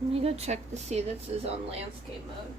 Let me go check to see this is on landscape mode.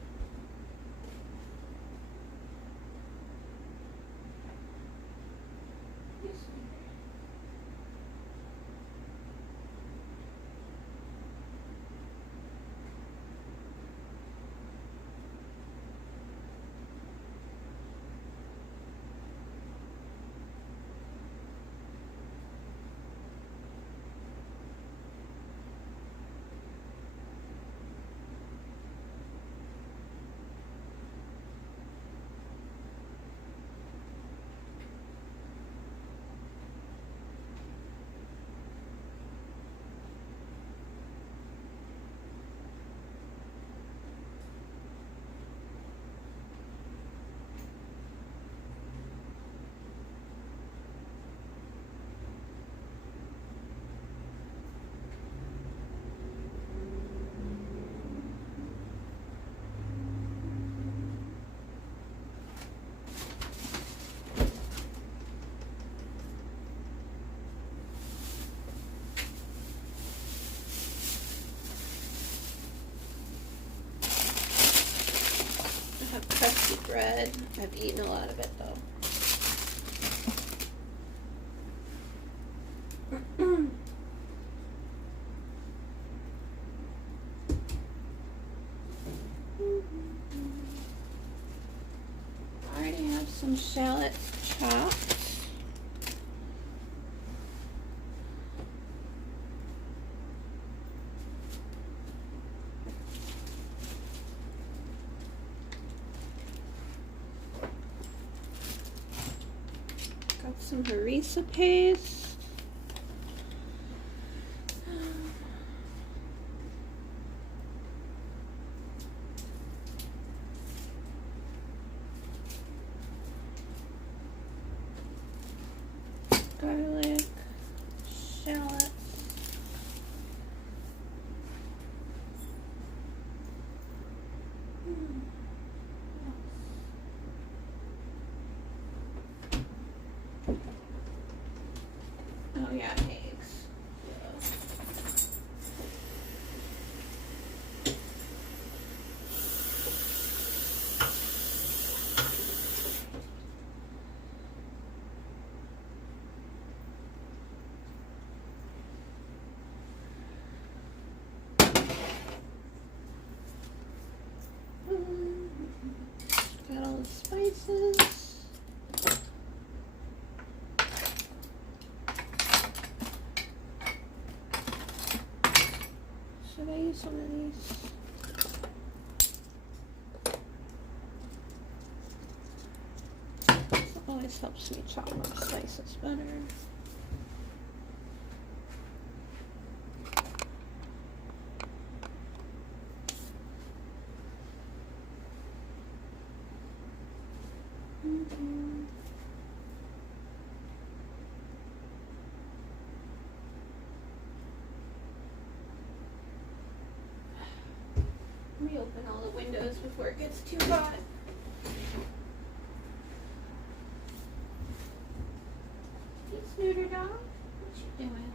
I have crusty bread. I've eaten a lot of it though. I already have some shallots chopped. Got some harissa paste. Garlic, shallots. Oh yeah, eggs. Got all the spices. Should I use some of these? This always helps me chop my spices better. Reopen all the windows before it gets too hot. Hey, Snooter dog, what you doing?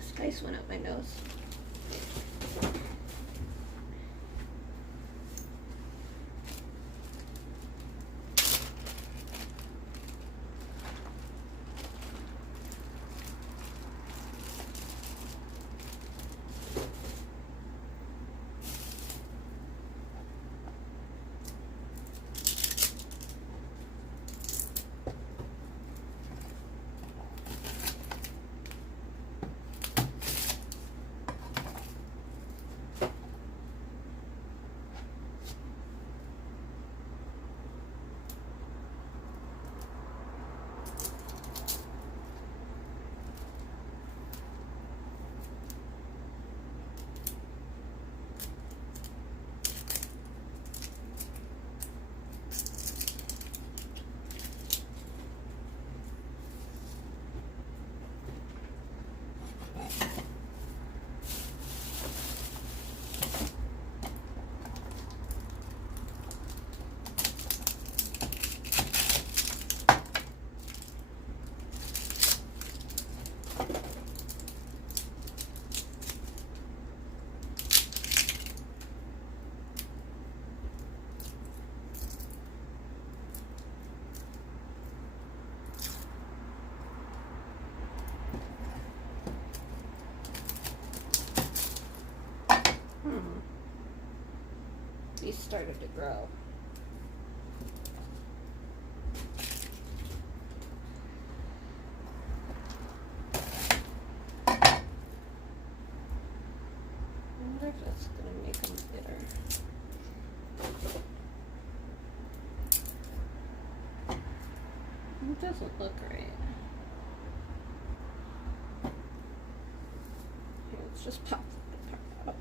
Spice went up my nose. These started to grow. I wonder if that's going to make them bitter. It doesn't look right. Here, let's just pop the part out.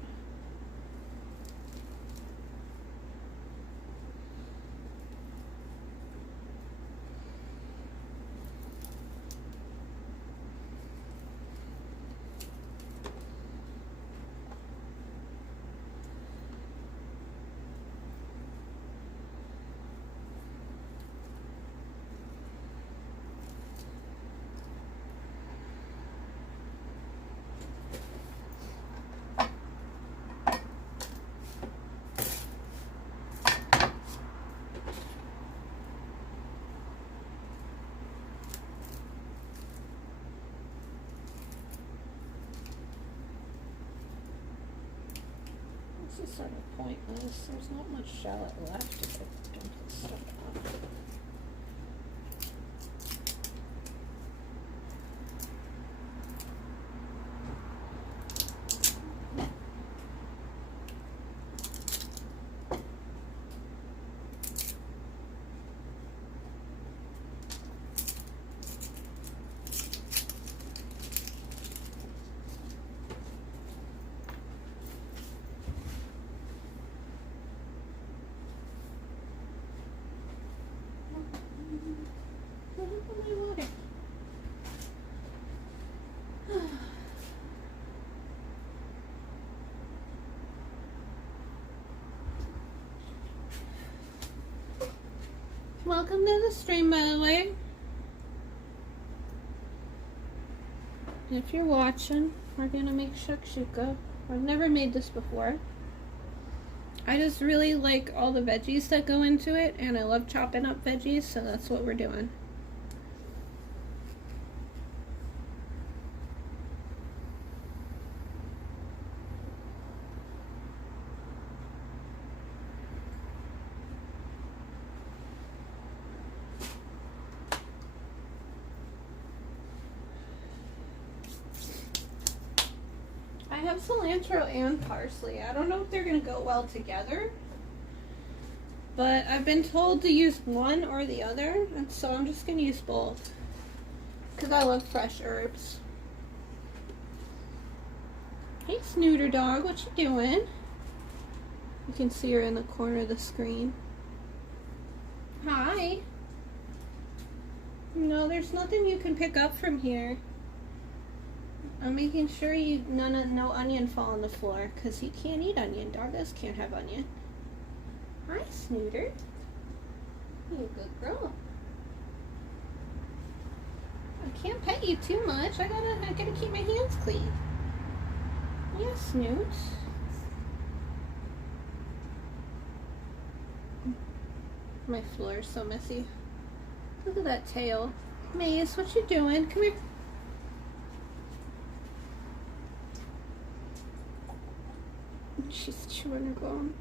This is sort of pointless. There's not much shallot left if I dump this stuff out. Welcome to the stream, by the way. If you're watching, we're gonna make shakshuka. I've never made this before. I just really like all the veggies that go into it, and I love chopping up veggies, so that's what we're doing. I have cilantro and parsley. I don't know if they're going to go well together, but I've been told to use one or the other, and so I'm just going to use both because I love fresh herbs. Hey, Snooter Dog, what you doing? You can see her in the corner of the screen. Hi. No, there's nothing you can pick up from here. I'm making sure no onion fall on the floor, because you can't eat onion. Doggos can't have onion. Hi, Snooter. You're a good girl. I can't pet you too much. I gotta keep my hands clean. Yes, Snoot. My floor is so messy. Look at that tail. Maze, what you doing? Come here. She's chewing her bone.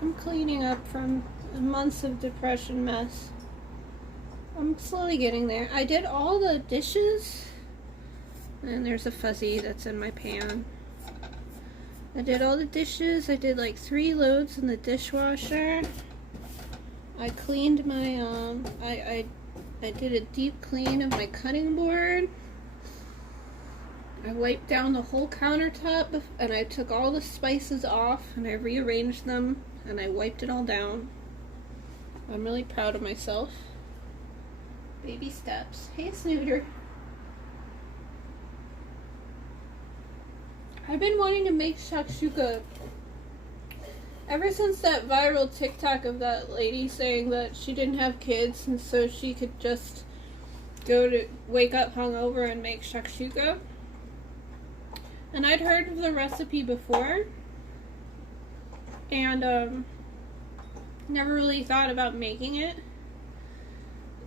I'm cleaning up from months of depression mess. I'm slowly getting there. I did all the dishes. And there's a fuzzy that's in my pan. I did all the dishes. I did like 3 loads in the dishwasher. I cleaned my, I did a deep clean of my cutting board. I wiped down the whole countertop and I took all the spices off and I rearranged them and I wiped it all down. I'm really proud of myself. Baby steps. Hey, Snooter. I've been wanting to make shakshuka ever since that viral TikTok of that lady saying that she didn't have kids and so she could just wake up hungover and make shakshuka. And I'd heard of the recipe before and never really thought about making it.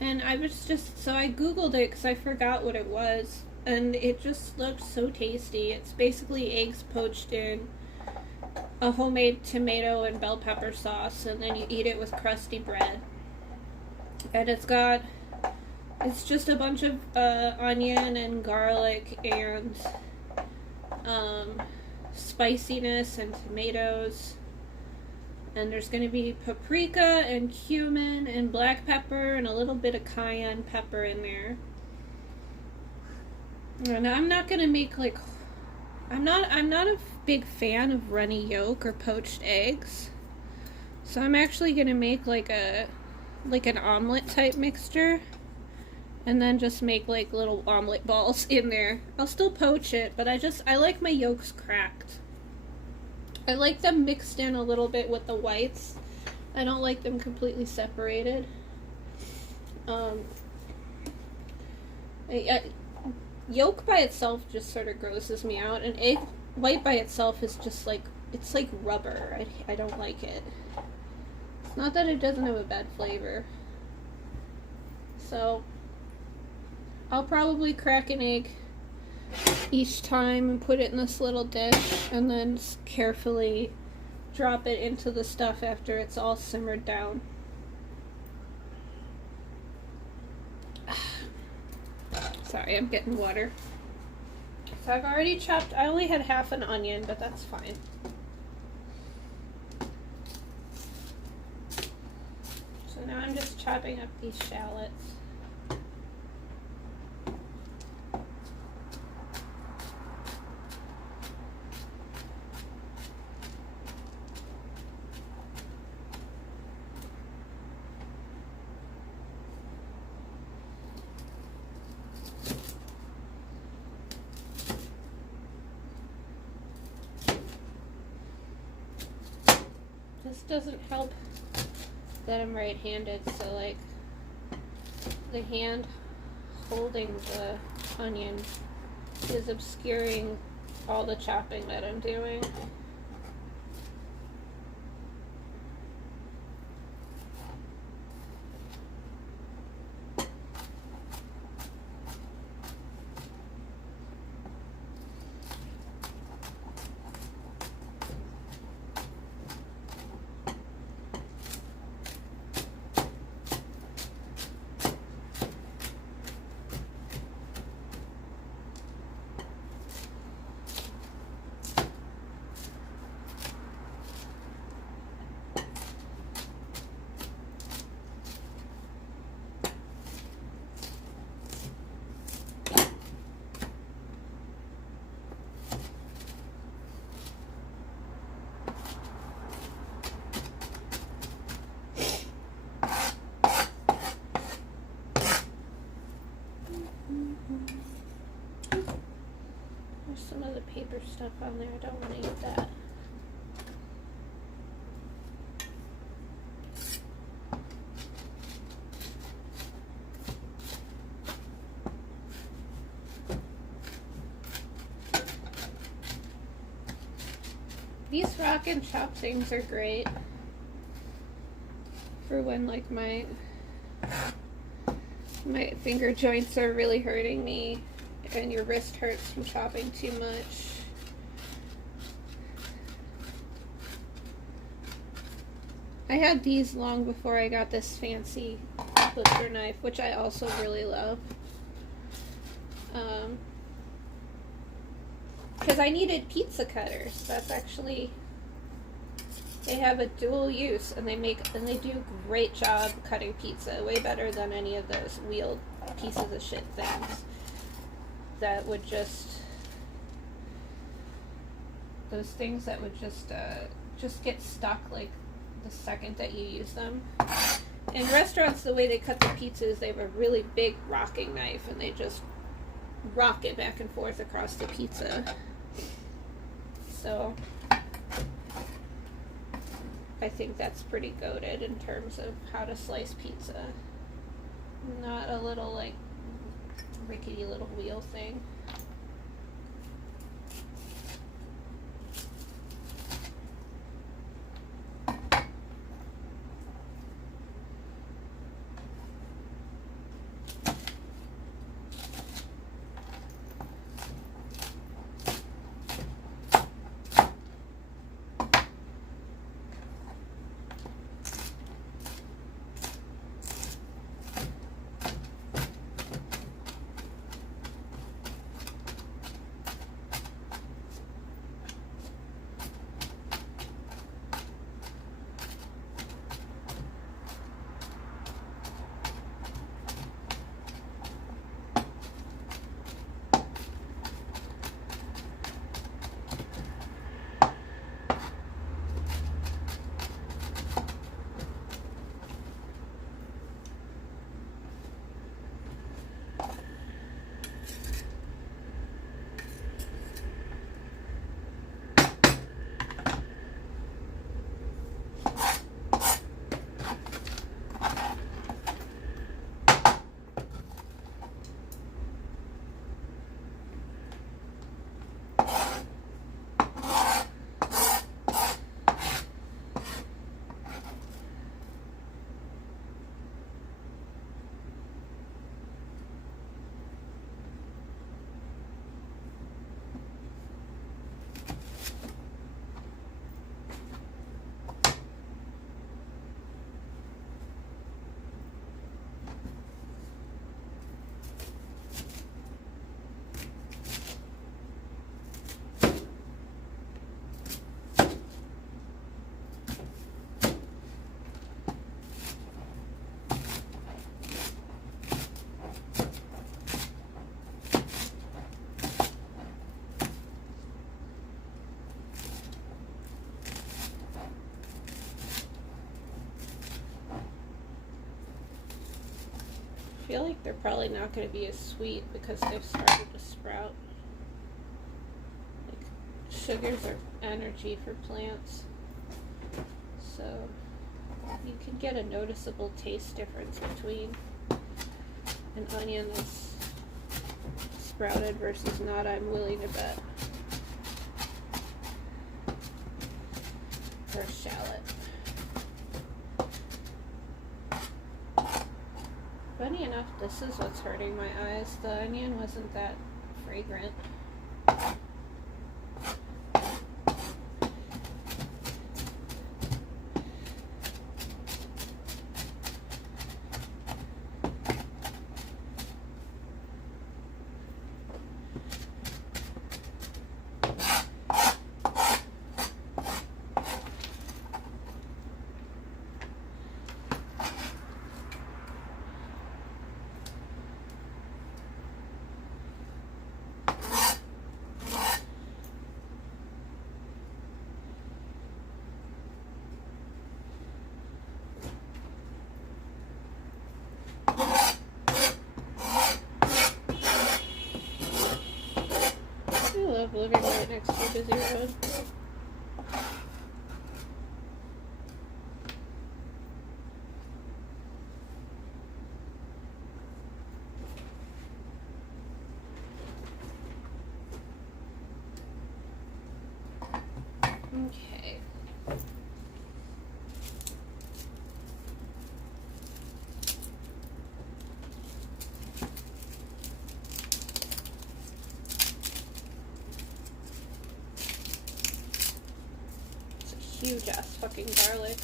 And I googled it because I forgot what it was. And it just looked so tasty. It's basically eggs poached in a homemade tomato and bell pepper sauce, and then you eat it with crusty bread. And it's just a bunch of onion and garlic and spiciness and tomatoes. And there's going to be paprika and cumin and black pepper and a little bit of cayenne pepper in there. And I'm not gonna make I'm not a big fan of runny yolk or poached eggs. So I'm actually gonna make like an omelet type mixture. And then just make like little omelet balls in there. I'll still poach it, but I like my yolks cracked. I like them mixed in a little bit with the whites. I don't like them completely separated. Yolk by itself just sort of grosses me out, and egg white by itself is just like, it's like rubber. I don't like it. It's not that it doesn't have a bad flavor. So I'll probably crack an egg each time and put it in this little dish and then carefully drop it into the stuff after it's all simmered down. Sorry, I'm getting water. So I've already chopped, I only had half an onion, but that's fine. So now I'm just chopping up these shallots. This doesn't help that I'm right-handed, so like the hand holding the onion is obscuring all the chopping that I'm doing. There's some of the paper stuff on there. I don't want to eat that. These rock and chop things are great for when like my finger joints are really hurting me and your wrist hurts from chopping too much. I had these long before I got this fancy butcher knife, which I also really love. Because I needed pizza cutters. That's actually, they have a dual use, and they do a great job cutting pizza, way better than any of those wheeled pieces of shit things that would just, those things that would just get stuck like the second that you use them. In restaurants, the way they cut the pizzas, they have a really big rocking knife, and they just rock it back and forth across the pizza. So I think that's pretty goated in terms of how to slice pizza. Not a little like rickety little wheel thing. I feel like they're probably not going to be as sweet because they've started to sprout. Like, sugars are energy for plants, so you can get a noticeable taste difference between an onion that's sprouted versus not, I'm willing to bet. Or a shallot. Funny enough, this is what's hurting my eyes. The onion wasn't that fragrant. love living right next to a busy road. Okay. It's a huge ass fucking garlic.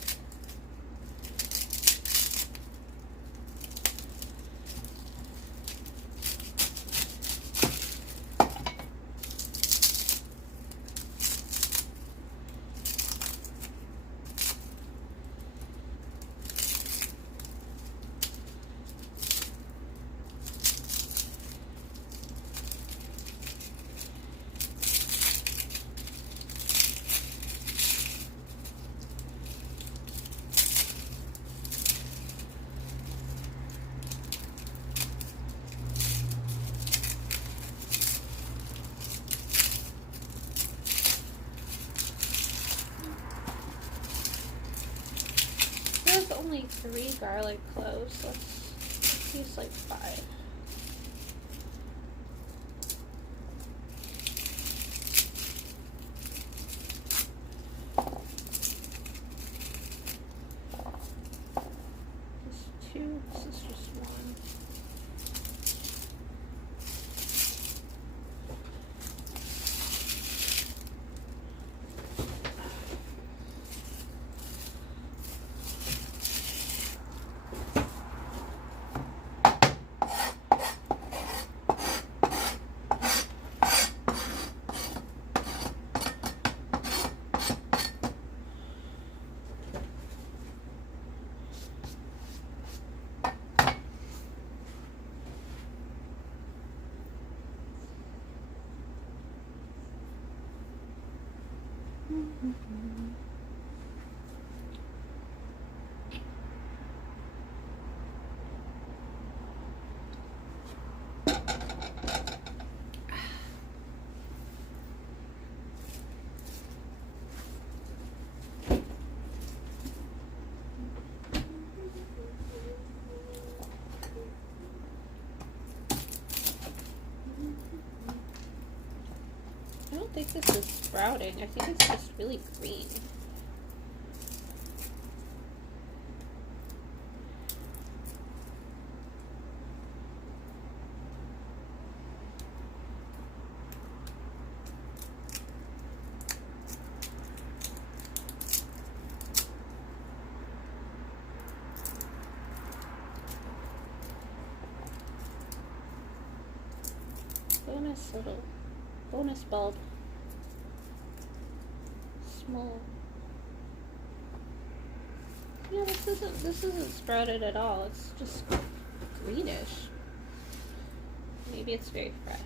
There's only 3 garlic cloves. Let's use like 5. This is 2. This is just 1. I don't think this is sprouting. I think it's just really green. Bonus bulb. Small. Yeah, this isn't sprouted at all. It's just greenish. Maybe it's very fresh.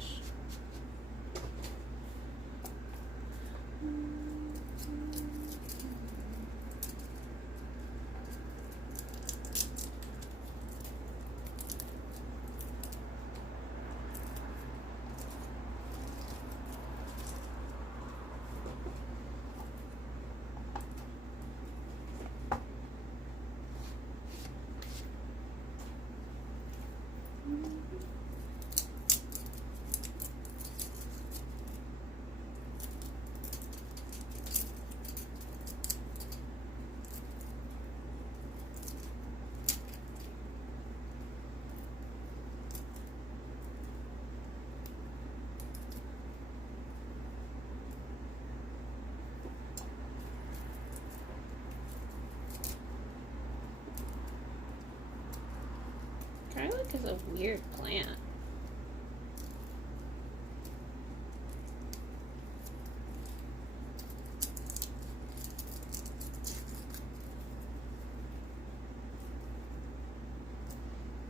Garlic is a weird plant.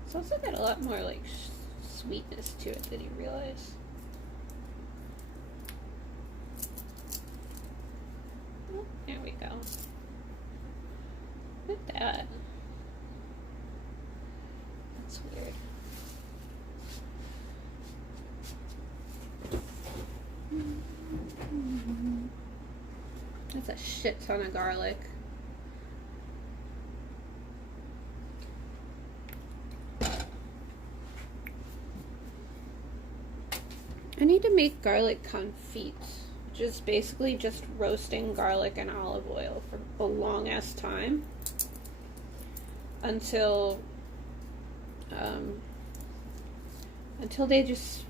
It's also got a lot more like sweetness to it than you realize. Oh, there we go. Look at that. That's weird. Mm-hmm. That's a shit ton of garlic. I need to make garlic confit, which is basically just roasting garlic and olive oil for a long ass time until they just,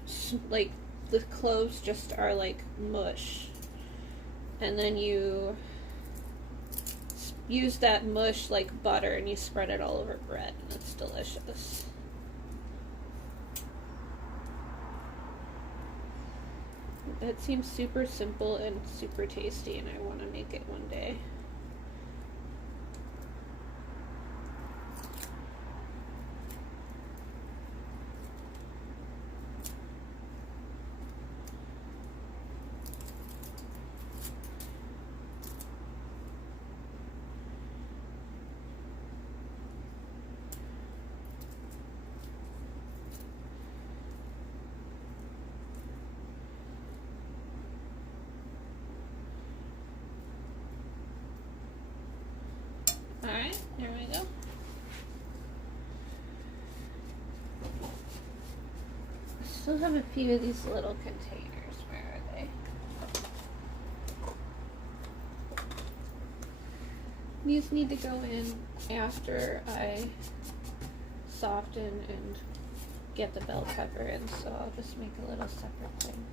like, the cloves just are like mush, and then you use that mush like butter and you spread it all over bread, and it's delicious. It seems super simple and super tasty, and I want to make it one day. Alright, there we go. I still have a few of these little containers. Where are they? These need to go in after I soften and get the bell pepper in, so I'll just make a little separate thing.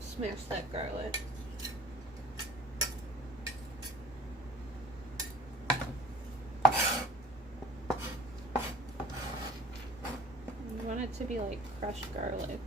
Smash that garlic. You want it to be like crushed garlic.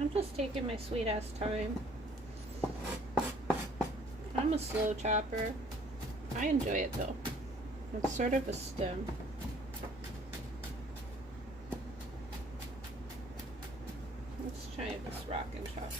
I'm just taking my sweet ass time. I'm a slow chopper. I enjoy it though. It's sort of a stem. Let's try this rock and chop.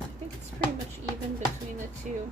I think it's pretty much even between the two.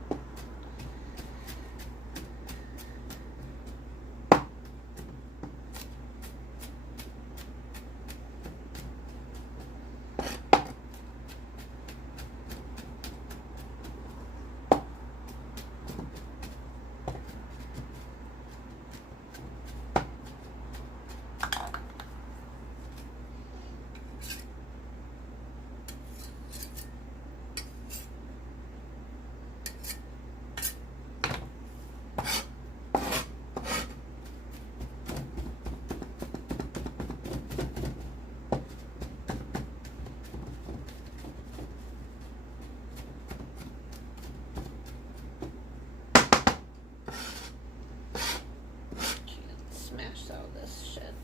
Smash all this shit.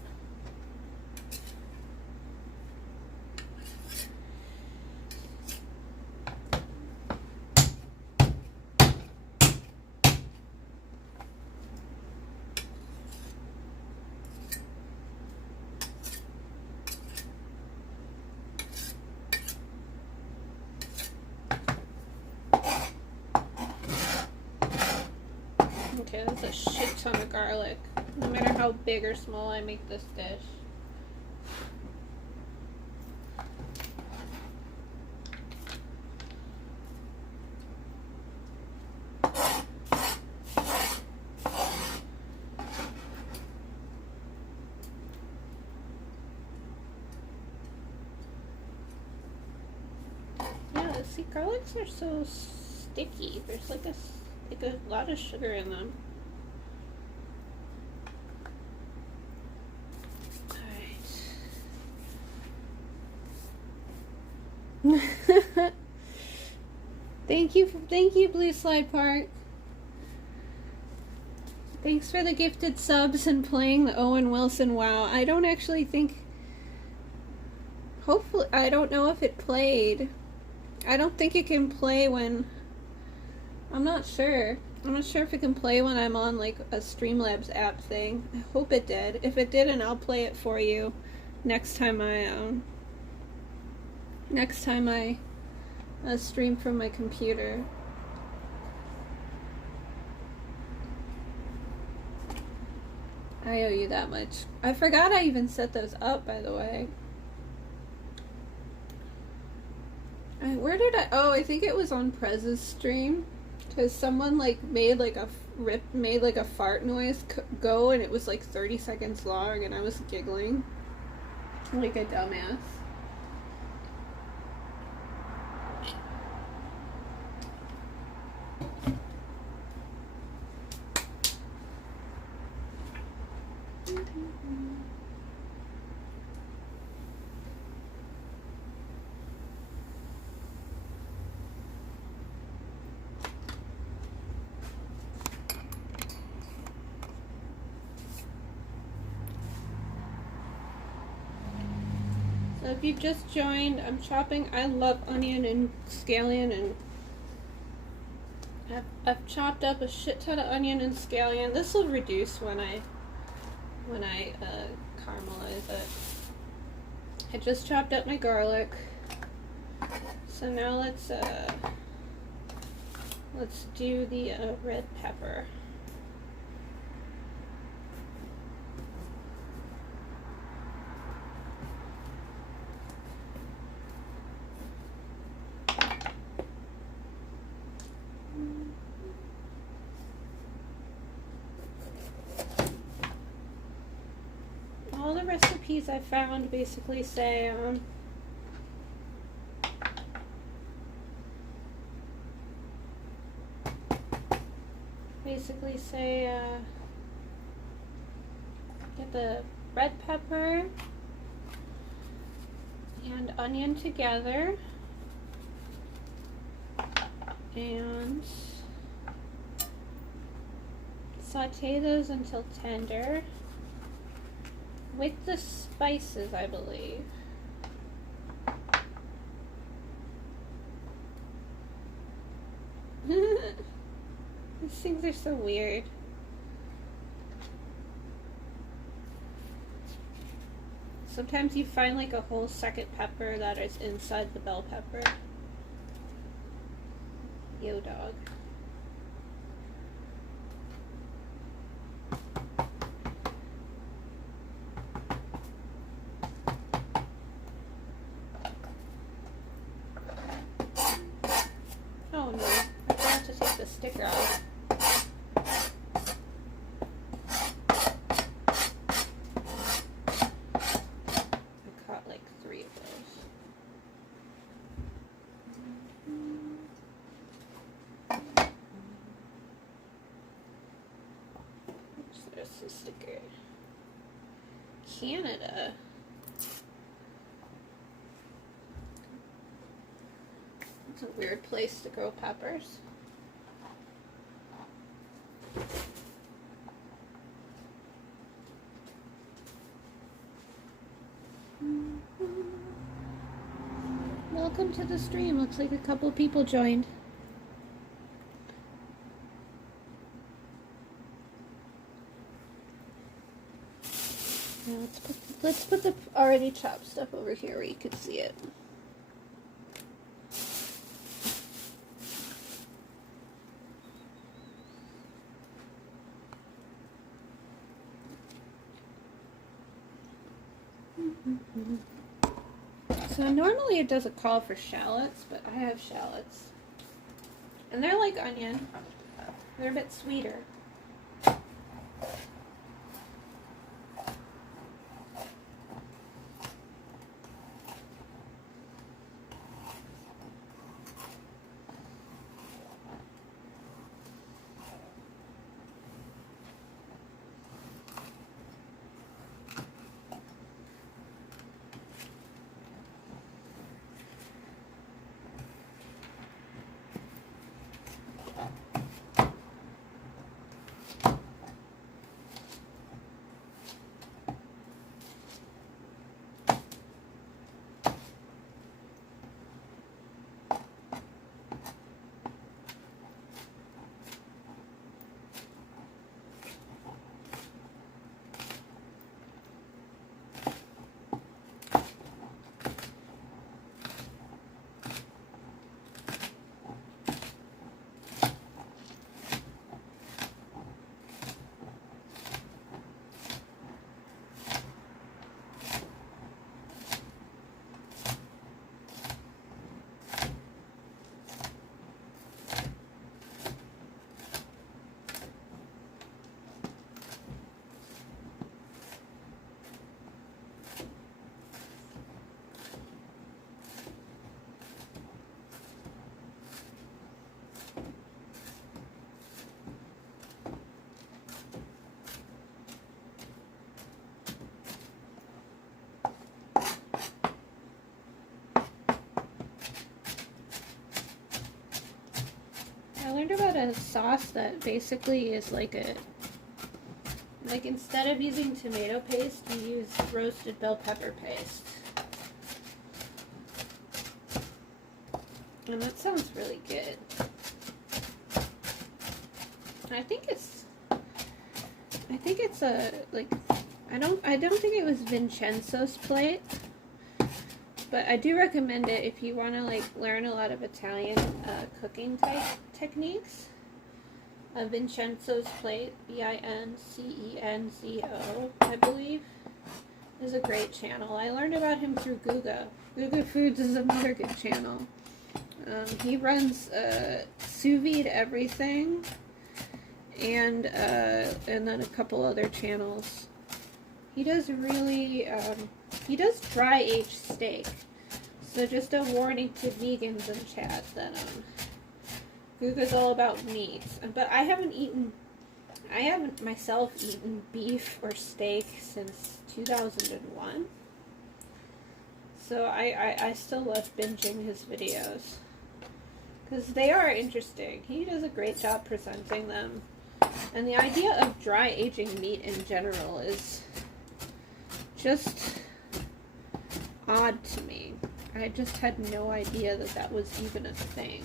Okay, that's a shit ton of garlic. No matter how big or small I make this dish. Yeah, see, garlics are so sticky. There's like a lot of sugar in them. Thank you, Blue Slide Park. Thanks for the gifted subs and playing the Owen Wilson WoW. I don't actually think. Hopefully, I don't know if it played. I don't think it can play when. I'm not sure. I'm not sure if it can play when I'm on like a Streamlabs app thing. I hope it did. If it didn't, I'll play it for you next time I stream from my computer. I owe you that much. I forgot I even set those up, by the way. Where did I? Oh, I think it was on Prez's stream, because someone like made like a fart noise go, and it was like 30 seconds long, and I was giggling like a dumbass. So if you've just joined, I'm chopping. I love onion and scallion, and I've chopped up a shit ton of onion and scallion. This will reduce when I caramelize it. I just chopped up my garlic. So now let's do the red pepper. All the recipes I found basically say get the red pepper and onion together and saute those until tender with the spices, I believe. These things are so weird. Sometimes you find like a whole second pepper that is inside the bell pepper. Yo, dog. Oh no, I forgot to take the sticker off. I caught like 3 of those. Oops, there's the sticker. Canada. It's a weird place to grow peppers. Welcome to the stream. Looks like a couple people joined. Now let's put the already chopped stuff over here where you can see it. So normally it doesn't call for shallots, but I have shallots. And they're like onion. They're a bit sweeter. a sauce that basically is like instead of using tomato paste, you use roasted bell pepper paste. And that sounds really good. I think it's a, like, I don't think it was Vincenzo's plate, but I do recommend it if you want to like learn a lot of Italian cooking type techniques. Vincenzo's plate, Vincenzo, I believe, is a great channel. I learned about him through Guga. Guga Foods is another good channel. He runs sous vide everything, and then a couple other channels. He does really, he does dry aged steak. So just a warning to vegans in chat that Guga's all about meat. But I haven't myself eaten beef or steak since 2001. So I still love binging his videos, because they are interesting. He does a great job presenting them. And the idea of dry aging meat in general is just odd to me. I just had no idea that that was even a thing.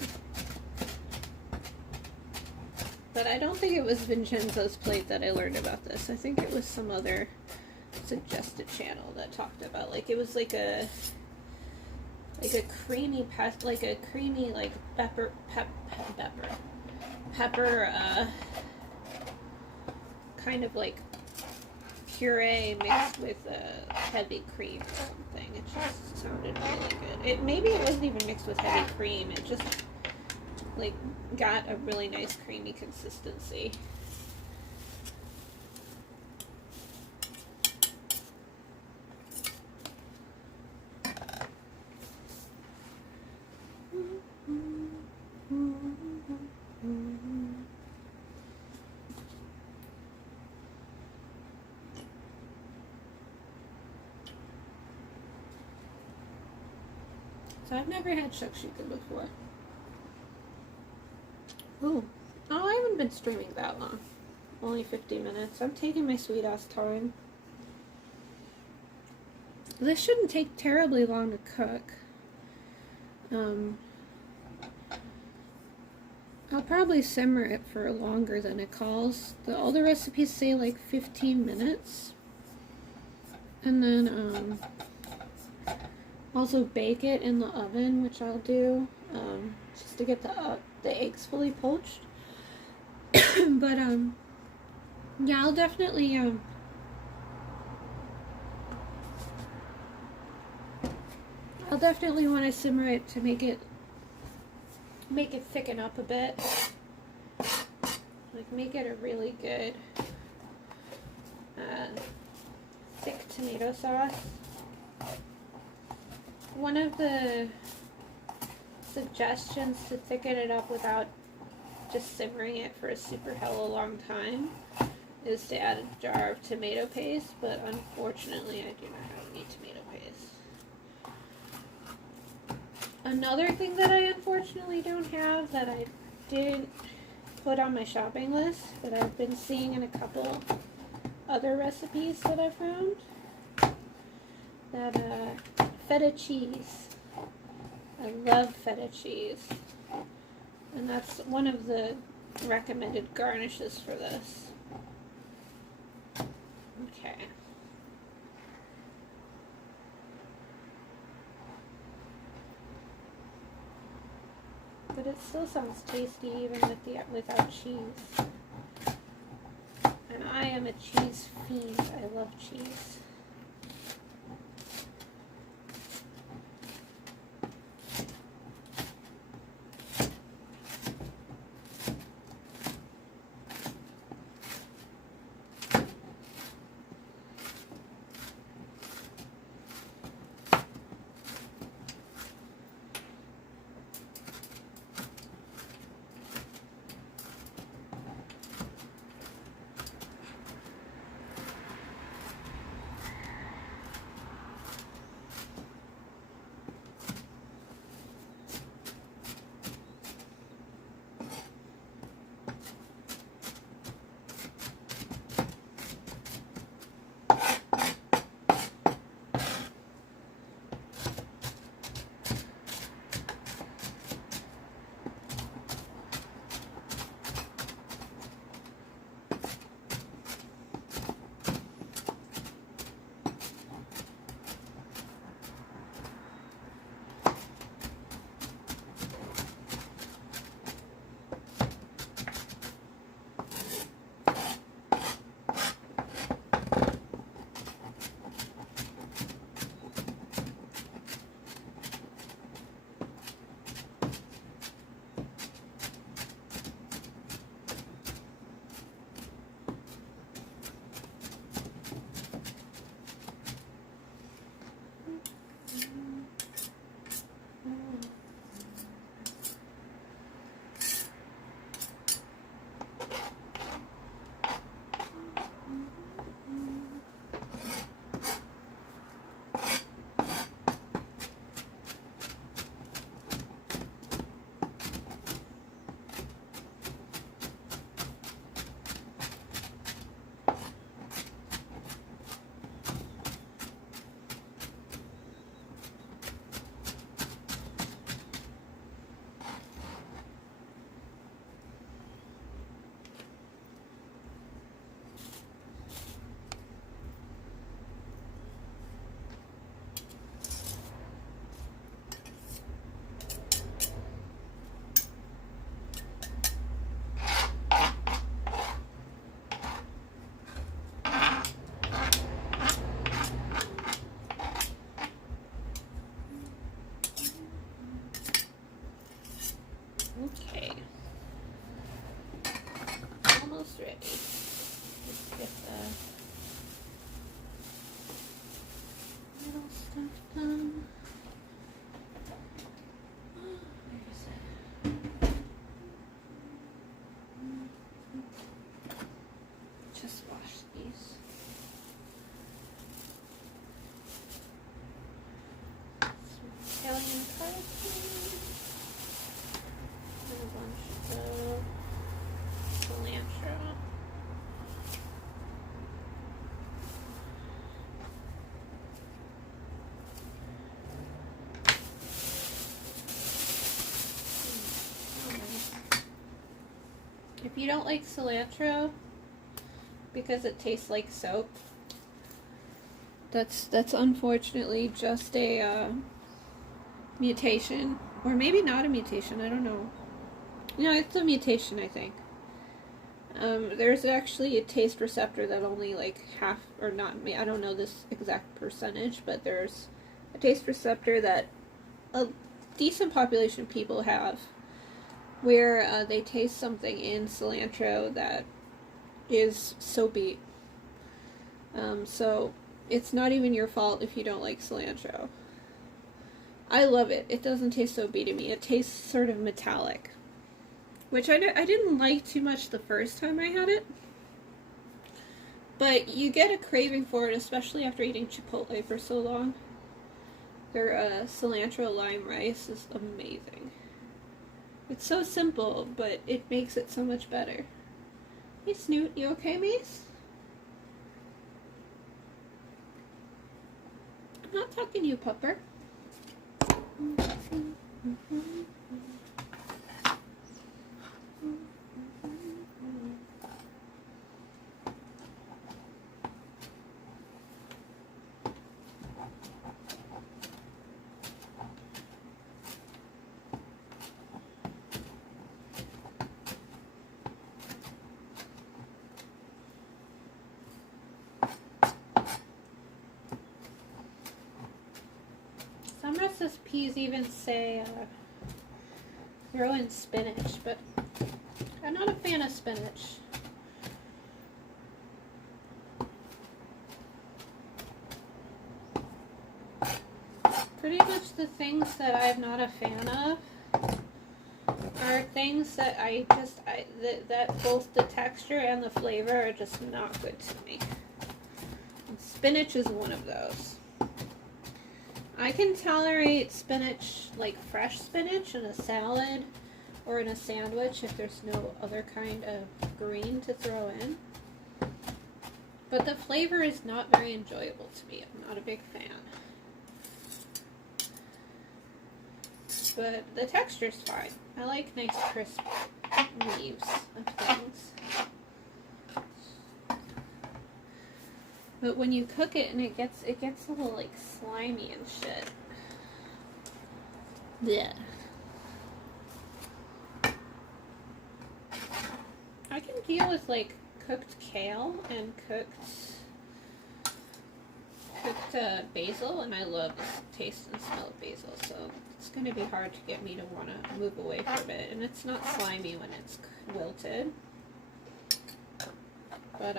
But I don't think it was Vincenzo's plate that I learned about this. I think it was some other suggested channel that talked about, like, it was like a creamy pepper kind of like puree mixed with heavy cream or something. It just sounded really good. Maybe it wasn't even mixed with heavy cream. It just like got a really nice creamy consistency. So I've never had shakshuka before. Ooh. Oh, I haven't been streaming that long. Only 50 minutes. I'm taking my sweet ass time. This shouldn't take terribly long to cook. I'll probably simmer it for longer than it calls. All the recipes say like 15 minutes. And then, also bake it in the oven, which I'll do, just to get the eggs fully poached. But, yeah, I'll definitely, want to simmer it to make it thicken up a bit. Like, make it a really good, thick tomato sauce. One of the suggestions to thicken it up without just simmering it for a super hella long time is to add a jar of tomato paste, but unfortunately I do not have any tomato paste. Another thing that I unfortunately don't have that I didn't put on my shopping list, but I've been seeing in a couple other recipes that I found, that feta cheese. I love feta cheese. And that's one of the recommended garnishes for this. Okay. But it still sounds tasty even without cheese. And I am a cheese fiend. I love cheese. Okay. Almost ready. Let's get the little stuff done. Where is it? Just wash these. Some Italian parsley. And a bunch of cilantro. If you don't like cilantro because it tastes like soap, that's unfortunately just a mutation, or maybe not a mutation. I don't know. No, it's a mutation, I think. There's actually a taste receptor that only like half, or not, I don't know this exact percentage, but there's a taste receptor that a decent population of people have, where they taste something in cilantro that is soapy. So it's not even your fault if you don't like cilantro. I love it. It doesn't taste soapy to me. It tastes sort of metallic, which I didn't like too much the first time I had it. But you get a craving for it, especially after eating Chipotle for so long. Their cilantro lime rice is amazing. It's so simple, but it makes it so much better. Hey Snoot, you okay, Mace? I'm not talking to you, Pupper. Some recipes even say throw in spinach, but I'm not a fan of spinach. Pretty much the things that I'm not a fan of are things that that both the texture and the flavor are just not good to me. And spinach is one of those. I can tolerate spinach, like fresh spinach, in a salad or in a sandwich if there's no other kind of green to throw in. But the flavor is not very enjoyable to me. I'm not a big fan. But the texture's fine. I like nice crisp leaves of things. But when you cook it and it gets a little like slimy and shit. Yeah. I can deal with like cooked kale and cooked basil, and I love the taste and smell of basil, so it's going to be hard to get me to want to move away from it. And it's not slimy when it's wilted, but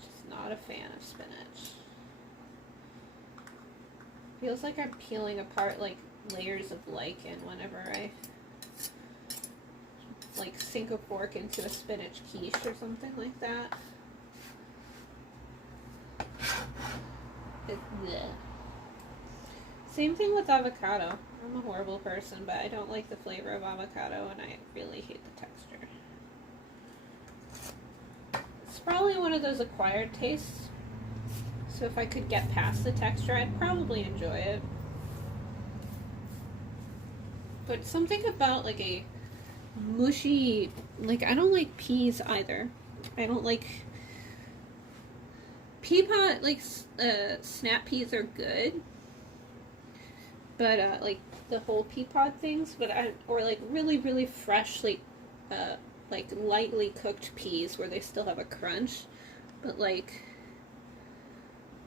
just not a fan of spinach. Feels like I'm peeling apart like layers of lichen whenever I like sink a fork into a spinach quiche or something like that. Bleh. Same thing with avocado. I'm a horrible person, but I don't like the flavor of avocado and I really hate the texture. It's probably one of those acquired tastes. So if I could get past the texture, I'd probably enjoy it. But something about like a mushy, like I don't like peas either. I don't like pea pod, like snap peas are good, but like the whole pea pod things, but or like really fresh like lightly cooked peas where they still have a crunch, but like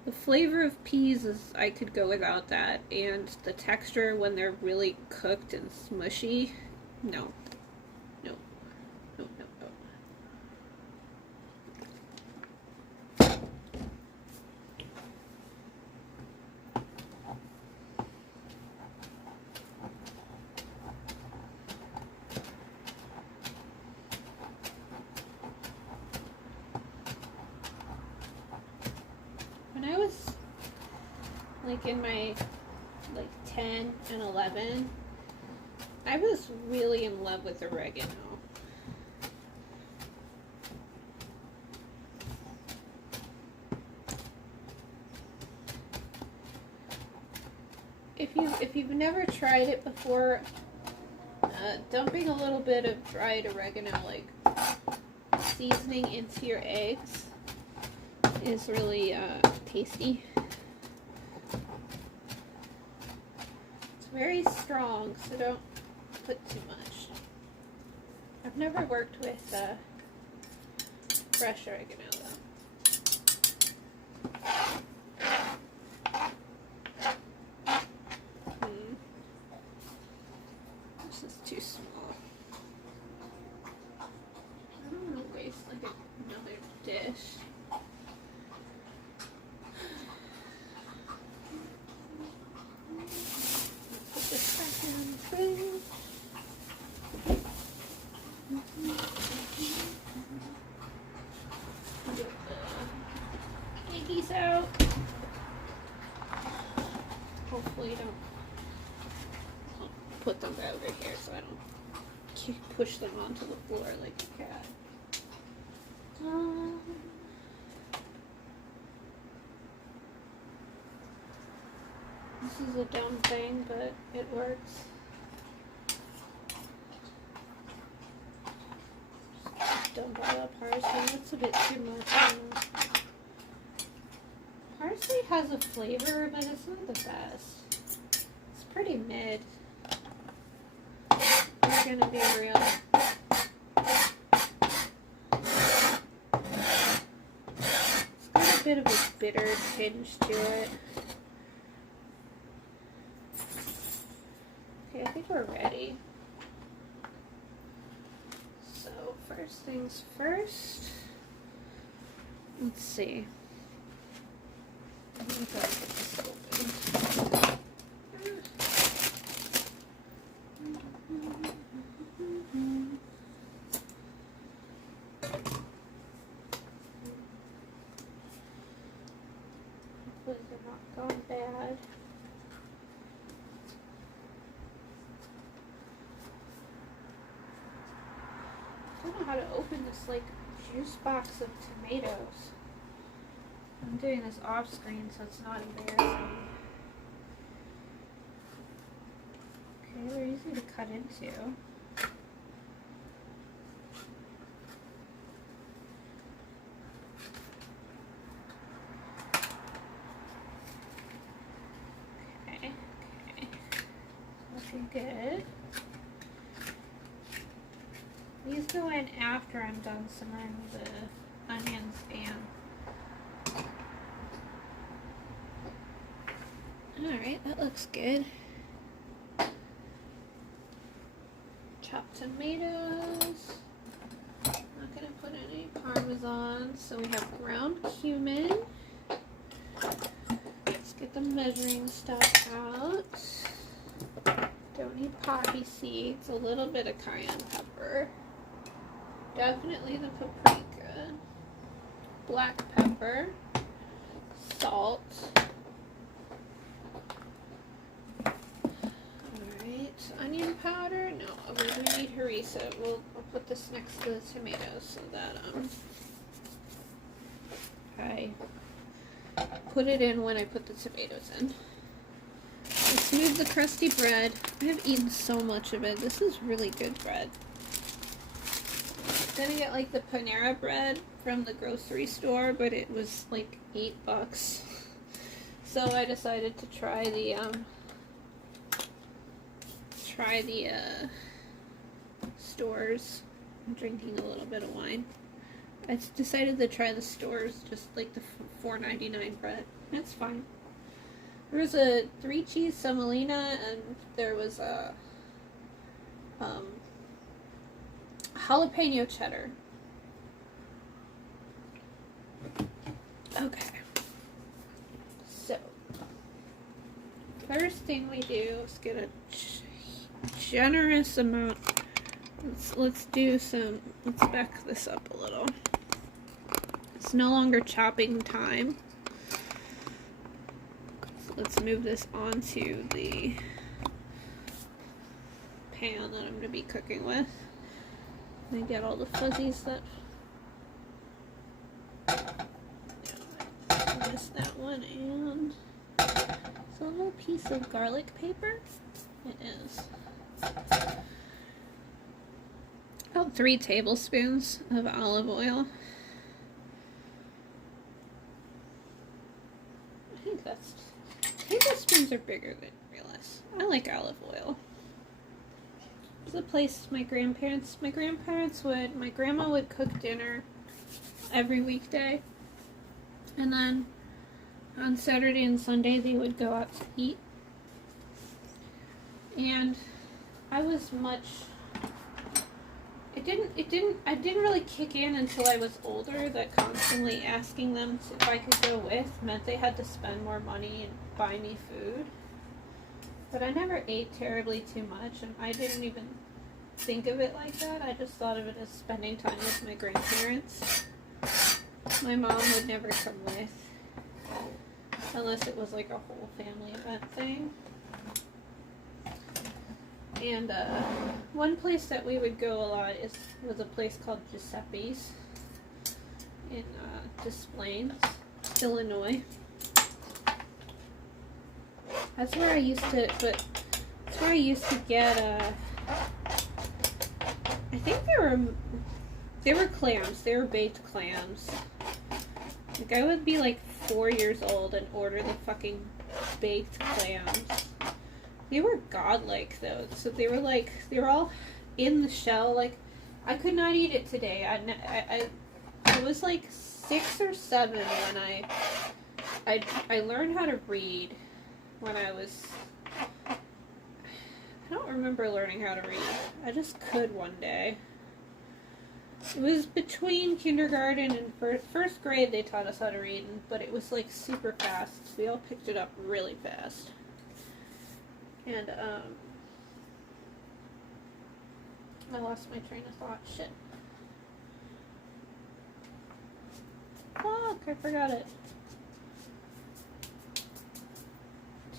the flavor of peas is, I could go without that, and the texture when they're really cooked and smushy, no. When I was like in my like 10 and 11, I was really in love with oregano. If you've never tried it before, dumping a little bit of dried oregano, like seasoning into your eggs, is really tasty. It's very strong, so don't put too much. I've never worked with fresh oregano though. This is too small. I don't want to waste like another dish. Put this back in the fridge. Get the Yankees out. Hopefully don't put them over here so I don't push them onto the floor like a cat. This is a dumb thing, but it works. Just dump all that parsley. That's a bit too much. Parsley has a flavor, but it's not the best. It's pretty mid. I'm gonna be real. It's got a bit of a bitter tinge to it. Okay, I think we're ready. So, first things first. Let's see. I'm gonna go get this open. Hopefully they're not gone bad. I don't know how to open this like juice box of tomatoes. I'm doing this off screen so it's not embarrassing. Okay, they're easy to cut into. Okay, looking good. These go in after I'm done simmering the onions and... Alright, that looks good. Chopped tomatoes. Not gonna put any Parmesan, so we have ground cumin. Let's get the measuring stuff out. Don't need poppy seeds, a little bit of cayenne pepper. Definitely the paprika. Black pepper. Salt. Onion powder? No, we do need harissa. I'll put this next to the tomatoes so that I put it in when I put the tomatoes in. Let's move the crusty bread. I have eaten so much of it. This is really good bread. I'm gonna get like the Panera bread from the grocery store, but it was like $8. So I decided to try the stores. I'm drinking a little bit of wine. I decided to try the stores, just like the $4.99 bread. It's fine. There was a 3-cheese semolina, and there was a jalapeno cheddar. Okay. So, first thing we do is get a generous amount. Let's back this up a little. It's no longer chopping time. So let's move this onto the pan that I'm going to be cooking with. And get all the fuzzies that... I missed that one, and it's a little piece of garlic paper. It is. About 3 tablespoons of olive oil. I think tablespoons are bigger than I realize. I like olive oil. It's a place my grandma would cook dinner every weekday. And then on Saturday and Sunday they would go out to eat. And I was I didn't really kick in until I was older, that constantly asking them if I could go with meant they had to spend more money and buy me food. But I never ate terribly too much, and I didn't even think of it like that. I just thought of it as spending time with my grandparents. My mom would never come with, unless it was like a whole family event thing. And one place that we would go a lot was a place called Giuseppe's in Des Plaines, Illinois. That's where I used to get I think they were clams. They were baked clams. Like, I would be like 4 years old and order the fucking baked clams. They were godlike though, so they were all in the shell. Like, I could not eat it today. I was like 6 or 7 when I learned how to read. When I don't remember learning how to read. I just could one day. It was between kindergarten and first grade they taught us how to read, but it was like super fast. We all picked it up really fast. And, I lost my train of thought. Shit. Fuck, I forgot it.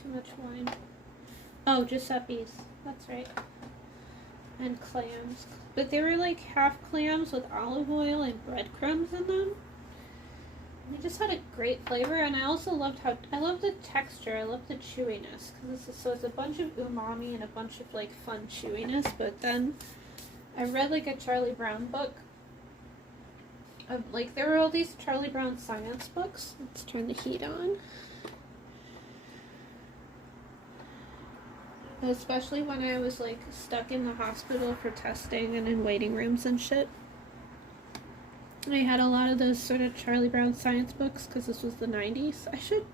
Too much wine. Oh, Giuseppe's. That's right. and clams. But they were like half clams with olive oil and breadcrumbs in them. They just had a great flavor, and I also loved I love the texture. I love the chewiness, so it's a bunch of umami and a bunch of like fun chewiness. But then I read like a Charlie Brown book. Like there were all these Charlie Brown science books. Let's turn the heat on. Especially when I was like stuck in the hospital for testing and in waiting rooms and shit. I had a lot of those sort of Charlie Brown science books because this was the 90s. I should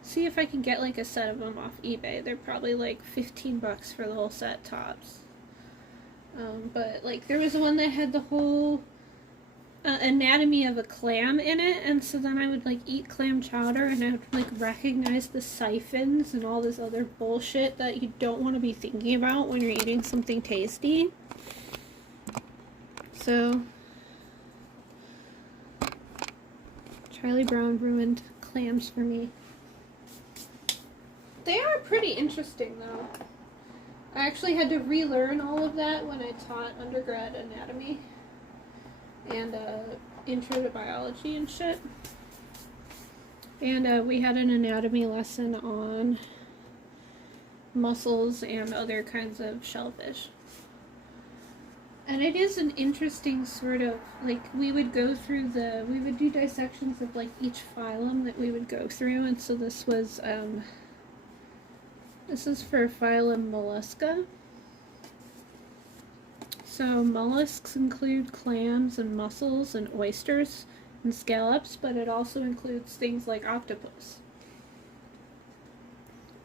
see if I can get like a set of them off eBay. They're probably like $15 for the whole set tops. But like there was one that had the whole anatomy of a clam in it, and so then I would like eat clam chowder and I would like recognize the siphons and all this other bullshit that you don't want to be thinking about when you're eating something tasty. So Charlie Brown ruined clams for me. They are pretty interesting though. I actually had to relearn all of that when I taught undergrad anatomy and intro to biology and shit. And we had an anatomy lesson on mussels and other kinds of shellfish. And it is an interesting sort of, like, we would do dissections of, like, each phylum that we would go through, and so this is for phylum Mollusca. So mollusks include clams and mussels and oysters and scallops, but it also includes things like octopus.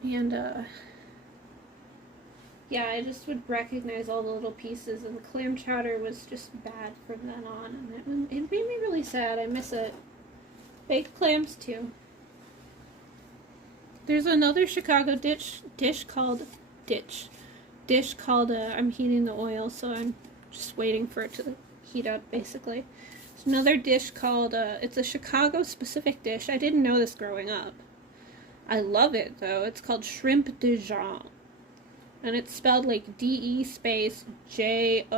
And, yeah, I just would recognize all the little pieces, and the clam chowder was just bad from then on, and it made me really sad. I miss it. Baked clams, too. There's another Chicago dish called, I'm heating the oil, so I'm just waiting for it to heat up, basically. There's another dish called, it's a Chicago-specific dish. I didn't know this growing up. I love it, though. It's called shrimp de Jean. And it's spelled like D-E space J-O-N-G-H-E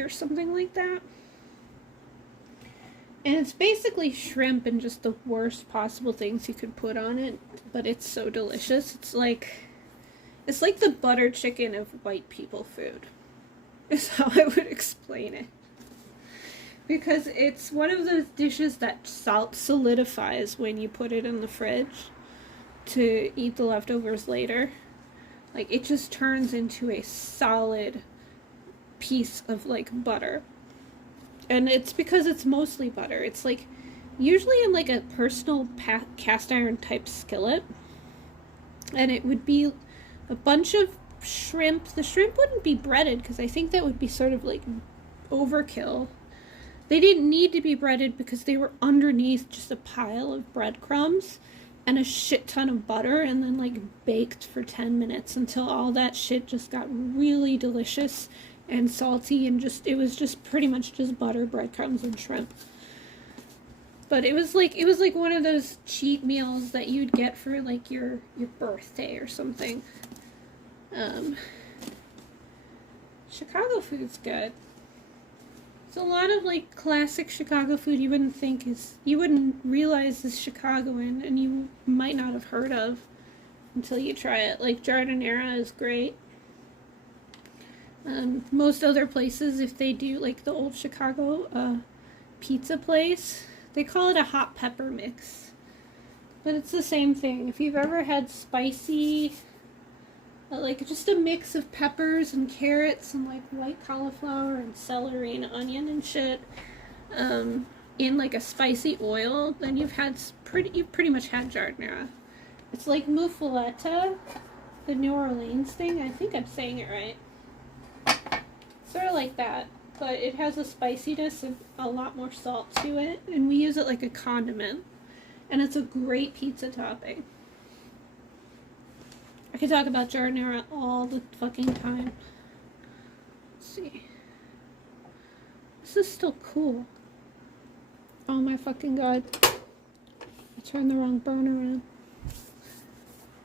or something like that. And it's basically shrimp and just the worst possible things you could put on it. But it's so delicious. It's like the butter chicken of white people food. Is how I would explain it. Because it's one of those dishes that salt solidifies when you put it in the fridge to eat the leftovers later. Like, it just turns into a solid piece of, like, butter. And it's because it's mostly butter. It's, like, usually in, like, a personal cast iron type skillet. And it would be a bunch of shrimp. The shrimp wouldn't be breaded, because I think that would be sort of, like, overkill. They didn't need to be breaded because they were underneath just a pile of breadcrumbs and a shit ton of butter, and then like baked for 10 minutes until all that shit just got really delicious and salty, and it was just pretty much just butter, breadcrumbs, and shrimp. But it was like one of those cheat meals that you'd get for like your birthday or something. Chicago food's good. It's a lot of like classic Chicago food you wouldn't realize is Chicagoan, and you might not have heard of until you try it. Like jardinera is great. Most other places, if they do like the old Chicago pizza place, they call it a hot pepper mix. But it's the same thing. If you've ever had spicy, like just a mix of peppers and carrots and like white cauliflower and celery and onion and shit in like a spicy oil, then you've pretty much had jardinera. It's like muffaletta, the New Orleans thing. I think I'm saying it right. Sort of like that, but it has a spiciness and a lot more salt to it, and we use it like a condiment, and it's a great pizza topping. I could talk about jardinera all the fucking time. Let's see. This is still cool. Oh my fucking god. I turned the wrong burner on.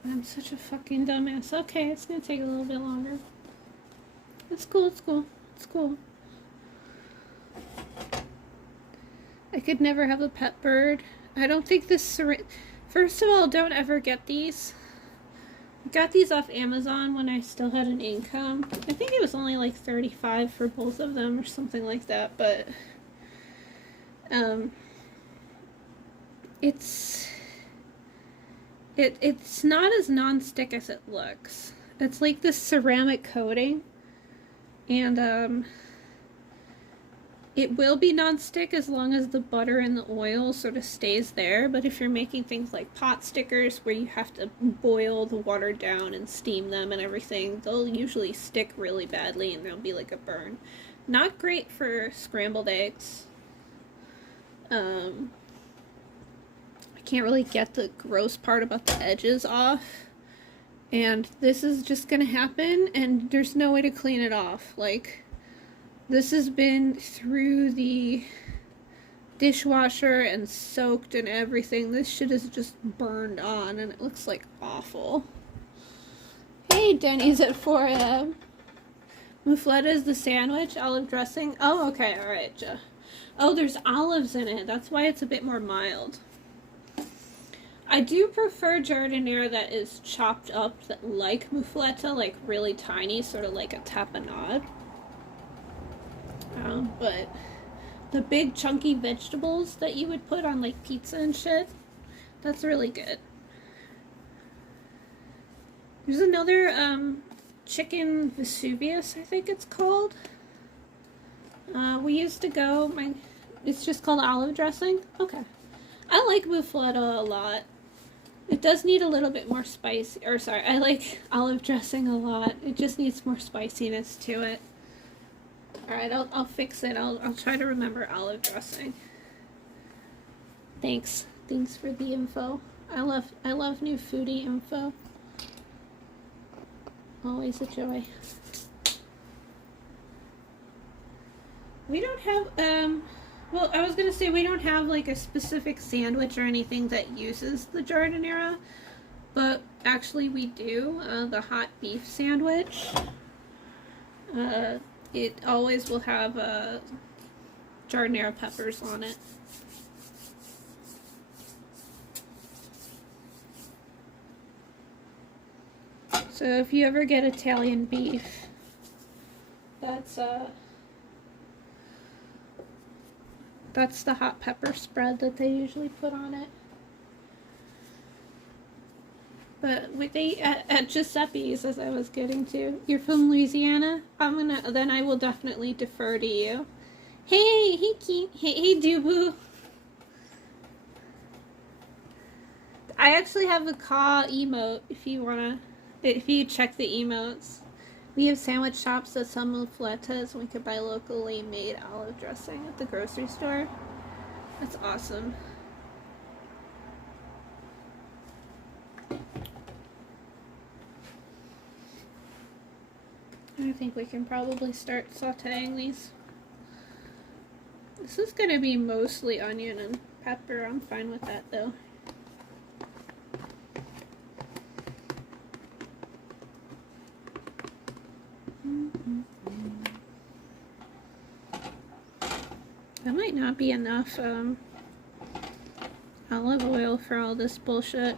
I'm such a fucking dumbass. Okay, it's gonna take a little bit longer. It's cool, it's cool, it's cool. I could never have a pet bird. I don't think this first of all, don't ever get these. I got these off Amazon when I still had an income. I think it was only like $35 for both of them or something like that, but it's not as non-stick as it looks. It's like this ceramic coating, and it will be non-stick as long as the butter and the oil sort of stays there, but if you're making things like pot stickers where you have to boil the water down and steam them and everything, they'll usually stick really badly and there'll be like a burn. Not great for scrambled eggs. I can't really get the gross part about the edges off. And this is just gonna happen and there's no way to clean it off. Like, this has been through the dishwasher and soaked and everything. This shit is just burned on and it looks like awful. Hey, Denny's at 4 a.m. Muffletta is the sandwich, olive dressing. Oh, okay, alright, oh, there's olives in it. That's why it's a bit more mild. I do prefer giardiniera that is chopped up like muffletta, like really tiny, sort of like a tapenade. But the big chunky vegetables that you would put on like pizza and shit, that's really good. There's another chicken Vesuvius, I think it's called. We used to go, it's just called olive dressing. Okay. I like muffletta a lot. It does need a little bit more spice, or sorry, I like olive dressing a lot. It just needs more spiciness to it. Alright, I'll fix it. I'll try to remember olive dressing. Thanks. Thanks for the info. I love new foodie info. Always a joy. We don't have, well, I was gonna say we don't have like a specific sandwich or anything that uses the giardiniera, but actually we do. The hot beef sandwich. It always will have giardiniera peppers on it. So if you ever get Italian beef, that's the hot pepper spread that they usually put on it. But at Giuseppe's, as I was getting to, you're from Louisiana? Then I will definitely defer to you. Hey, hey, Dubu. I actually have a caw emote if you check the emotes. We have sandwich shops that sell mufflettas, and we could buy locally made olive dressing at the grocery store. That's awesome. I think we can probably start sauteing these. This is going to be mostly onion and pepper. I'm fine with that though. That might not be enough olive oil for all this bullshit.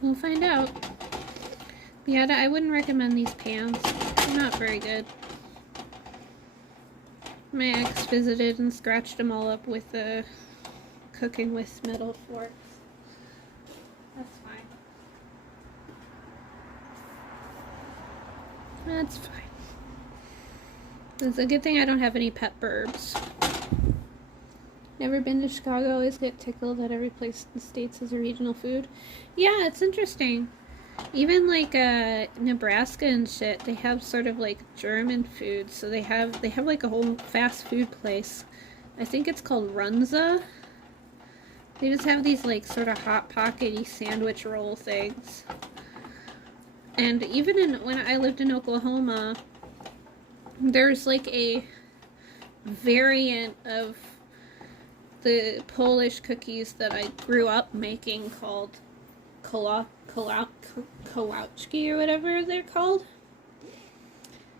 We'll find out. Yeah, I wouldn't recommend these pans. They're not very good. My ex visited and scratched them all up with cooking with metal forks. That's fine. That's fine. It's a good thing I don't have any pet burbs. Never been to Chicago. Always get tickled that every place in the States has a regional food. Yeah, it's interesting. Even like Nebraska and shit, they have sort of like German food. So they have like a whole fast food place. I think it's called Runza. They just have these like sort of hot pockety sandwich roll things. And even when I lived in Oklahoma, there's like a variant of the Polish cookies that I grew up making called Kowalski or whatever they're called.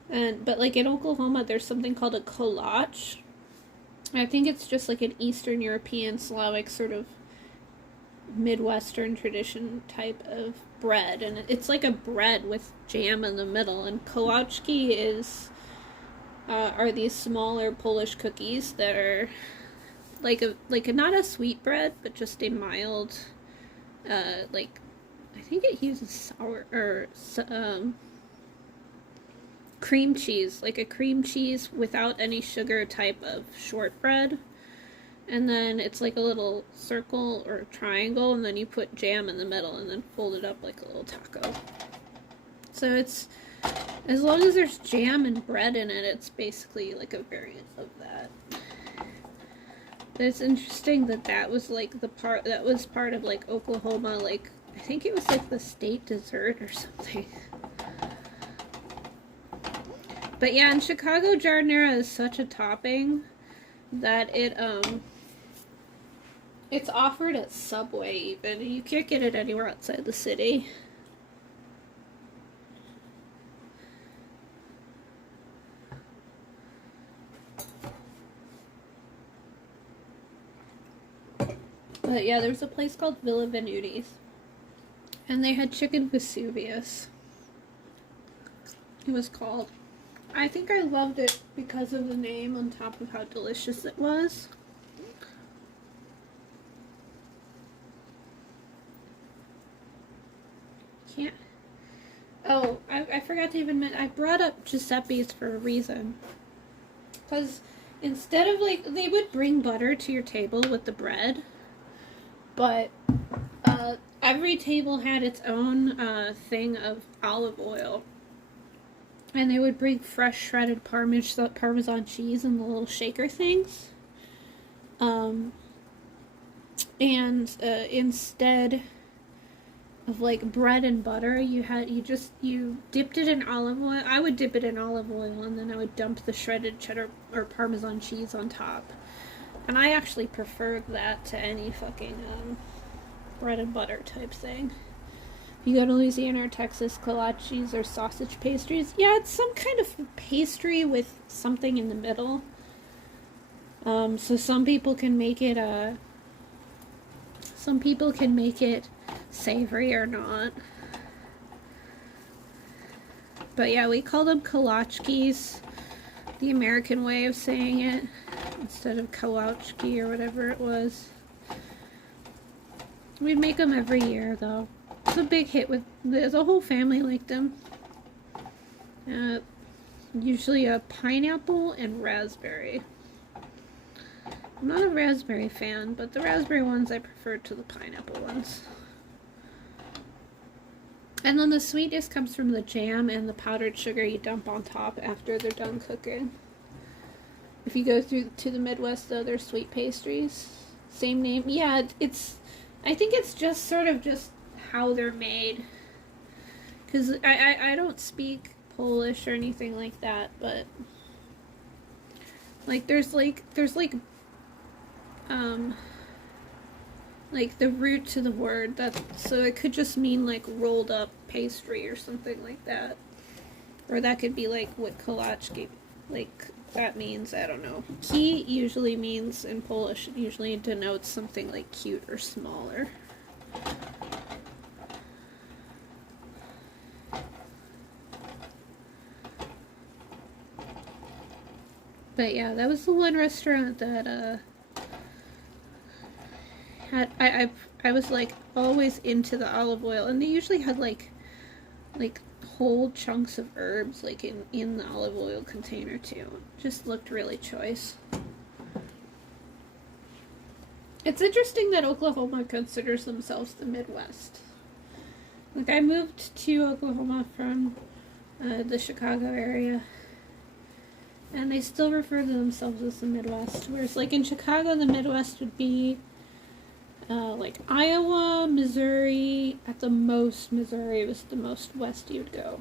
But like in Oklahoma, there's something called a kolache. I think it's just like an Eastern European, Slavic sort of Midwestern tradition type of bread, and it's like a bread with jam in the middle. And kolaczki are these smaller Polish cookies that are like a not a sweet bread, but just a mild, like I think it uses sour or cream cheese, like a cream cheese without any sugar type of shortbread. And then it's like a little circle or triangle, and then you put jam in the middle and then fold it up like a little taco. So it's, as long as there's jam and bread in it, it's basically like a variant of that. But it's interesting that that was like that was part of like Oklahoma, like I think it was like the state dessert or something. But yeah, in Chicago, giardiniera is such a topping that it's offered at Subway even. You can't get it anywhere outside the city. But yeah, there's a place called Villa Venuti's, and they had chicken Vesuvius. It was called. I think I loved it because of the name on top of how delicious it was. Can't. Oh, I forgot to even mention, I brought up Giuseppe's for a reason. Because instead of like, they would bring butter to your table with the bread, but every table had its own thing of olive oil. And they would bring fresh shredded Parmesan cheese in the little shaker things. Instead of like bread and butter, you dipped it in olive oil. I would dip it in olive oil, and then I would dump the shredded cheddar or Parmesan cheese on top. And I actually preferred that to any fucking bread and butter type thing. You go to Louisiana or Texas, kolaches or sausage pastries. Yeah, it's some kind of pastry with something in the middle. So some people can make it savory or not. But yeah, we call them kolaczkis, the American way of saying it, instead of Kowalski or whatever it was. We make them every year though. It's a big hit with the whole family liked them. Usually a pineapple and raspberry. I'm not a raspberry fan, but the raspberry ones I prefer to the pineapple ones. And then the sweetness comes from the jam and the powdered sugar you dump on top after they're done cooking. If you go to the Midwest though, they're sweet pastries. Same name. Yeah, I think it's just sort of just how they're made, because I don't speak Polish or anything like that, but like there's like the root to the word, that so it could just mean like rolled up pastry or something like that, or that could be like what kolaczki like that means. I don't know. Ki usually means in Polish, it usually denotes something like cute or smaller. But yeah, that was the one restaurant that had I was like always into the olive oil, and they usually had like whole chunks of herbs like in the olive oil container too. Just looked really choice. It's interesting that Oklahoma considers themselves the Midwest. Like I moved to Oklahoma from the Chicago area, and they still refer to themselves as the Midwest. Whereas, like, in Chicago, the Midwest would be, like, Iowa, Missouri. At the most, Missouri was the most west you'd go.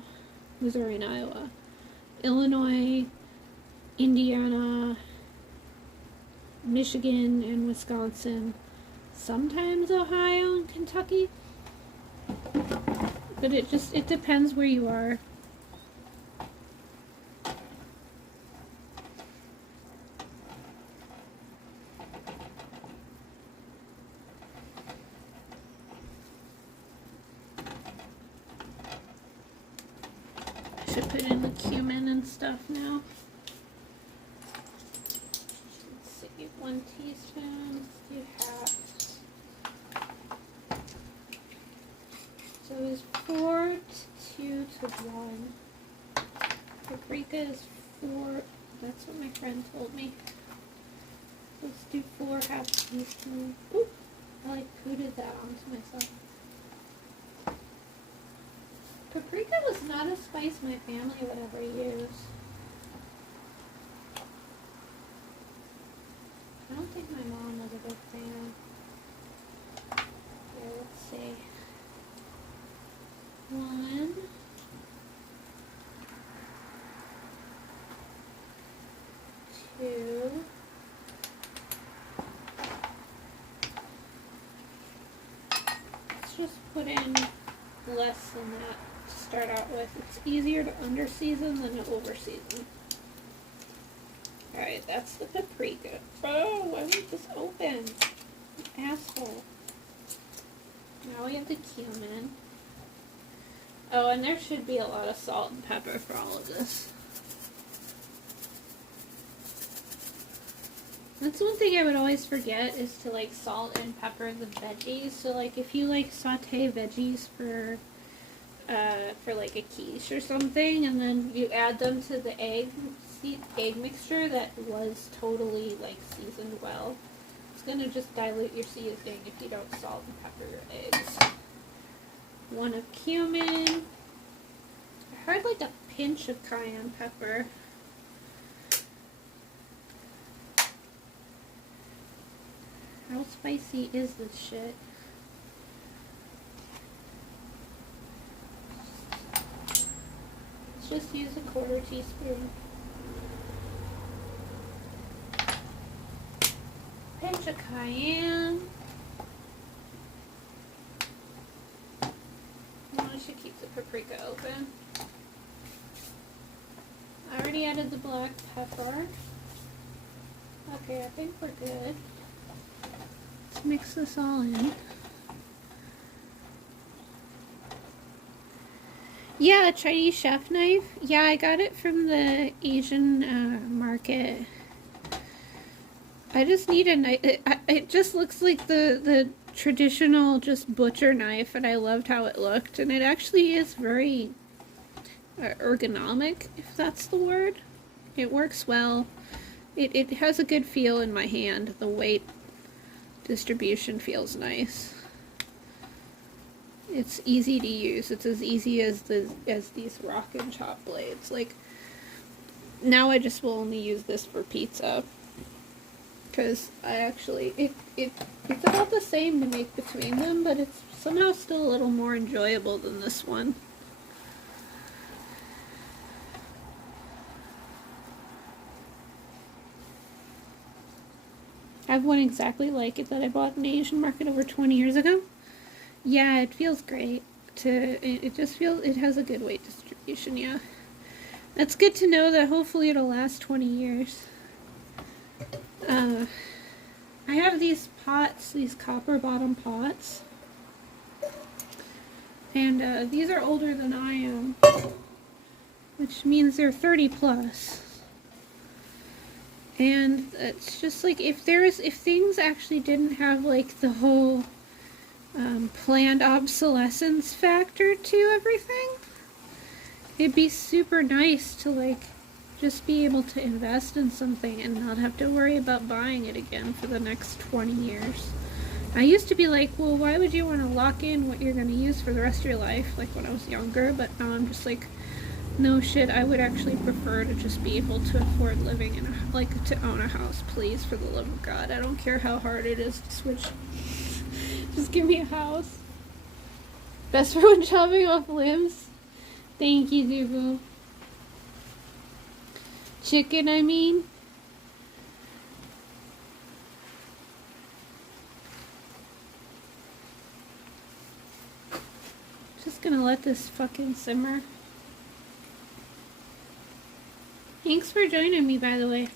Missouri and Iowa. Illinois, Indiana, Michigan, and Wisconsin. Sometimes Ohio and Kentucky. but it depends where you are. I should put in the cumin and stuff now. Let's see, 1 teaspoon, let's do half. So it's 4 to 2 to 1. Paprika is 4. That's what my friend told me. Let's do 4 half teaspoons. Oop, I like pooted that onto myself. Paprika was not a spice my family would ever use. I don't think my mom was a big fan. Here, let's see. 1, 2, let's just put in less than that to start out with. It's easier to under-season than to over-season. Alright, that's the paprika. Oh, why won't this open? Asshole. Now we have the cumin. Oh, and there should be a lot of salt and pepper for all of this. That's one thing I would always forget is to like salt and pepper the veggies. So like if you like saute veggies for like a quiche or something, and then you add them to the egg mixture that was totally like seasoned well, it's gonna just dilute your seasoning if you don't salt and pepper your eggs. 1 of cumin. I heard like a pinch of cayenne pepper. How spicy is this shit? Let's just use a 1/4 teaspoon. Pinch of cayenne. I should keep the paprika open. I already added the black pepper. Okay, I think we're good. Let's mix this all in. Yeah, a Chinese chef knife. Yeah, I got it from the Asian market. I just need a knife. It just looks like the traditional just butcher knife, and I loved how it looked, and it actually is very ergonomic, if that's the word. It works well. It has a good feel in my hand. The weight distribution feels nice. It's easy to use. It's as easy as these rock and chop blades. Like, now I just will only use this for pizza. Because I actually, it's about the same to make between them, but it's somehow still a little more enjoyable than this one. I have one exactly like it that I bought in the Asian market over 20 years ago. Yeah, it feels great. It just feels, it has a good weight distribution, yeah. That's good to know that hopefully it'll last 20 years. I have these pots, these copper bottom pots, and these are older than I am, which means they're 30 plus. And it's just like, if things actually didn't have like the whole planned obsolescence factor to everything, it'd be super nice to like just be able to invest in something and not have to worry about buying it again for the next 20 years. I used to be like, well, why would you want to lock in what you're going to use for the rest of your life, like when I was younger, but now I'm just like, no shit, I would actually prefer to just be able to afford living in a, like, to own a house, please, for the love of God. I don't care how hard it is to switch. Just give me a house. Best for when chopping off limbs. Thank you, Zubu. Chicken, I mean. Just gonna let this fucking simmer. Thanks for joining me, by the way.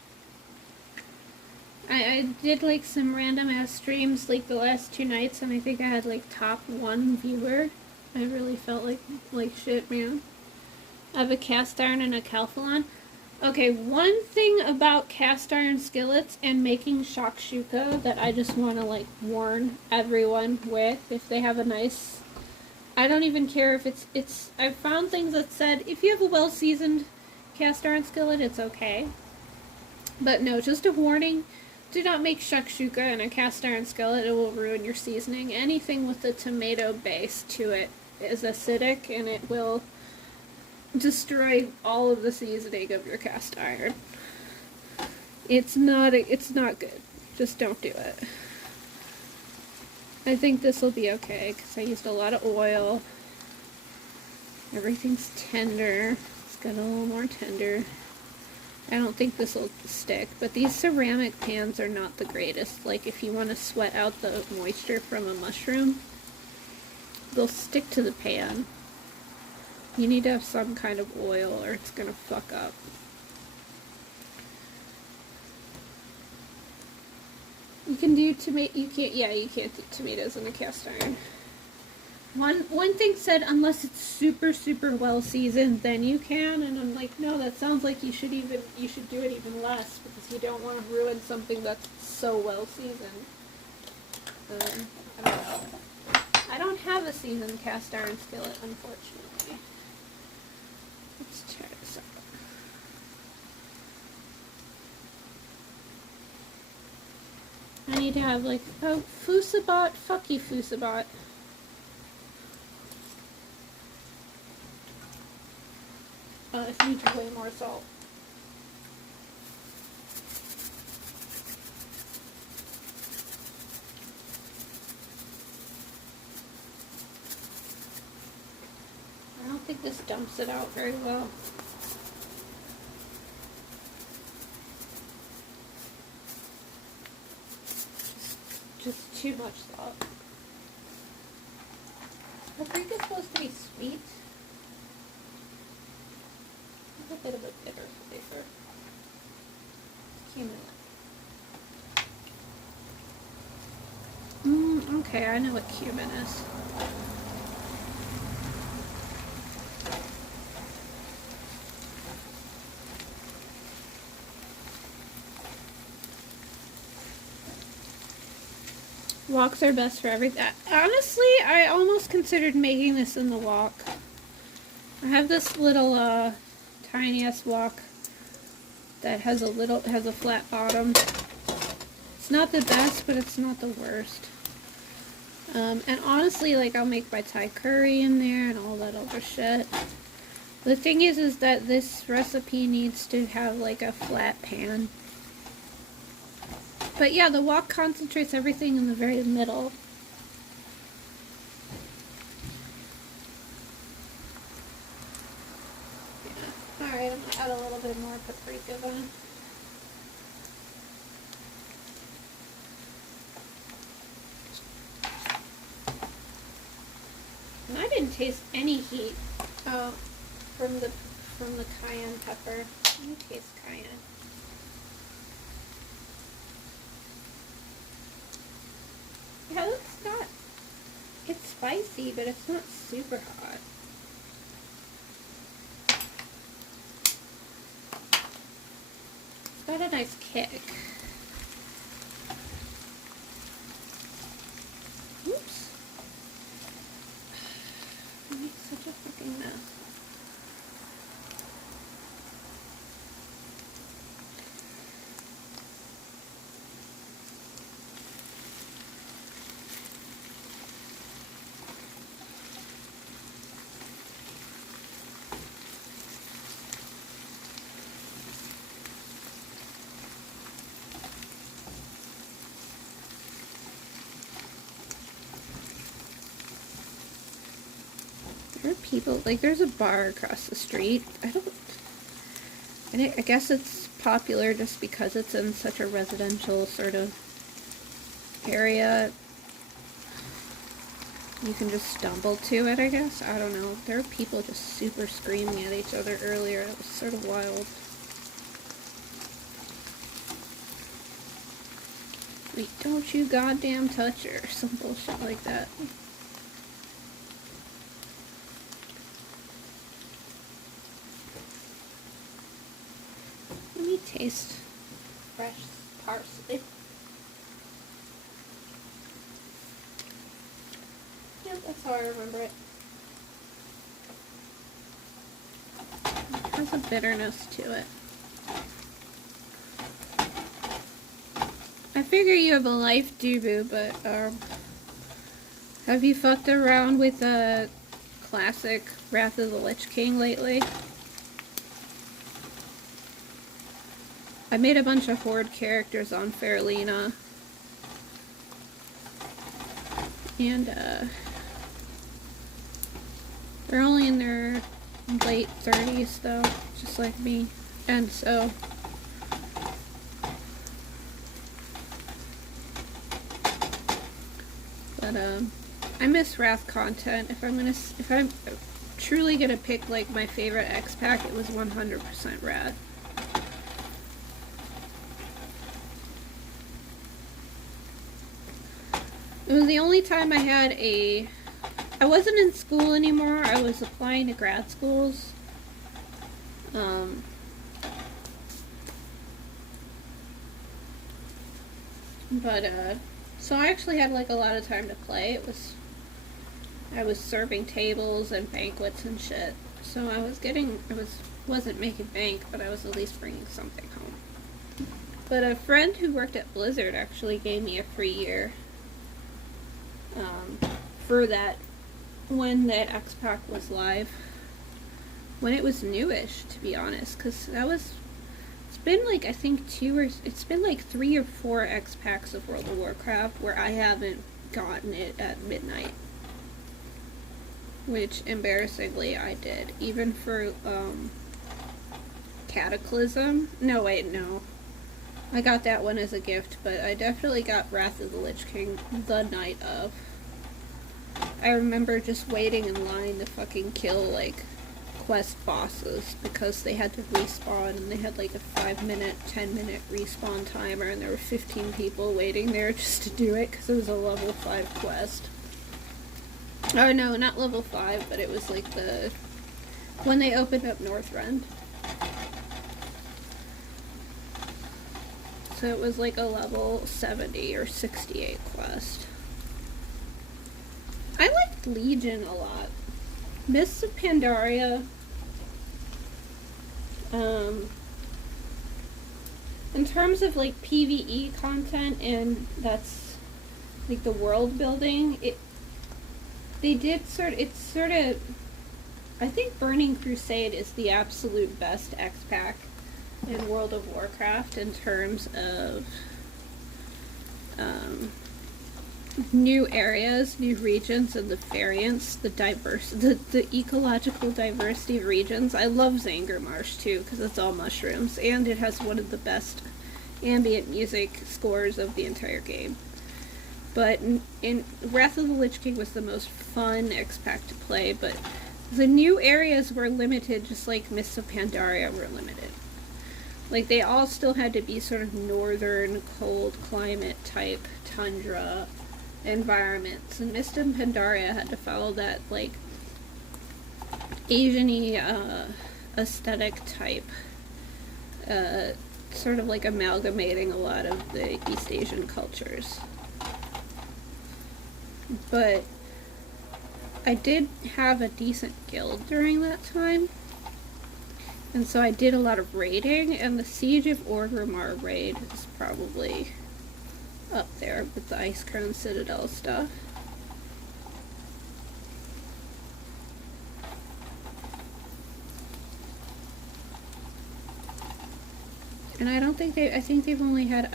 I did like some random ass streams like the last 2 nights, and I think I had like top 1 viewer. I really felt like shit, man. I have a cast iron and a Calphalon. Okay, one thing about cast iron skillets and making shakshuka that I just want to like warn everyone with, if they have a nice, I don't even care if it's I've found things that said if you have a well seasoned cast iron skillet, it's okay. But no, just a warning. Do not make shakshuka in a cast iron skillet. It will ruin your seasoning. Anything with a tomato base to it is acidic, and it will destroy all of the seasoning of your cast iron. It's not good. Just don't do it. I think this will be okay because I used a lot of oil. Everything's tender. It's got a little more tender. I don't think this will stick, but these ceramic pans are not the greatest. Like, if you want to sweat out the moisture from a mushroom, they'll stick to the pan. You need to have some kind of oil or it's gonna fuck up. You can do you can't do tomatoes in a cast iron. One thing said unless it's super well seasoned, then you can, and I'm like, no, that sounds like you should do it even less because you don't want to ruin something that's so well seasoned. I don't know. I don't have a seasoned cast iron skillet, unfortunately. Let's try this out. I need to have like, oh, Fusabot, fuck you, Fusabot. It needs way more salt. I don't think this dumps it out very well. Just too much salt. Paprika's supposed to be sweet. A bit of a bitter flavor. Cumin. Okay, I know what cumin is. Woks are best for everything. Honestly, I almost considered making this in the wok. I have this little, tiny ass wok that has a flat bottom. It's not the best, but it's not the worst. And honestly, like, I'll make my Thai curry in there and all that other shit. The thing is that this recipe needs to have like a flat pan. But yeah, the wok concentrates everything in the very middle. Alright, I'm going to add a little bit more paprika then. And I didn't taste any heat from the cayenne pepper. Let me taste cayenne. Yeah, it's not, it's spicy, but it's not super hot. It's got a nice kick. Oops. I make such a fucking mess. There are people, like, there's a bar across the street. I guess it's popular just because it's in such a residential sort of area. you can just stumble to it, I guess. I don't know. There were people just super screaming at each other earlier. It was sort of wild. Like, don't you goddamn touch her, or some bullshit like that. Let me taste fresh parsley. Yep, that's how I remember it. It has a bitterness to it. I figure you have a life, Dubu, but have you fucked around with a classic Wrath of the Lich King lately? I made a bunch of Horde characters on Farlina. And they're only in their late 30s though, just like me. And so I miss Wrath content. If I'm truly gonna pick like my favorite X pack, it was 100% Wrath. It was the only time I had I wasn't in school anymore. I was applying to grad schools. So I actually had like a lot of time to play. I was serving tables and banquets and shit. So wasn't making bank, but I was at least bringing something home. But a friend who worked at Blizzard actually gave me a free year. For that, when that X-Pack was live, when it was newish, to be honest, because it's been like, I think it's been like 3 or 4 X-Packs of World of Warcraft where I haven't gotten it at midnight, which, embarrassingly, I did, even for, Cataclysm. No, wait, no. I got that one as a gift, but I definitely got Wrath of the Lich King the night of. I remember just waiting in line to fucking kill, like, quest bosses because they had to respawn, and they had, like, a 5-minute, 10-minute respawn timer, and there were 15 people waiting there just to do it because it was a level 5 quest. Oh, no, not level 5, but it was, like, when they opened up Northrend. So it was like a level 70 or 68 quest. I liked Legion a lot. Mists of Pandaria. In terms of like PvE content, and that's like the world building, I think Burning Crusade is the absolute best X-Pack in World of Warcraft in terms of new areas, new regions, and the variance, the ecological diversity of regions. I love Zangarmarsh too, because it's all mushrooms, and it has one of the best ambient music scores of the entire game. But in Wrath of the Lich King was the most fun X-Pack to play, but the new areas were limited, just like Mists of Pandaria were limited. Like, they all still had to be sort of northern, cold climate type tundra environments. And Mist of Pandaria had to follow that, like, Asian-y aesthetic type. Sort of like amalgamating a lot of the East Asian cultures. But I did have a decent guild during that time. And so I did a lot of raiding, and the Siege of Orgrimmar raid is probably up there with the Icecrown Citadel stuff. And I think they've only had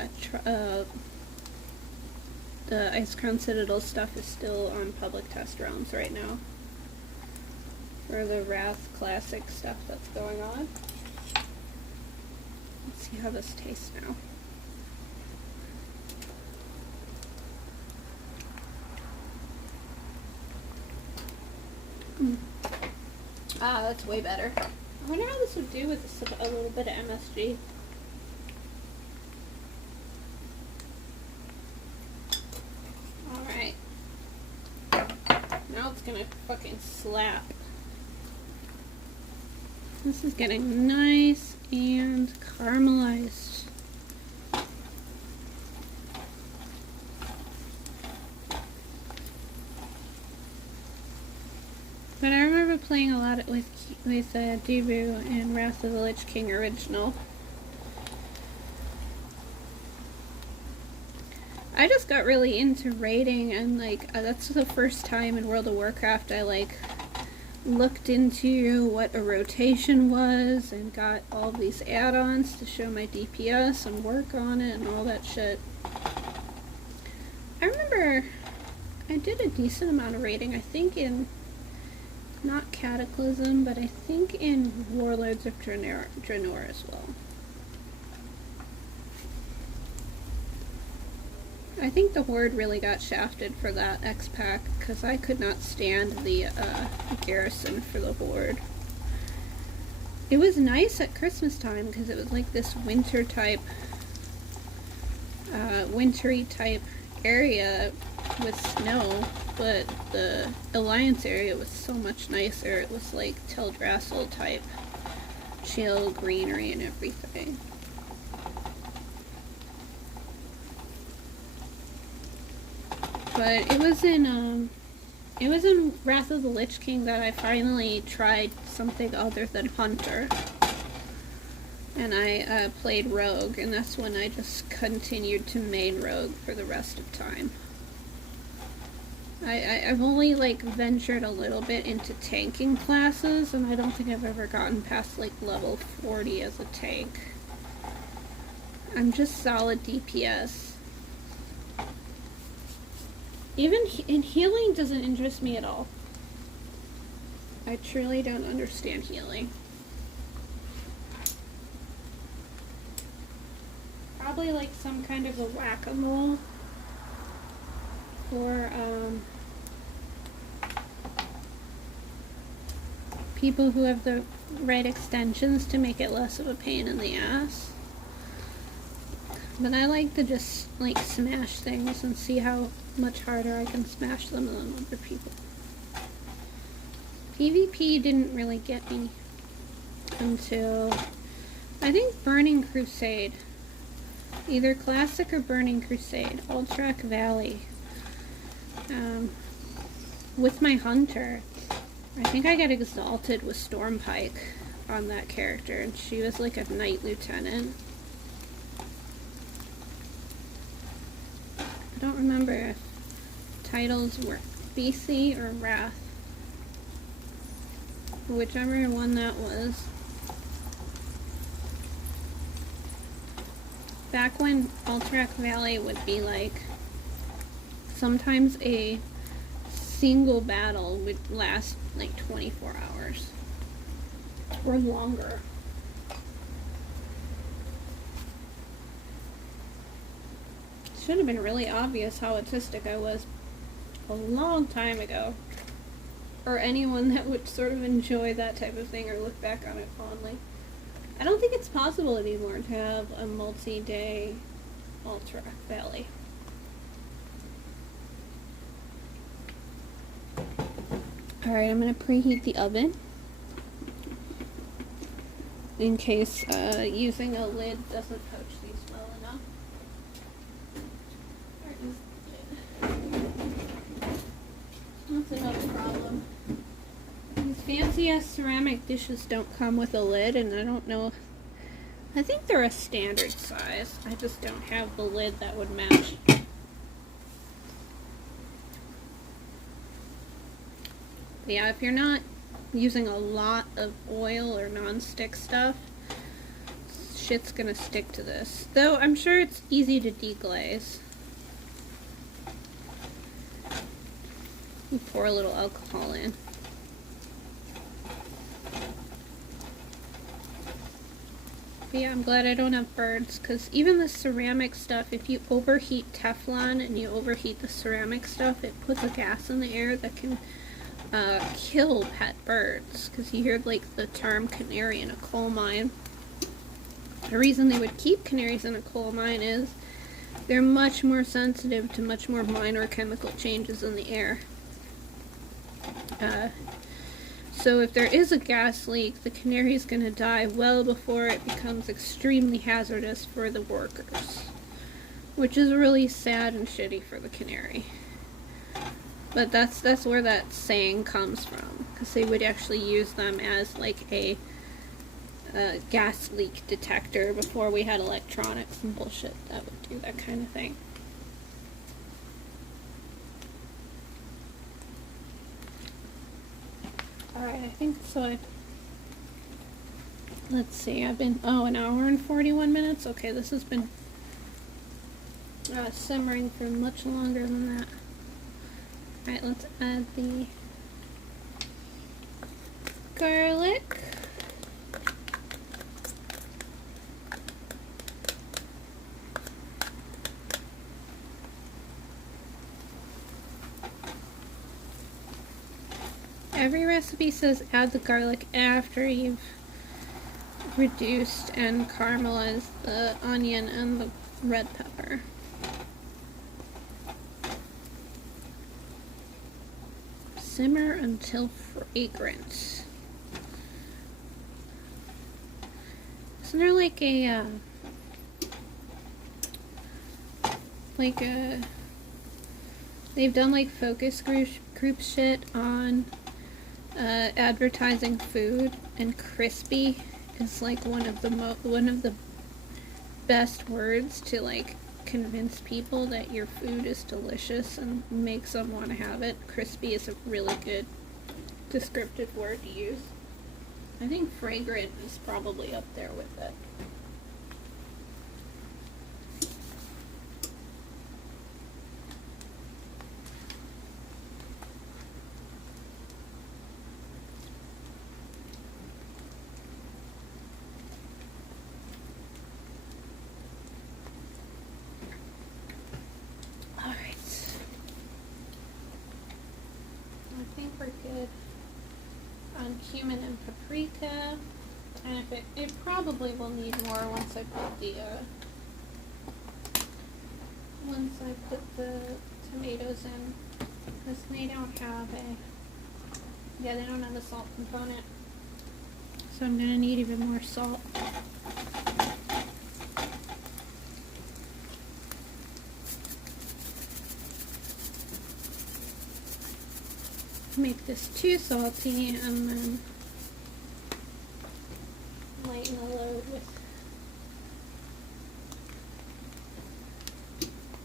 the Icecrown Citadel stuff is still on public test rounds right now. For the Wrath Classic stuff that's going on. Let's see how this tastes now. Ah, that's way better. I wonder how this would do with a little bit of MSG. Alright. Now it's gonna fucking slap. This is getting nice and caramelized. But I remember playing a lot with Debu and Wrath of the Lich King original. I just got really into raiding, and like that's the first time in World of Warcraft I like looked into what a rotation was and got all these add-ons to show my DPS and work on it and all that shit. I remember I did a decent amount of raiding, I think in not Cataclysm, but I think in Warlords of Draenor as well. I think the Horde really got shafted for that X-Pack, because I could not stand the garrison for the Horde. It was nice at Christmas time, because it was like this winter type, wintry type area with snow, but the Alliance area was so much nicer. It was like Teldrassil type chill greenery and everything. But it was in Wrath of the Lich King that I finally tried something other than Hunter. And I played Rogue, and that's when I just continued to main Rogue for the rest of time. I've only like ventured a little bit into tanking classes, and I don't think I've ever gotten past like level 40 as a tank. I'm just solid DPS. Even healing doesn't interest me at all. I truly don't understand healing. Probably like some kind of a whack-a-mole for people who have the right extensions to make it less of a pain in the ass. But I like to just like smash things and see how much harder I can smash them than other people. PvP didn't really get me until I think Burning Crusade. Either Classic or Burning Crusade. Alterac Valley. With my Hunter. I think I got exalted with Stormpike on that character, and she was like a Knight Lieutenant. I don't remember if titles were BC or Wrath. Whichever one that was. Back when Alterac Valley would be like, sometimes a single battle would last like 24 hours. Or longer. Should have been really obvious how autistic I was a long time ago. Or anyone that would sort of enjoy that type of thing or look back on it fondly. I don't think it's possible anymore to have a multi-day Alterac Valley. Alright, I'm going to preheat the oven. In case using a lid doesn't poach these well enough. That's another problem. These fancy-ass ceramic dishes don't come with a lid, and I don't know. I think they're a standard size. I just don't have the lid that would match. But yeah, if you're not using a lot of oil or non-stick stuff, shit's gonna stick to this. Though I'm sure it's easy to deglaze. You pour a little alcohol in. But yeah, I'm glad I don't have birds, because even the ceramic stuff, if you overheat Teflon and you overheat the ceramic stuff, it puts a gas in the air that can kill pet birds, because you hear like the term canary in a coal mine. The reason they would keep canaries in a coal mine is they're much more sensitive to much more minor chemical changes in the air. So if there is a gas leak, the canary is going to die well before it becomes extremely hazardous for the workers, which is really sad and shitty for the canary. But that's where that saying comes from, because they would actually use them as like a gas leak detector before we had electronics and bullshit that would do that kind of thing. Alright, I think so. Let's see, I've been, an hour and 41 minutes? Okay, this has been simmering for much longer than that. Alright, let's add the garlic. Every recipe says add the garlic after you've reduced and caramelized the onion and the red pepper. Simmer until fragrant. Isn't there like a they've done like focus group shit on advertising food, and crispy is like one of the best words to like convince people that your food is delicious and makes them want to have it. Crispy is a really good descriptive word to use. I think fragrant is probably up there with it. On cumin and paprika, and if it probably will need more once I put the tomatoes in, because they don't have they don't have a salt component, so I'm gonna need even more salt. Make this too salty, and then lighten the load with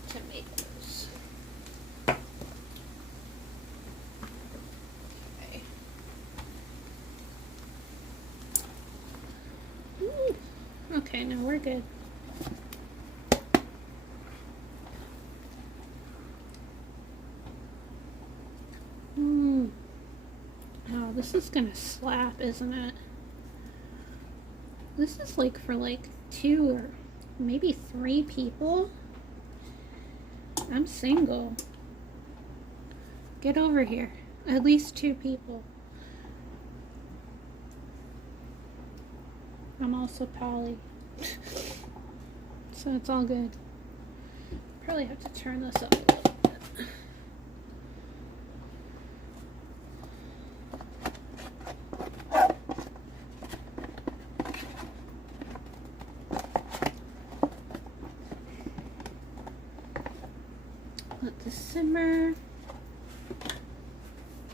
tomatoes. Okay. Ooh. Okay, now we're good. Oh, this is gonna slap, isn't it? This is like for like 2 or maybe 3 people. I'm single. Get over here. At least 2 people. I'm also poly. So it's all good. Probably have to turn this up a little bit. Let this simmer.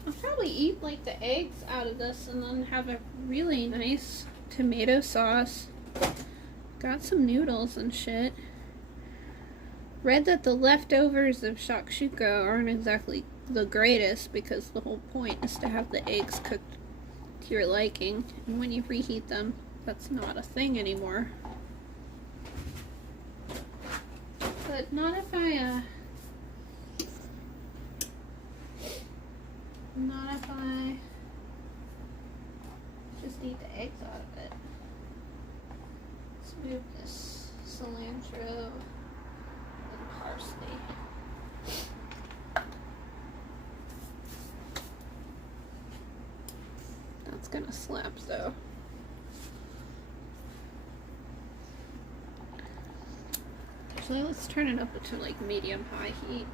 I'll probably eat like the eggs out of this and then have a really nice tomato sauce. Got some noodles and shit. Read that the leftovers of shakshuka aren't exactly the greatest, because the whole point is to have the eggs cooked to your liking, and when you reheat them, that's not a thing anymore. But not if I just eat the eggs out of it. Let's move this cilantro and parsley. gonna slap though. Actually, let's turn it up to like medium-high heat.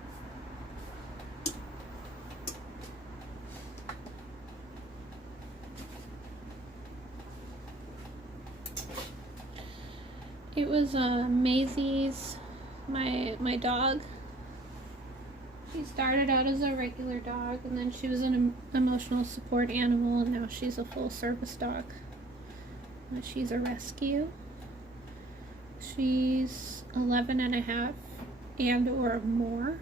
It was Maisie's, my dog. She started out as a regular dog, and then she was an emotional support animal, and now she's a full-service dog. She's a rescue. She's 11 and a half and or more.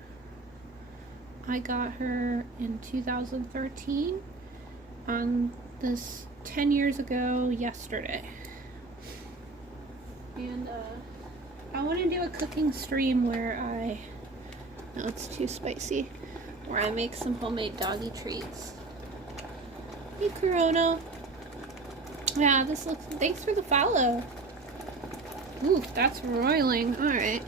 I got her in 2013 on this 10 years ago yesterday. And I want to do a cooking stream where no, it's too spicy, where I make some homemade doggy treats. Hey, Corona. Yeah, this looks, thanks for the follow. Ooh, that's roiling. Alright.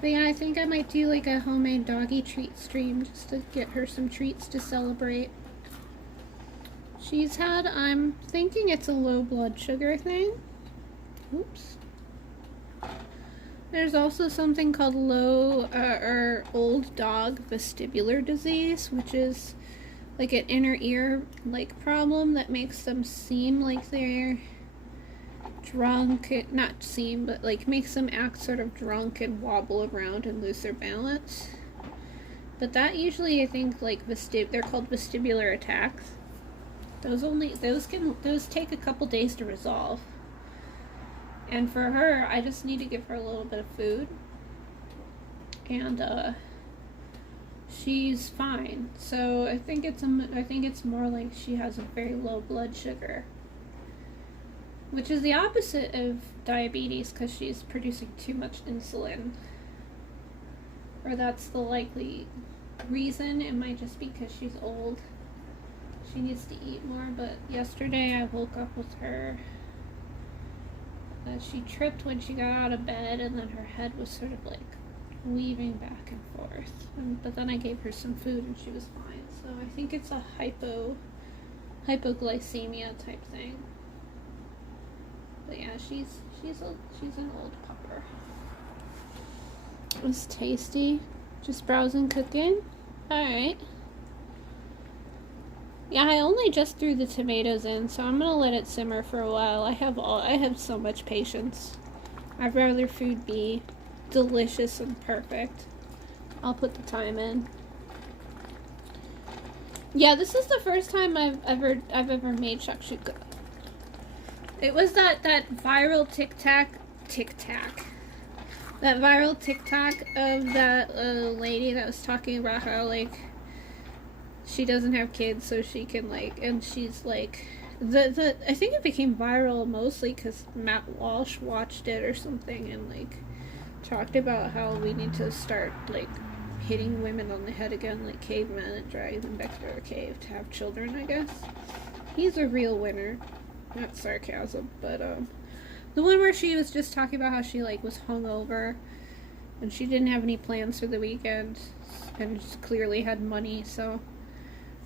But yeah, I think I might do like a homemade doggy treat stream just to get her some treats to celebrate. She's had, I'm thinking it's a low blood sugar thing. Oops. There's also something called old dog vestibular disease, which is like an inner ear like problem that makes them seem like they're drunk. Not seem, but like makes them act sort of drunk and wobble around and lose their balance. But that usually, I think, like they're called vestibular attacks. Those take a couple days to resolve. And for her, I just need to give her a little bit of food. And she's fine. So I think it's more like she has a very low blood sugar, which is the opposite of diabetes because she's producing too much insulin. Or that's the likely reason. It might just be because she's old. She needs to eat more. But yesterday I woke up with her. She tripped when she got out of bed, and then her head was sort of like weaving back and forth. But then I gave her some food and she was fine. So I think it's a hypoglycemia type thing. But yeah, she's an old pupper. It was tasty. Just browsing cooking. Alright. Yeah, I only just threw the tomatoes in, so I'm gonna let it simmer for a while. I have so much patience. I'd rather food be delicious and perfect. I'll put the time in. Yeah, this is the first time I've ever made shakshuka. It was that viral TikTok. That viral TikTok of that lady that was talking about how like she doesn't have kids, so she can like, and she's like, I think it became viral mostly because Matt Walsh watched it or something and like talked about how we need to start like hitting women on the head again like cavemen and drag them back to their cave to have children, I guess. He's a real winner. Not sarcasm, but the one where she was just talking about how she like was hungover and she didn't have any plans for the weekend and just clearly had money, so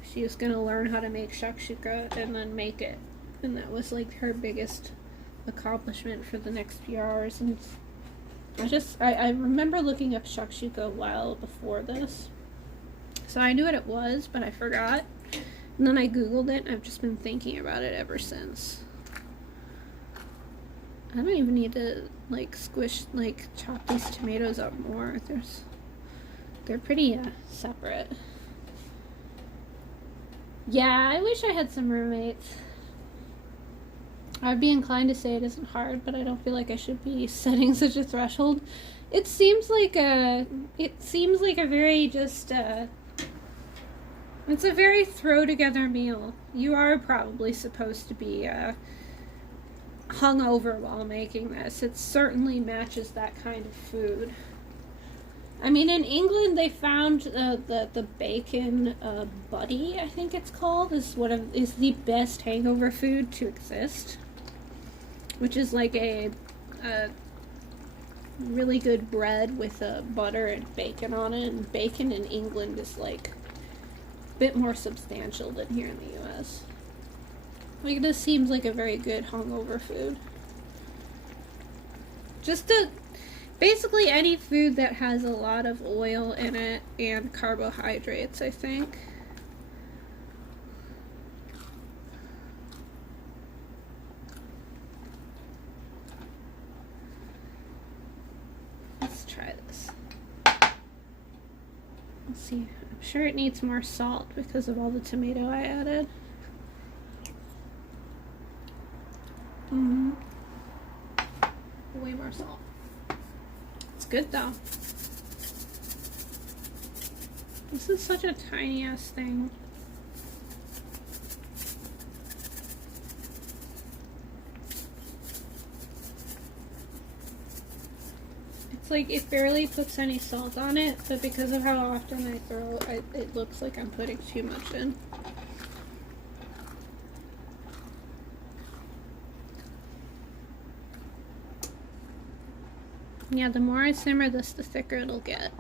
she was gonna learn how to make shakshuka and then make it, and that was like her biggest accomplishment for the next few hours. And I remember looking up shakshuka a while before this, so I knew what it was, but I forgot. And then I googled it, and I've just been thinking about it ever since. I don't even need to like chop these tomatoes up more. They're pretty separate. Yeah, I wish I had some roommates. I'd be inclined to say it isn't hard, but I don't feel like I should be setting such a threshold. It seems like a very just it's a very throw together meal. You are probably supposed to be hungover while making this. It certainly matches that kind of food. I mean, in England, they found the bacon buddy, I think it's called, is the best hangover food to exist, which is like a really good bread with butter and bacon on it. And bacon in England is like a bit more substantial than here in the US. Like, this seems like a very good hungover food. Basically any food that has a lot of oil in it and carbohydrates, I think. Let's try this. Let's see. I'm sure it needs more salt because of all the tomato I added. Way more salt. It's good though. This is such a tiny ass thing. It's like it barely puts any salt on it, but because of how often I throw it, it looks like I'm putting too much in. Yeah, the more I simmer this, the thicker it'll get.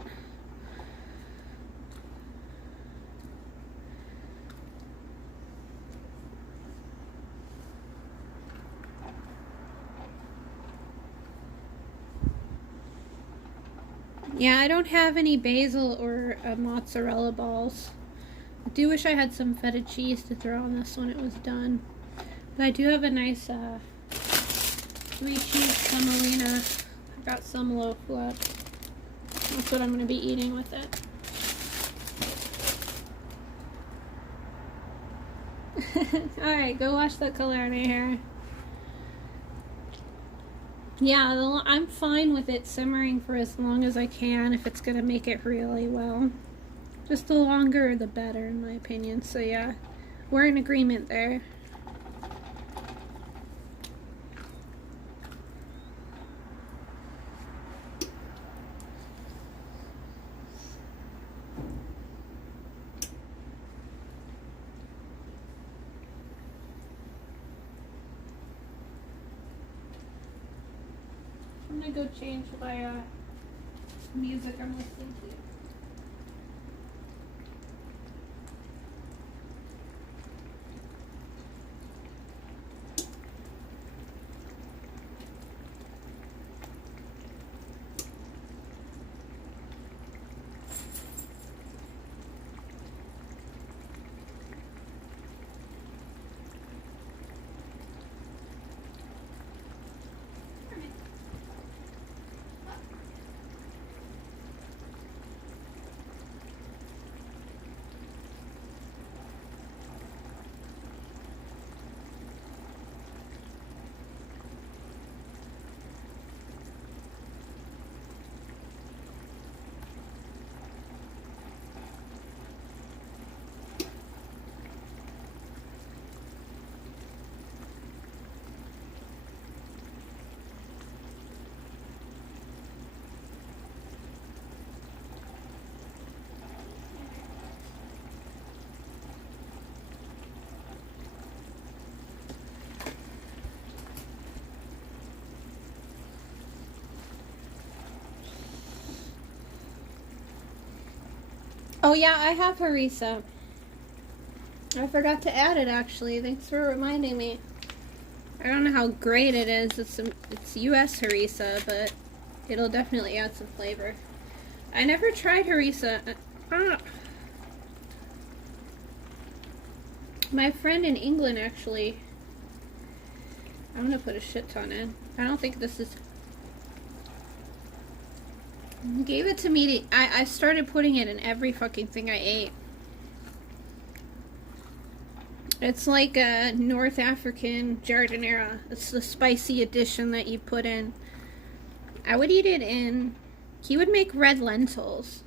Yeah, I don't have any basil or mozzarella balls. I do wish I had some feta cheese to throw on this when it was done. But I do have a nice 3-cheese semolina. I've got some loaf left. That's what I'm going to be eating with it. Alright, go wash that color out of your hair. Yeah, I'm fine with it simmering for as long as I can if it's going to make it really well. Just the longer the better, in my opinion. So yeah, we're in agreement there. I'm gonna go change my music I'm listening to. Oh yeah, I have harissa. I forgot to add it actually. Thanks for reminding me. I don't know how great it is. It's US harissa, but it'll definitely add some flavor. I never tried harissa. My friend in England actually. I'm gonna put a shit ton in. I don't think this is. Gave it to me. I started putting it in every fucking thing I ate. It's like a North African jardinera. It's the spicy addition that you put in. I would eat it in. He would make red lentils.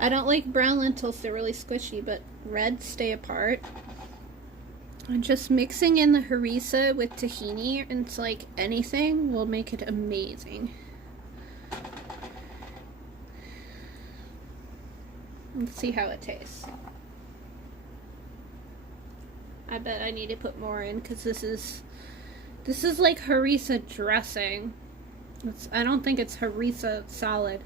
I don't like brown lentils. They're really squishy, but red stay apart. And just mixing in the harissa with tahini into like anything will make it amazing. Let's see how it tastes. I bet I need to put more in because this is like harissa dressing. I don't think it's harissa solid.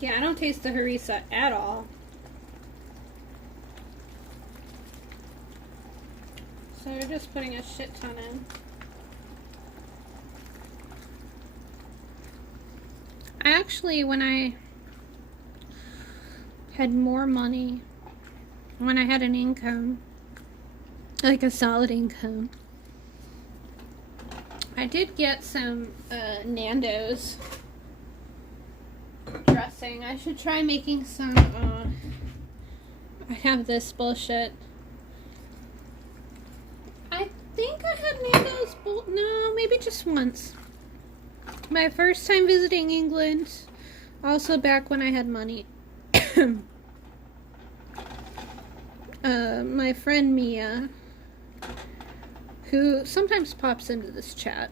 Yeah, I don't taste the harissa at all. So we're just putting a shit ton in. I actually, when I had more money, when I had an income, like a solid income, I did get some Nando's dressing. I should try making some, I have this bullshit. I think I had Nando's, no, maybe just once. My first time visiting England, also back when I had money. My friend Mia, who sometimes pops into this chat,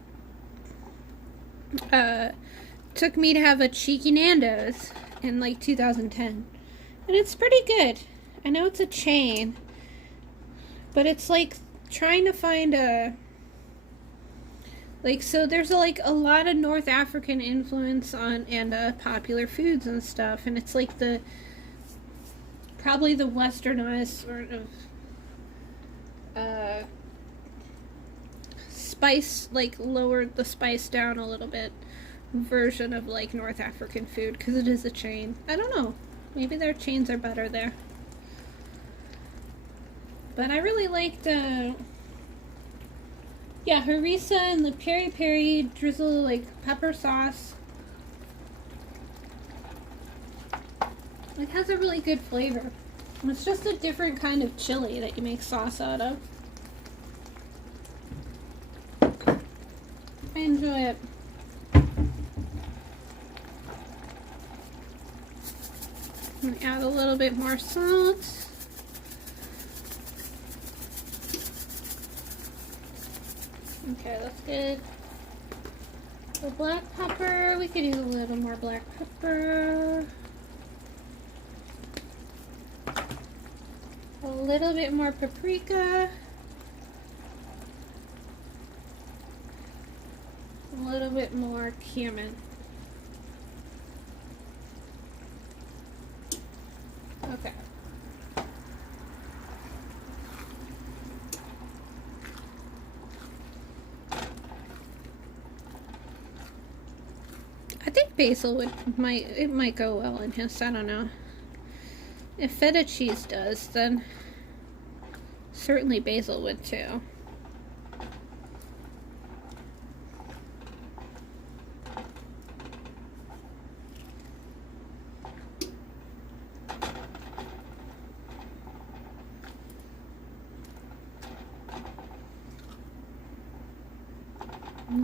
took me to have a cheeky Nando's in like 2010. And it's pretty good. I know it's a chain, but it's like trying to find a... Like, so there's like a lot of North African influence on and popular foods and stuff, and it's like the probably the westernized sort of spice, like lowered the spice down a little bit version of like North African food, because it is a chain. I don't know, maybe their chains are better there, but I really liked yeah, harissa and the peri peri drizzle, like pepper sauce. It has a really good flavor. It's just a different kind of chili that you make sauce out of. I enjoy it. And add a little bit more salt. Okay, that's good. The black pepper, we could use a little more black pepper. A little bit more paprika. A little bit more cumin. Okay. I think basil might go well in his, I don't know. If feta cheese does, then certainly basil would too.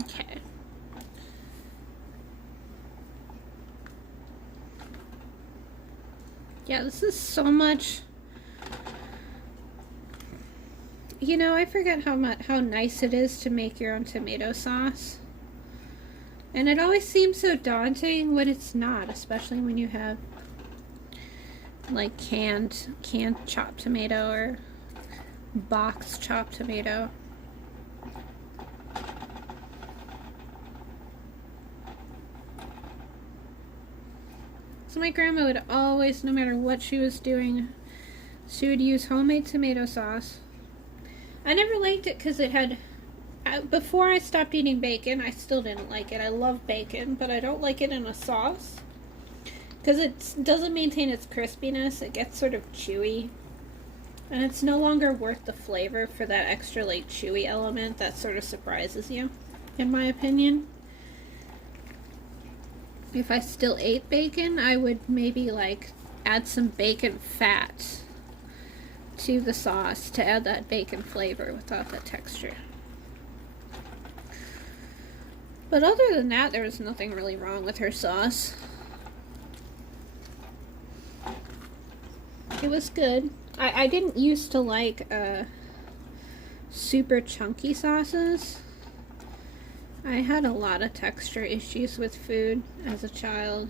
Okay. Yeah, this is so much. You know, I forget how nice it is to make your own tomato sauce. And it always seems so daunting when it's not, especially when you have like canned chopped tomato or box chopped tomato. So my grandma would always, no matter what she was doing, she would use homemade tomato sauce. I never liked it because it had, before I stopped eating bacon, I still didn't like it. I love bacon, but I don't like it in a sauce because it doesn't maintain its crispiness. It gets sort of chewy, and it's no longer worth the flavor for that extra like chewy element that sort of surprises you, in my opinion. If I still ate bacon, I would maybe like add some bacon fat to the sauce to add that bacon flavor without that texture. But other than that, there was nothing really wrong with her sauce. It was good. I didn't used to like super chunky sauces. I had a lot of texture issues with food as a child.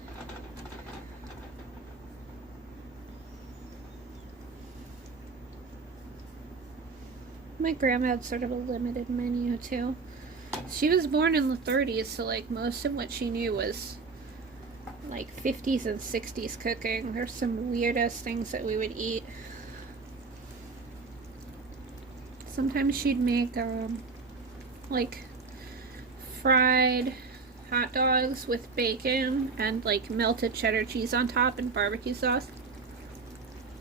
My grandma had sort of a limited menu too. She was born in the 30s, so like most of what she knew was like 50s and 60s cooking. There's some weirdest things that we would eat. Sometimes she'd make like fried hot dogs with bacon and like melted cheddar cheese on top and barbecue sauce.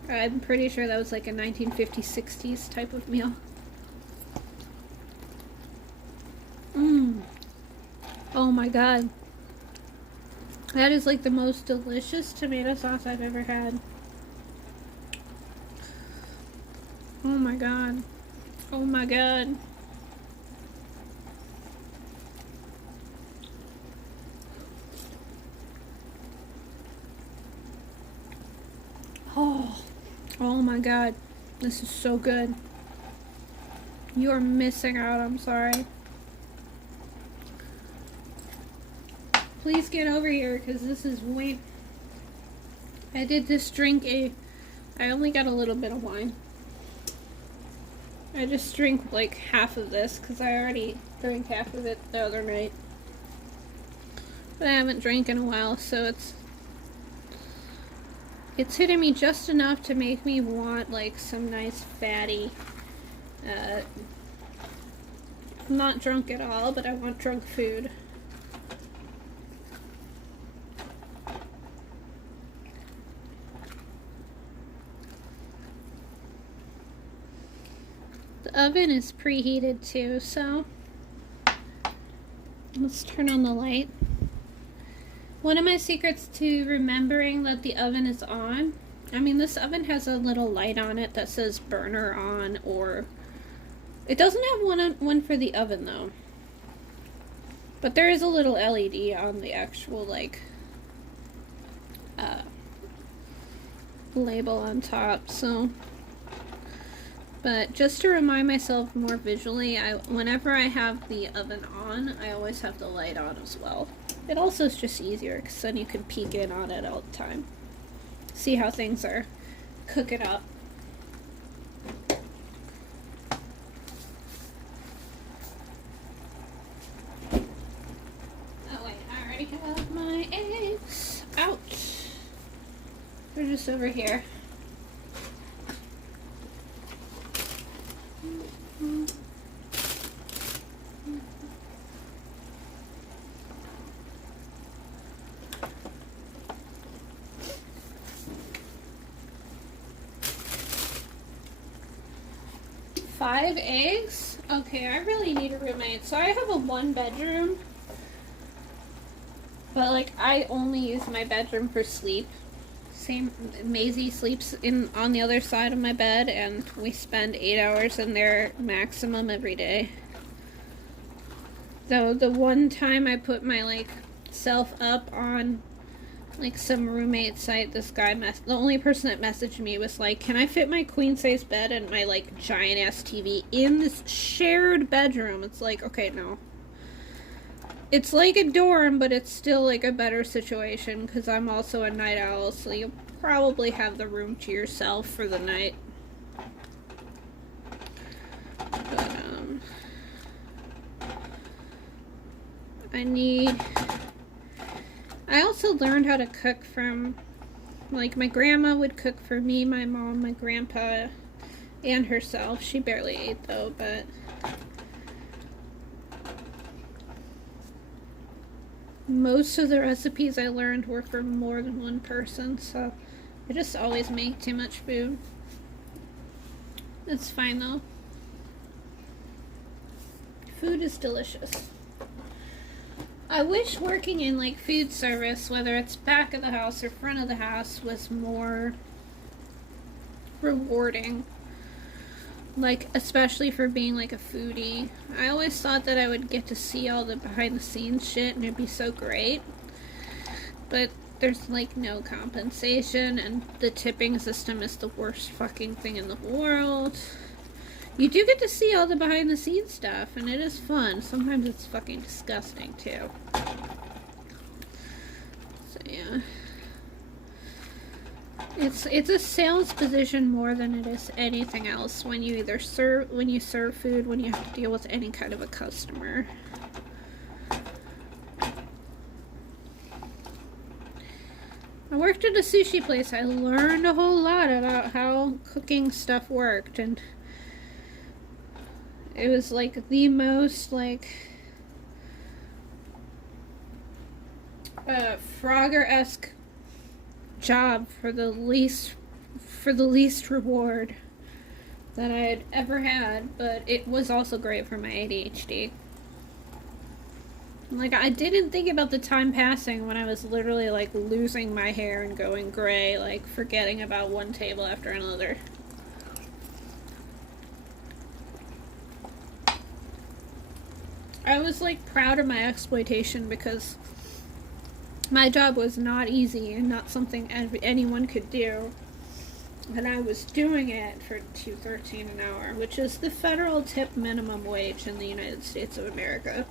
I'm pretty sure that was like a 1950s, 60s type of meal. Oh my god. That is like the most delicious tomato sauce I've ever had. Oh my god. Oh my god. Oh my god. This is so good. You are missing out, I'm sorry. Please get over here, because this is way... I did this drink I only got a little bit of wine. I just drank like half of this, because I already drank half of it the other night. But I haven't drank in a while, so it's hitting me just enough to make me want like some nice fatty, I'm not drunk at all, but I want drunk food. The oven is preheated too, so let's turn on the light. One of my secrets to remembering that the oven is on, I mean, this oven has a little light on it that says burner on, or it doesn't have one for the oven though. But there is a little LED on the actual like label on top, so. But just to remind myself more visually, whenever I have the oven on, I always have the light on as well. It also is just easier because then you can peek in on it all the time. See how things are cooking up. Oh wait, I already have my eggs out. They're just over here. 5 eggs? Okay, I really need a roommate. So I have a 1-bedroom. But like I only use my bedroom for sleep. Maisie sleeps on the other side of my bed, and we spend 8 hours in there maximum every day. Though the one time I put my like self up on like some roommate site, this guy the only person that messaged me was like, can I fit my queen size bed and my like giant ass TV in this shared bedroom? It's like, okay, no. It's like a dorm, but it's still like a better situation because I'm also a night owl, so you'll probably have the room to yourself for the night. But I also learned how to cook from, like, my grandma would cook for me, my mom, my grandpa, and herself. She barely ate though, but most of the recipes I learned were for more than one person, so I just always make too much food. It's fine though. Food is delicious. I wish working in like food service, whether it's back of the house or front of the house, was more rewarding. Like, especially for being like a foodie. I always thought that I would get to see all the behind the scenes shit and it'd be so great. But there's like no compensation, and the tipping system is the worst fucking thing in the world. You do get to see all the behind the scenes stuff, and it is fun. Sometimes it's fucking disgusting too. So yeah. It's a sales position more than it is anything else when you serve food, when you have to deal with any kind of a customer. I worked at a sushi place. I learned a whole lot about how cooking stuff worked, and it was like the most like Frogger-esque job for the least reward that I had ever had, but it was also great for my ADHD. Like, I didn't think about the time passing when I was literally like losing my hair and going gray, like forgetting about one table after another. I was like proud of my exploitation because my job was not easy and not something anyone could do. And I was doing it for $2.13 an hour, which is the federal tip minimum wage in the United States of America.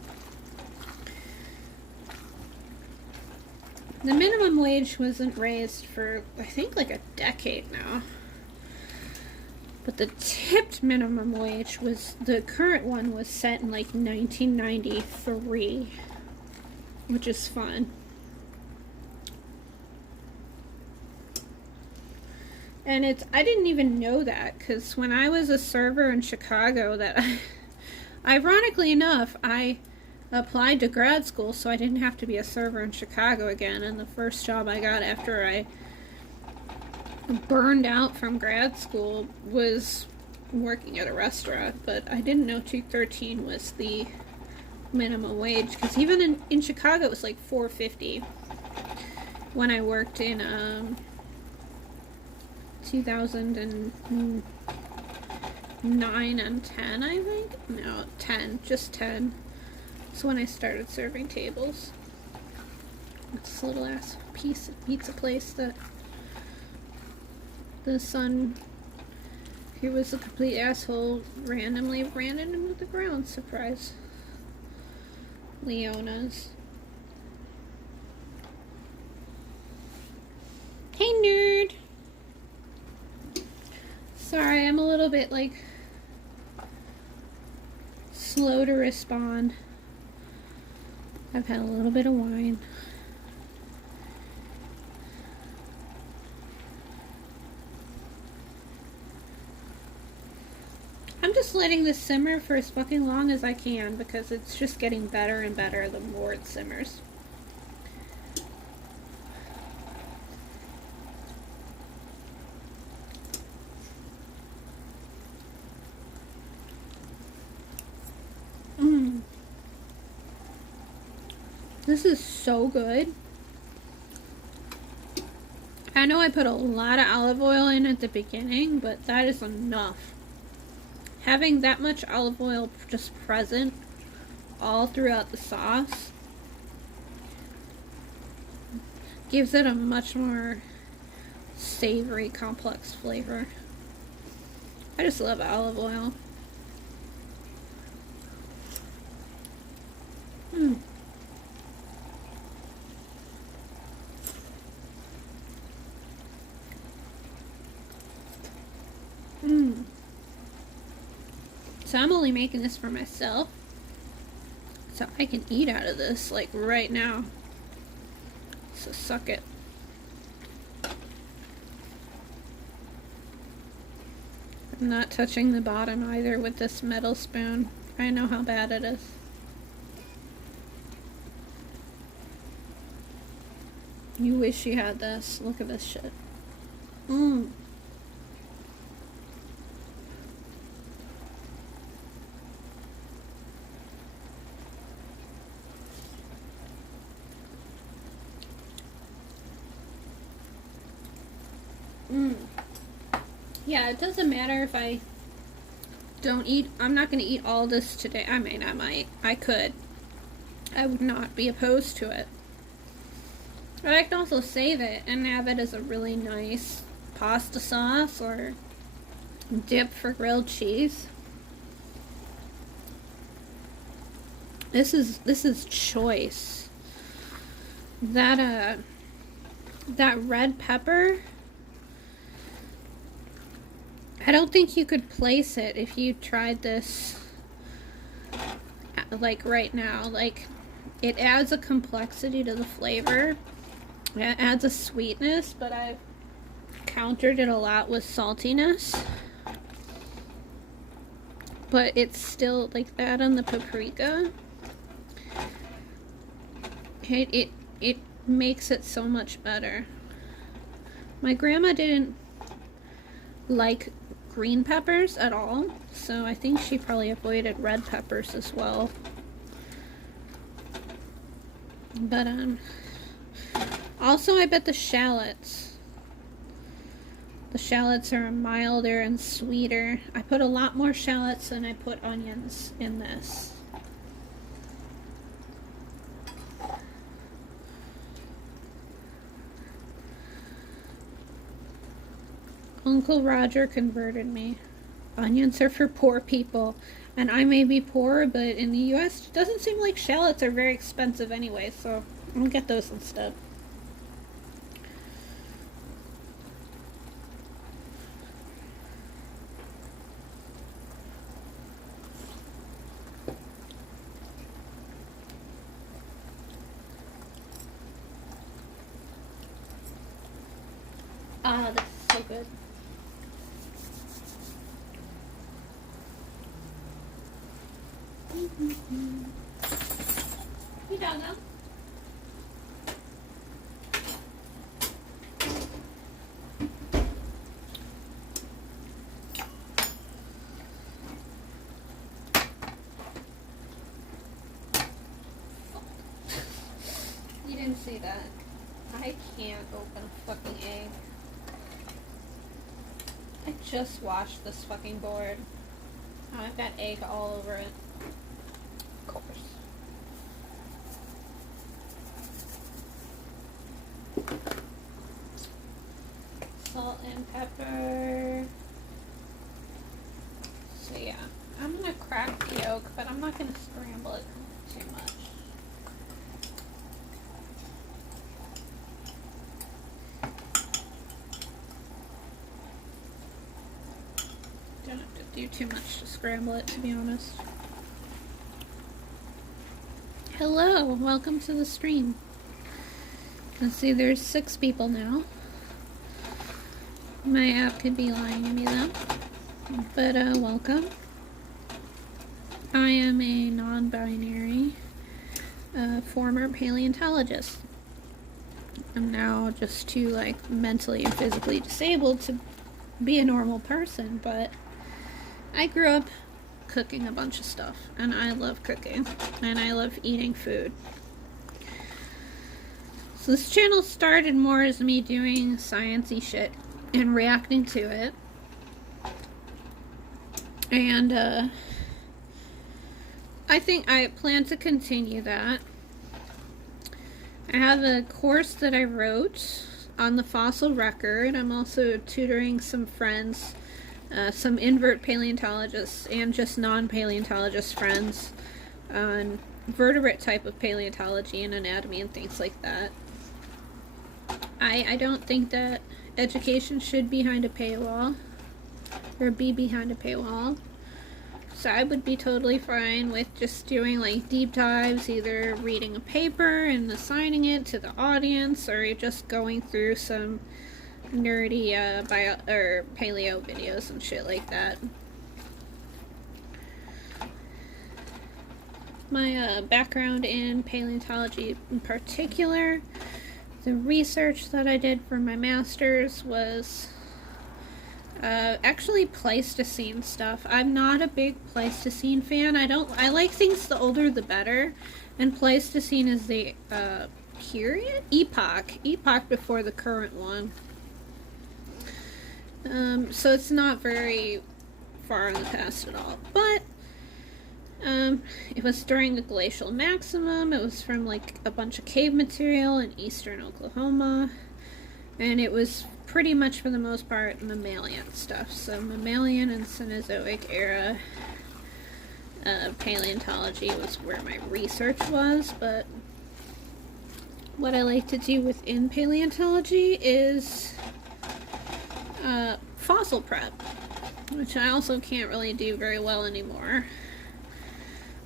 The minimum wage wasn't raised for, I think, like a decade now. But the tipped minimum wage the current one was set in like 1993, which is fun. And I didn't even know that, because when I was a server in Chicago, ironically enough, I applied to grad school so I didn't have to be a server in Chicago again, and the first job I got after I burned out from grad school was working at a restaurant, but I didn't know $2.13 was the minimum wage, because even in Chicago it was like $4.50 when I worked in 2009 and 10, I think? No, 10, just 10. That's when I started serving tables. It's a little ass pizza place that the son, who was a complete asshole, randomly ran into the ground. Surprise. Leona's. Hey, nerd! Sorry, I'm a little bit, like, slow to respond. I've had a little bit of wine. I'm just letting this simmer for as fucking long as I can, because it's just getting better and better the more it simmers. This is so good. I know I put a lot of olive oil in at the beginning, but that is enough. Having that much olive oil just present all throughout the sauce gives it a much more savory, complex flavor. I just love olive oil. So I'm only making this for myself, so I can eat out of this like right now. So suck it. I'm not touching the bottom either with this metal spoon. I know how bad it is. You wish you had this. Look at this shit. Yeah, it doesn't matter if I don't eat. I'm not going to eat all this today. I mean, I might. I could. I would not be opposed to it. But I can also save it and have it as a really nice pasta sauce or dip for grilled cheese. This is choice. That red pepper, I don't think you could place it if you tried this like right now. Like, it adds a complexity to the flavor. It adds a sweetness, but I've countered it a lot with saltiness. But it's still like that on the paprika. It makes it so much better. My grandma didn't like green peppers at all, so I think she probably avoided red peppers as well. But also I bet the shallots are milder and sweeter. I put a lot more shallots than I put onions in this. Uncle Roger converted me. Onions are for poor people. And I may be poor, but in the US, it doesn't seem like shallots are very expensive anyway, so I'll get those instead. Ah, this is so good. Hey, doggo. You didn't see that. I can't open a fucking egg. I just washed this fucking board. Oh, I've got egg all over it. Of course. Salt and pepper. So yeah, I'm gonna crack the yolk, but I'm not gonna scramble it too much. Don't have to do too much to scramble it, to be honest. Hello, welcome to the stream. You can see there's 6 people now. My app could be lying to me though. But welcome. I am a non-binary former paleontologist. I'm now just too like mentally and physically disabled to be a normal person, but I grew up cooking a bunch of stuff, and I love cooking, and I love eating food. So this channel started more as me doing sciencey shit and reacting to it, and I think I plan to continue that. I have a course that I wrote on the fossil record. I'm also tutoring some friends, some invert paleontologists and just non-paleontologist friends on vertebrate type of paleontology and anatomy and things like that. I don't think that education should be behind a paywall or be behind a paywall. So I would be totally fine with just doing like deep dives, either reading a paper and assigning it to the audience, or just going through some nerdy bio or paleo videos and shit like that. My background in paleontology in particular, the research that I did for my master's was actually Pleistocene stuff. I'm not a big Pleistocene fan. I like things the older the better, and Pleistocene is the epoch before the current one. So it's not very far in the past at all, but it was during the glacial maximum. It was from like a bunch of cave material in eastern Oklahoma, and it was pretty much for the most part mammalian stuff. So mammalian and Cenozoic era of paleontology was where my research was, but what I like to do within paleontology is fossil prep, which I also can't really do very well anymore.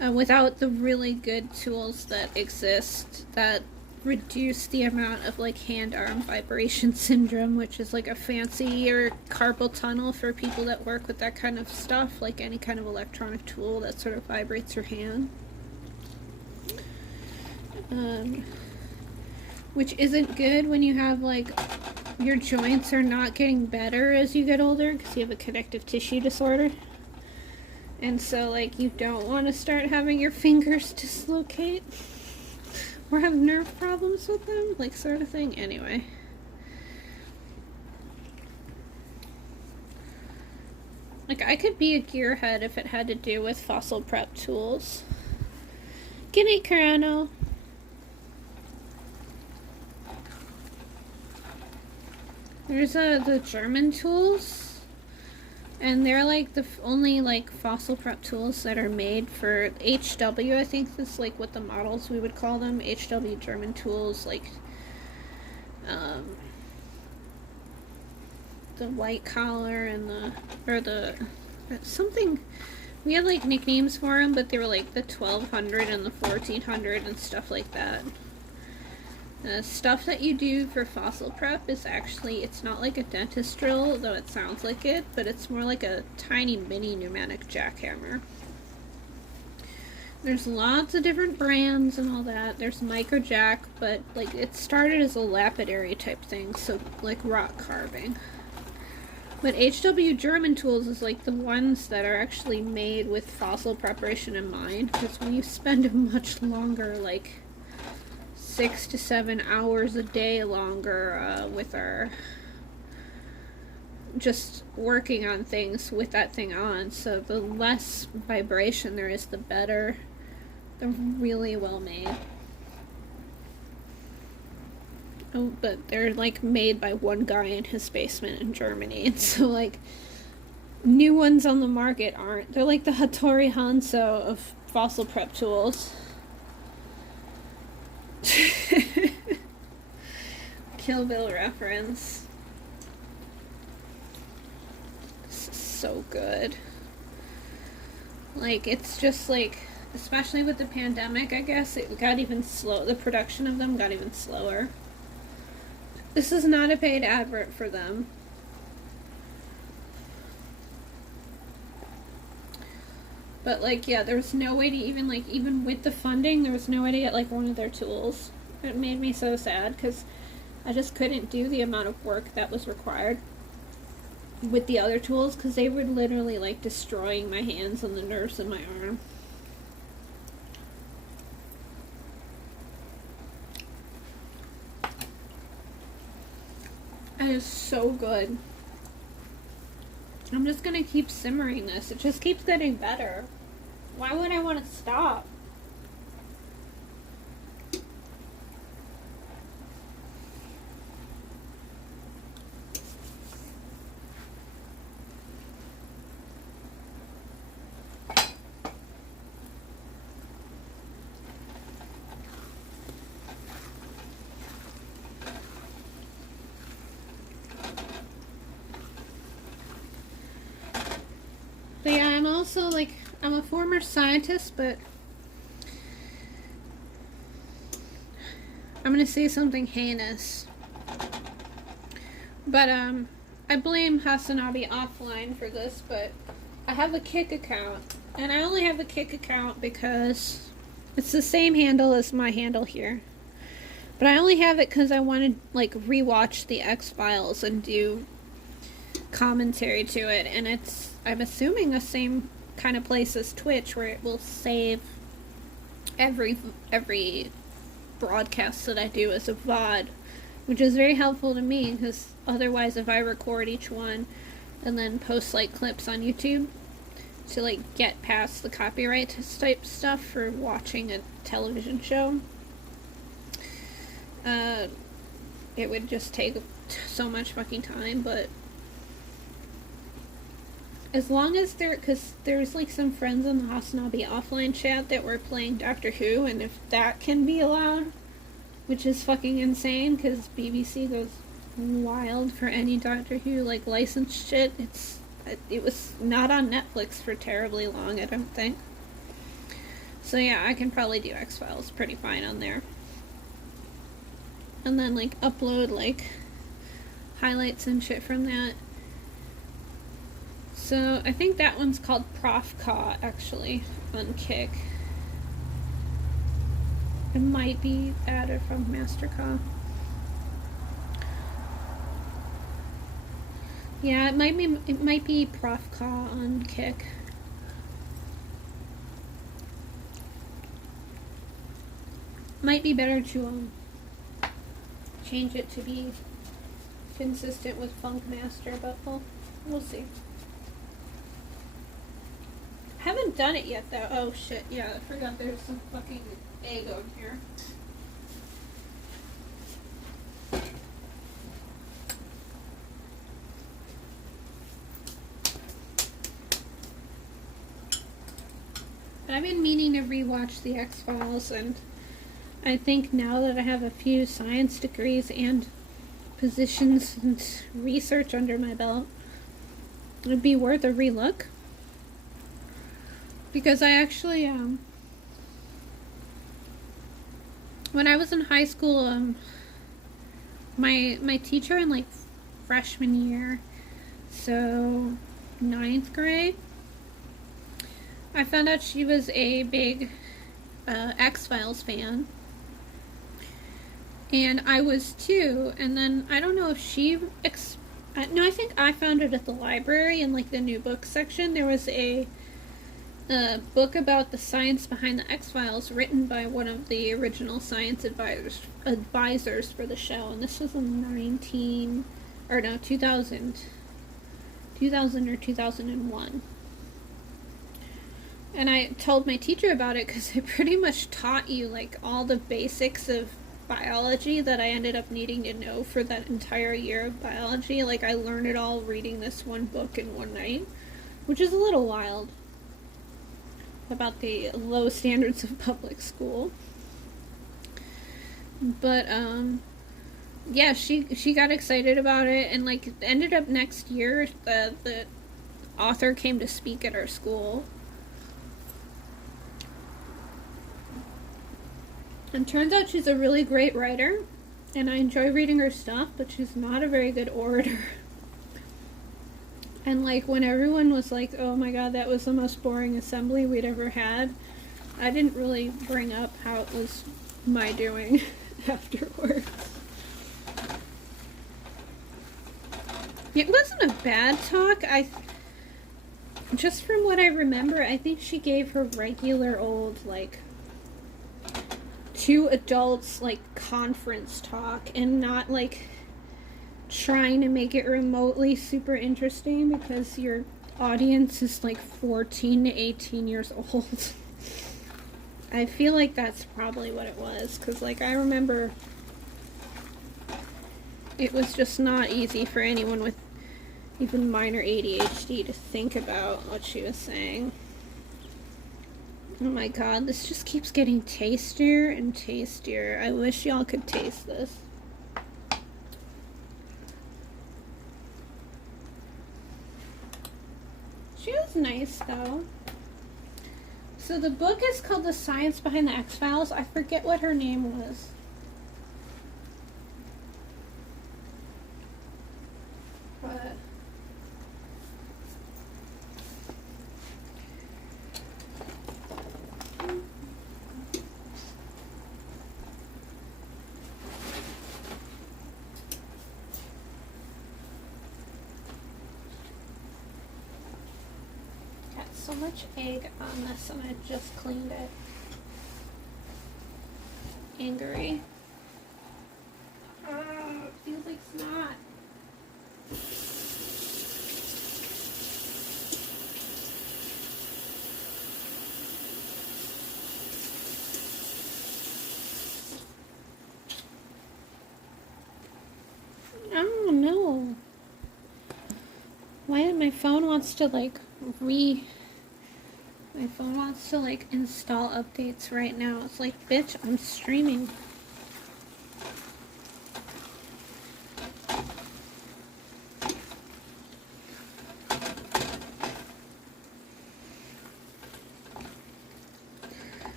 Without the really good tools that exist that reduce the amount of like hand-arm vibration syndrome, which is like a fancier carpal tunnel for people that work with that kind of stuff, like any kind of electronic tool that sort of vibrates your hand. Which isn't good when you have like your joints are not getting better as you get older because you have a connective tissue disorder. And so like you don't want to start having your fingers dislocate or have nerve problems with them, like sort of thing. Anyway. Like I could be a gearhead if it had to do with fossil prep tools. Good night, Carano. There's the German tools, and they're like the only like fossil prep tools that are made for HW. I think that's like what the models we would call them. HW German tools, like the white collar and the something. We had like nicknames for them, but they were like the 1200 and the 1400 and stuff like that. The stuff that you do for fossil prep is actually, it's not like a dentist drill, though it sounds like it, but it's more like a tiny mini pneumatic jackhammer. There's lots of different brands and all that. There's microjack, but like it started as a lapidary type thing, so like rock carving. But HW German tools is like the ones that are actually made with fossil preparation in mind, because when you spend much longer, like 6 to 7 hours a day longer with our just working on things with that thing on, so the less vibration there is, the better. They're really well made. Oh, but they're like made by one guy in his basement in Germany, and so like new ones on the market aren't. They're like the Hattori Hanzo of fossil prep tools. Kill Bill reference. This is so good. Like, it's just like, especially with the pandemic, I guess, it got even slow. The production of them got even slower. This is not a paid advert for them. But, like, yeah, there was no way to even, like, even with the funding, there was no way to get, like, one of their tools. It made me so sad, because I just couldn't do the amount of work that was required with the other tools, because they were literally, like, destroying my hands and the nerves in my arm. It is so good. I'm just gonna keep simmering this. It just keeps getting better. Why would I want to stop? But yeah, I'm also, like, I'm a former scientist, but I'm gonna say something heinous. But, I blame Hasanabi offline for this, but I have a Kick account. And I only have a Kick account because it's the same handle as my handle here. But I only have it because I want to, like, rewatch the X-Files and do commentary to it, and it's, I'm assuming, the same kind of place as Twitch, where it will save every broadcast that I do as a VOD, which is very helpful to me, because otherwise if I record each one and then post like clips on YouTube to like get past the copyright type stuff for watching a television show, it would just take so much fucking time. But as long as because there's like some friends in the Hasnabi offline chat that were playing Doctor Who, and if that can be allowed, which is fucking insane because BBC goes wild for any Doctor Who like licensed shit. It was not on Netflix for terribly long, I don't think. So yeah, I can probably do X-Files pretty fine on there. And then like upload like highlights and shit from that. So I think that one's called Prof Ka actually on Kick. It might be added from Master Ka. Yeah, it might be Prof Ka on Kick. Might be better to change it to be consistent with Funk Master, but we'll see. Haven't done it yet though. Oh shit, yeah, I forgot there's some fucking egg over here. But I've been meaning to rewatch the X-Files, and I think now that I have a few science degrees and positions and research under my belt, it'd be worth a relook. Because I actually, when I was in high school, my teacher in like freshman year, so 9th grade, I found out she was a big X-Files fan. And I was too, and then I don't know if she, no, I think I found it at the library in like the new book section. There was a book about the science behind the X-Files written by one of the original science advisors for the show, and this was in 2000 or 2001. And I told my teacher about it because it pretty much taught you like all the basics of biology that I ended up needing to know for that entire year of biology. Like I learned it all reading this one book in one night, which is a little wild about the low standards of public school. But yeah, she got excited about it, and like ended up next year the author came to speak at our school. And turns out she's a really great writer, and I enjoy reading her stuff, but she's not a very good orator. And like when everyone was like, oh my god, that was the most boring assembly we'd ever had, I didn't really bring up how it was my doing afterwards. It wasn't a bad talk. Just from what I remember, I think she gave her regular old like 2 adults like conference talk, and not like trying to make it remotely super interesting because your audience is like 14 to 18 years old. I feel like that's probably what it was, because like I remember it was just not easy for anyone with even minor ADHD to think about what she was saying. Oh my god, this just keeps getting tastier and tastier. I wish y'all could taste this. She was nice though. So the book is called The Science Behind the X-Files. I forget what her name was. But so much egg on this, and I just cleaned it. Angry. It feels like snot. Oh no. Why am my phone wants to like my phone wants to like install updates right now. It's like, bitch, I'm streaming.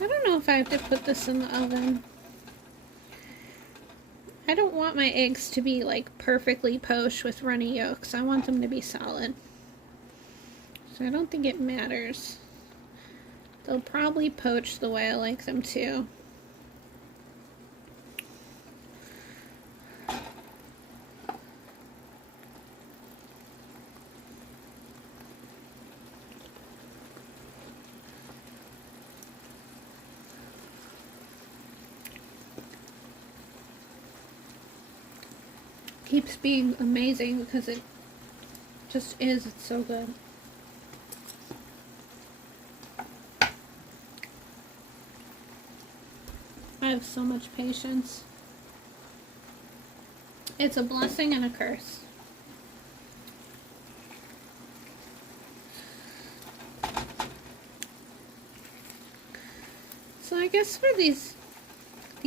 I don't know if I have to put this in the oven. I don't want my eggs to be like perfectly poached with runny yolks. I want them to be solid. So I don't think it matters. They'll probably poach the way I like them to. Keeps being amazing because it just is. It's so good. I have so much patience. It's a blessing and a curse. So I guess for these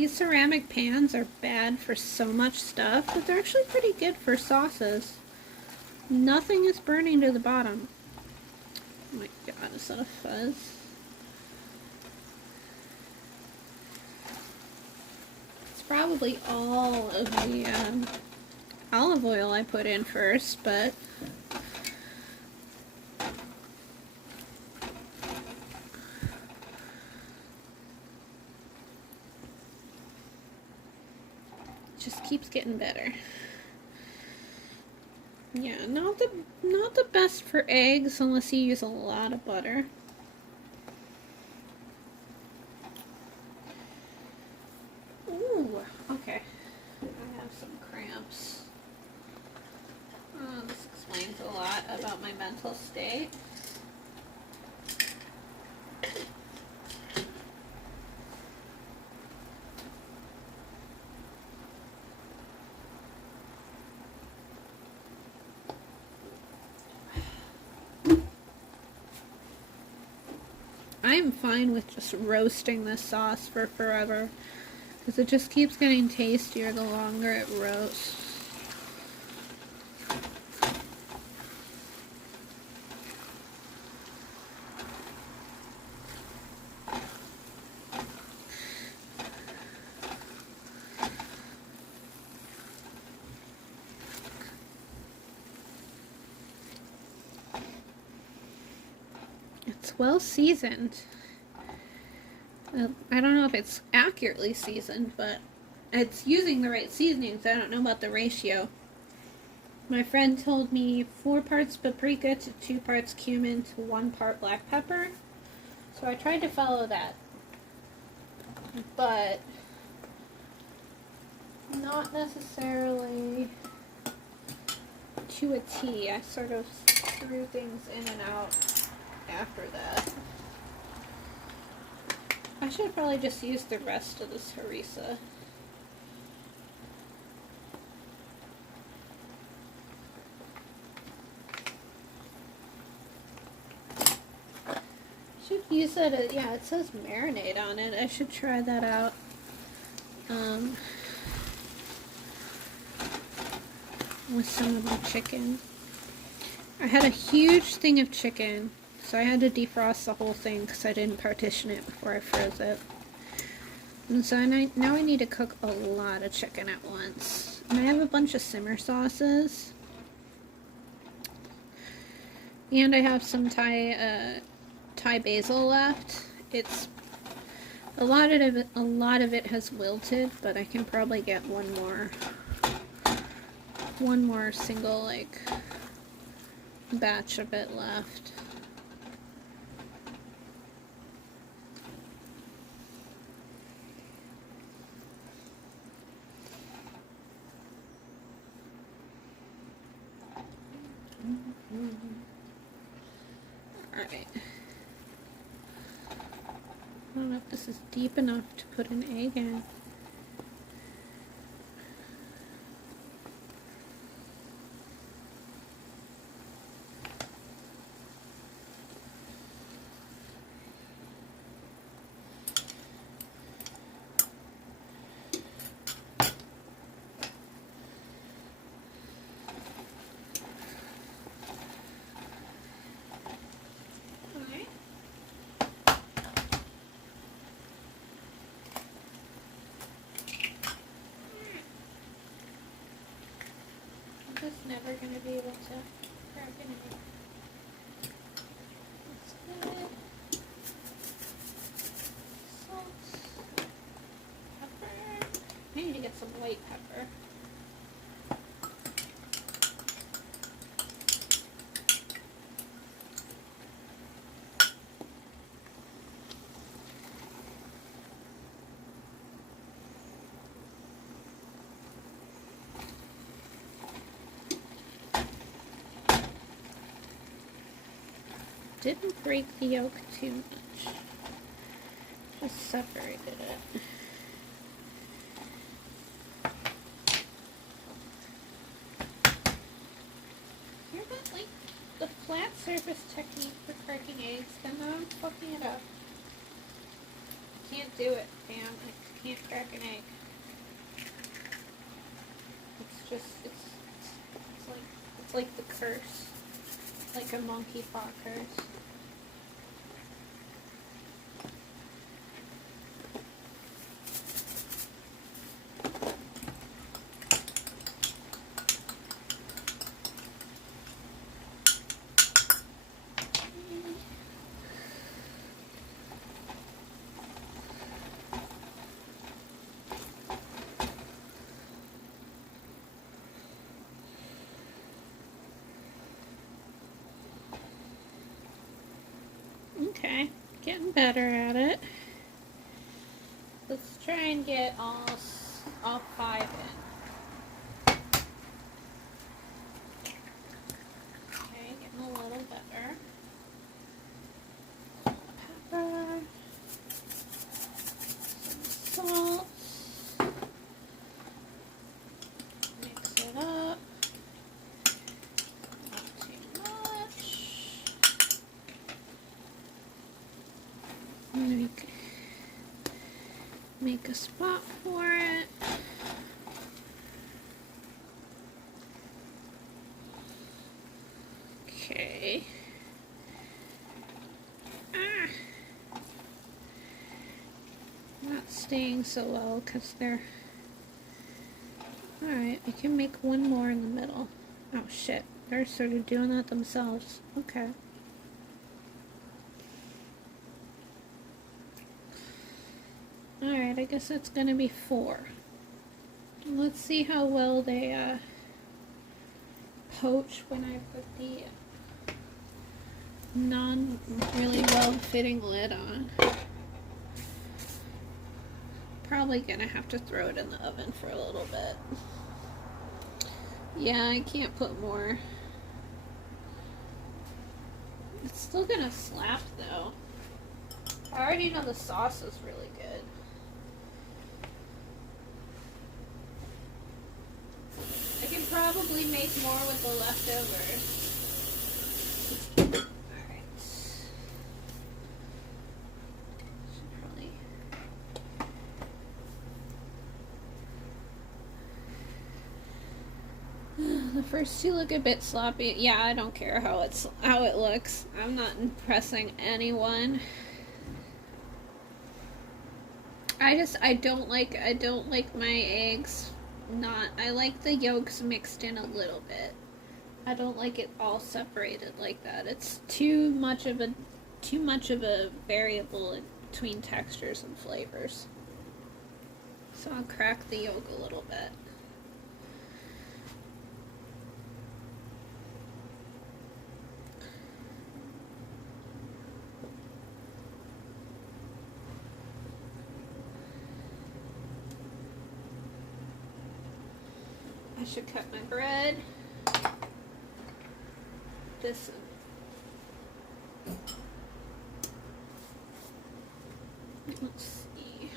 ceramic pans are bad for so much stuff, but they're actually pretty good for sauces. Nothing is burning to the bottom. Oh my god, is that a fuzz? It's probably all of the olive oil I put in first, but just keeps getting better. Yeah, not the best for eggs unless you use a lot of butter. Ooh, okay. I have some cramps. Oh, this explains a lot about my mental state. I'm fine with just roasting this sauce for forever because it just keeps getting tastier the longer it roasts. It's well seasoned. I don't know if it's accurately seasoned, but it's using the right seasonings. I don't know about the ratio. My friend told me 4 parts paprika to 2 parts cumin to 1 part black pepper. So I tried to follow that. But not necessarily to a T. I sort of threw things in and out after that. I should probably just use the rest of this harissa. Should use that. Yeah, it says marinade on it. I should try that out. With some of my chicken. I had a huge thing of chicken, so I had to defrost the whole thing because I didn't partition it before I froze it. And so now I need to cook a lot of chicken at once. And I have a bunch of simmer sauces. And I have some Thai basil left. It's a lot of it has wilted, but I can probably get one more single like batch of it left. Alright. I don't know if this is deep enough to put an egg in. get some white pepper. Didn't break the yolk too much. Just separated it. Hear that? Like the flat surface technique for cracking eggs, and now I'm fucking it up. Can't do it, damn. I can't crack an egg. It's just, it's like the curse. Like a monkey paw curse. Okay, getting better at it. Let's try and get all 5 in. Okay, getting a little better. Pepper, some salt. Mix it up. Not too much. Make a spot for it. Okay. Not staying so well because they're... Alright, I can make one more in the middle. Oh shit, they're sort of doing that themselves. Okay. Alright, I guess it's gonna be 4. Let's see how well they poach when I put the non-really well-fitting lid on. Probably gonna have to throw it in the oven for a little bit. Yeah, I can't put more. It's still gonna slap though. I already know the sauce is really good. I can probably make more with the leftovers. Alright. Should probably... The first 2 look a bit sloppy. Yeah, I don't care how it looks. I'm not impressing anyone. I don't like my eggs I like the yolks mixed in a little bit. I don't like it all separated like that. It's too much of a variable between textures and flavors. So I'll crack the yolk a little bit. I should cut my bread. This. Let's see.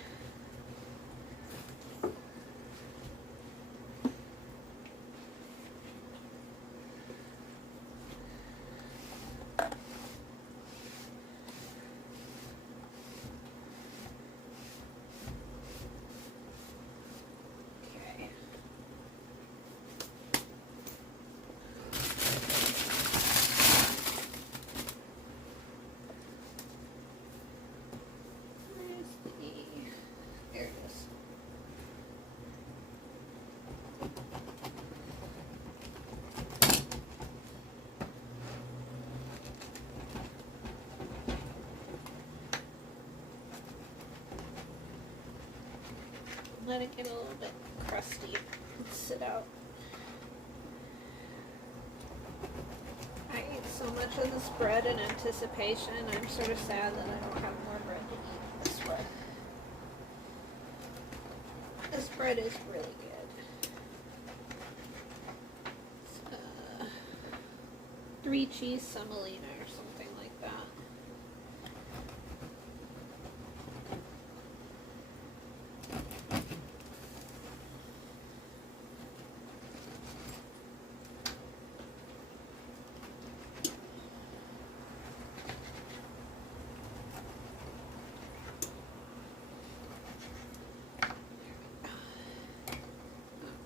let it get a little bit crusty and sit out. I ate so much of this bread in anticipation. I'm sort of sad that I don't have more bread to eat this way. This bread is really good. 3 cheese semolina or something like that.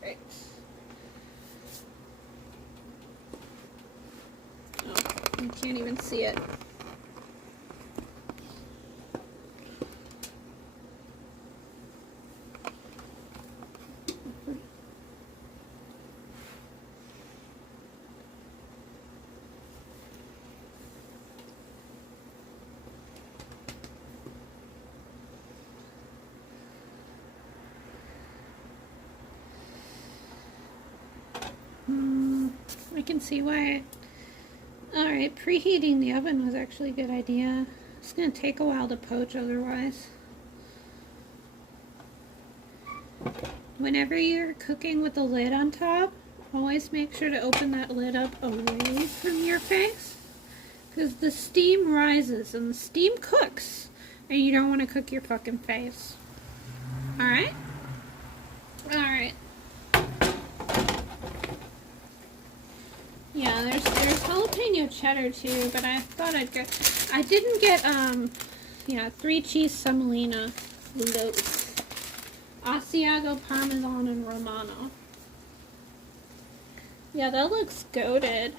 Alright. Oh, you can't even see it. I can see why. Alright, preheating the oven was actually a good idea. It's going to take a while to poach otherwise. Whenever you're cooking with the lid on top, always make sure to open that lid up away from your face, because the steam rises and the steam cooks, and you don't want to cook your fucking face. Alright? Alright. Yeah, there's jalapeno cheddar too, but I thought I'd get, I didn't get, 3 cheese semolina loaves. Asiago, Parmesan, and Romano. Yeah, that looks goated.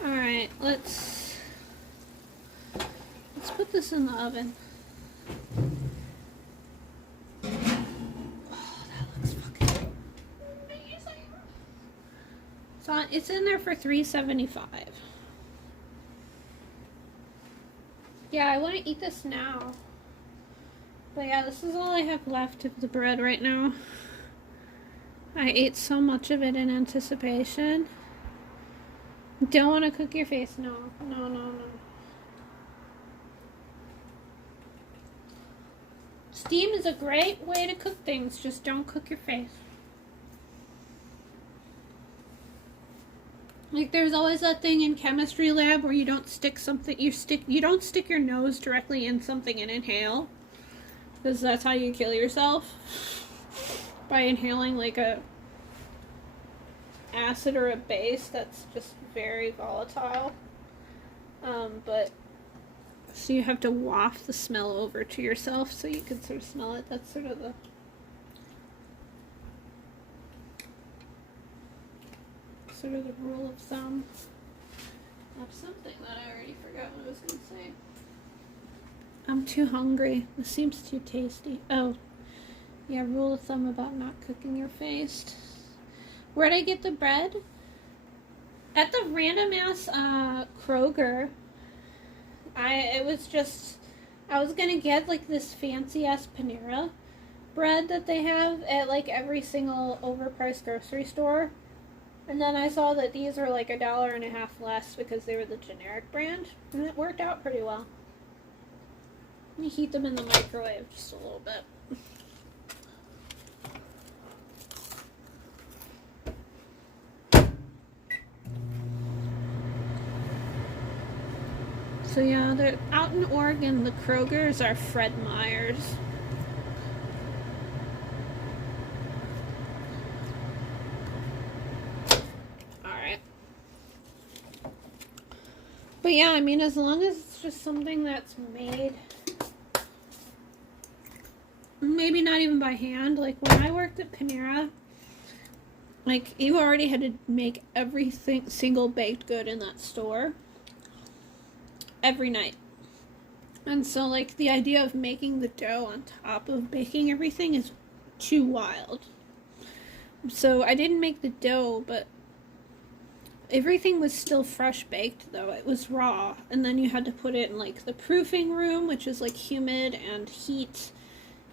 Alright, let's put this in the oven. It's in there for $3.75. Yeah, I want to eat this now. But yeah, this is all I have left of the bread right now. I ate so much of it in anticipation. Don't want to cook your face. No. Steam is a great way to cook things. Just don't cook your face. Like, there's always that thing in chemistry lab where you don't stick something, you don't stick your nose directly in something and inhale, because that's how you kill yourself, by inhaling like a acid or a base that's just very volatile. But so you have to waft the smell over to yourself so you can sort of smell it. That's sort of the rule of thumb. Of something that I already forgot what I was going to say. I'm too hungry. This seems too tasty. Oh, yeah, rule of thumb about not cooking your face. Where'd I get the bread? At the random ass Kroger. I was going to get like this fancy ass Panera bread that they have at like every single overpriced grocery store. And then I saw that these were like $1.50 less because they were the generic brand, and it worked out pretty well. Let me heat them in the microwave just a little bit. So yeah, they're out in Oregon. The Krogers are Fred Meyer's. But yeah, I mean, as long as it's just something that's made, maybe not even by hand. Like, when I worked at Panera, like, you already had to make every single baked good in that store every night. And so, like, the idea of making the dough on top of baking everything is too wild. So I didn't make the dough, but everything was still fresh baked, though. It was raw. And then you had to put it in, like, the proofing room, which is, like, humid and heat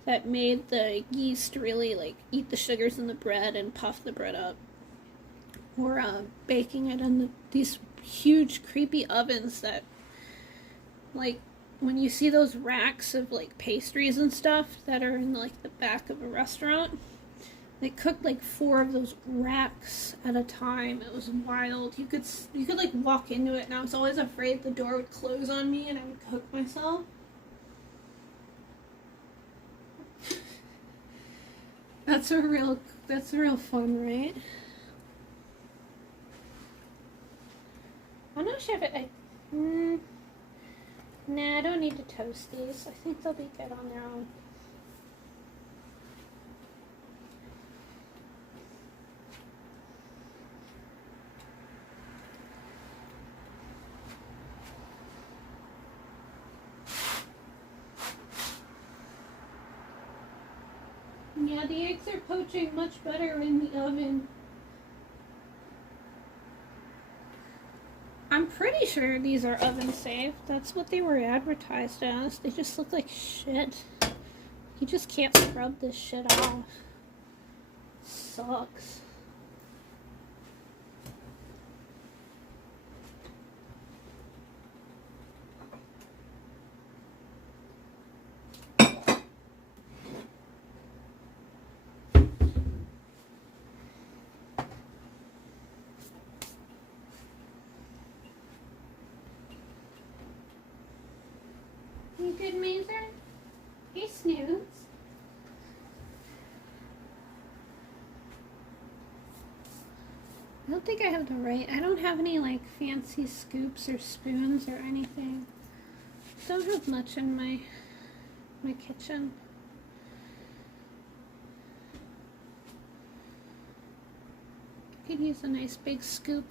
that made the yeast really like eat the sugars in the bread and puff the bread up. Or baking it in these huge creepy ovens that, like, when you see those racks of like pastries and stuff that are in like the back of a restaurant, they cooked like 4 of those racks at a time. It was wild. You could like walk into it, and I was always afraid the door would close on me and I would cook myself. That's a real fun, right? I'm not sure if nah, I don't need to toast these. I think they'll be good on their own. Yeah, the eggs are poaching much better in the oven. I'm pretty sure these are oven safe. That's what they were advertised as. They just look like shit. You just can't scrub this shit off. Sucks. You good, Mazer? Hey, Snooze. I don't think I have the right. I don't have any like fancy scoops or spoons or anything. Don't have much in my kitchen. I could use a nice big scoop.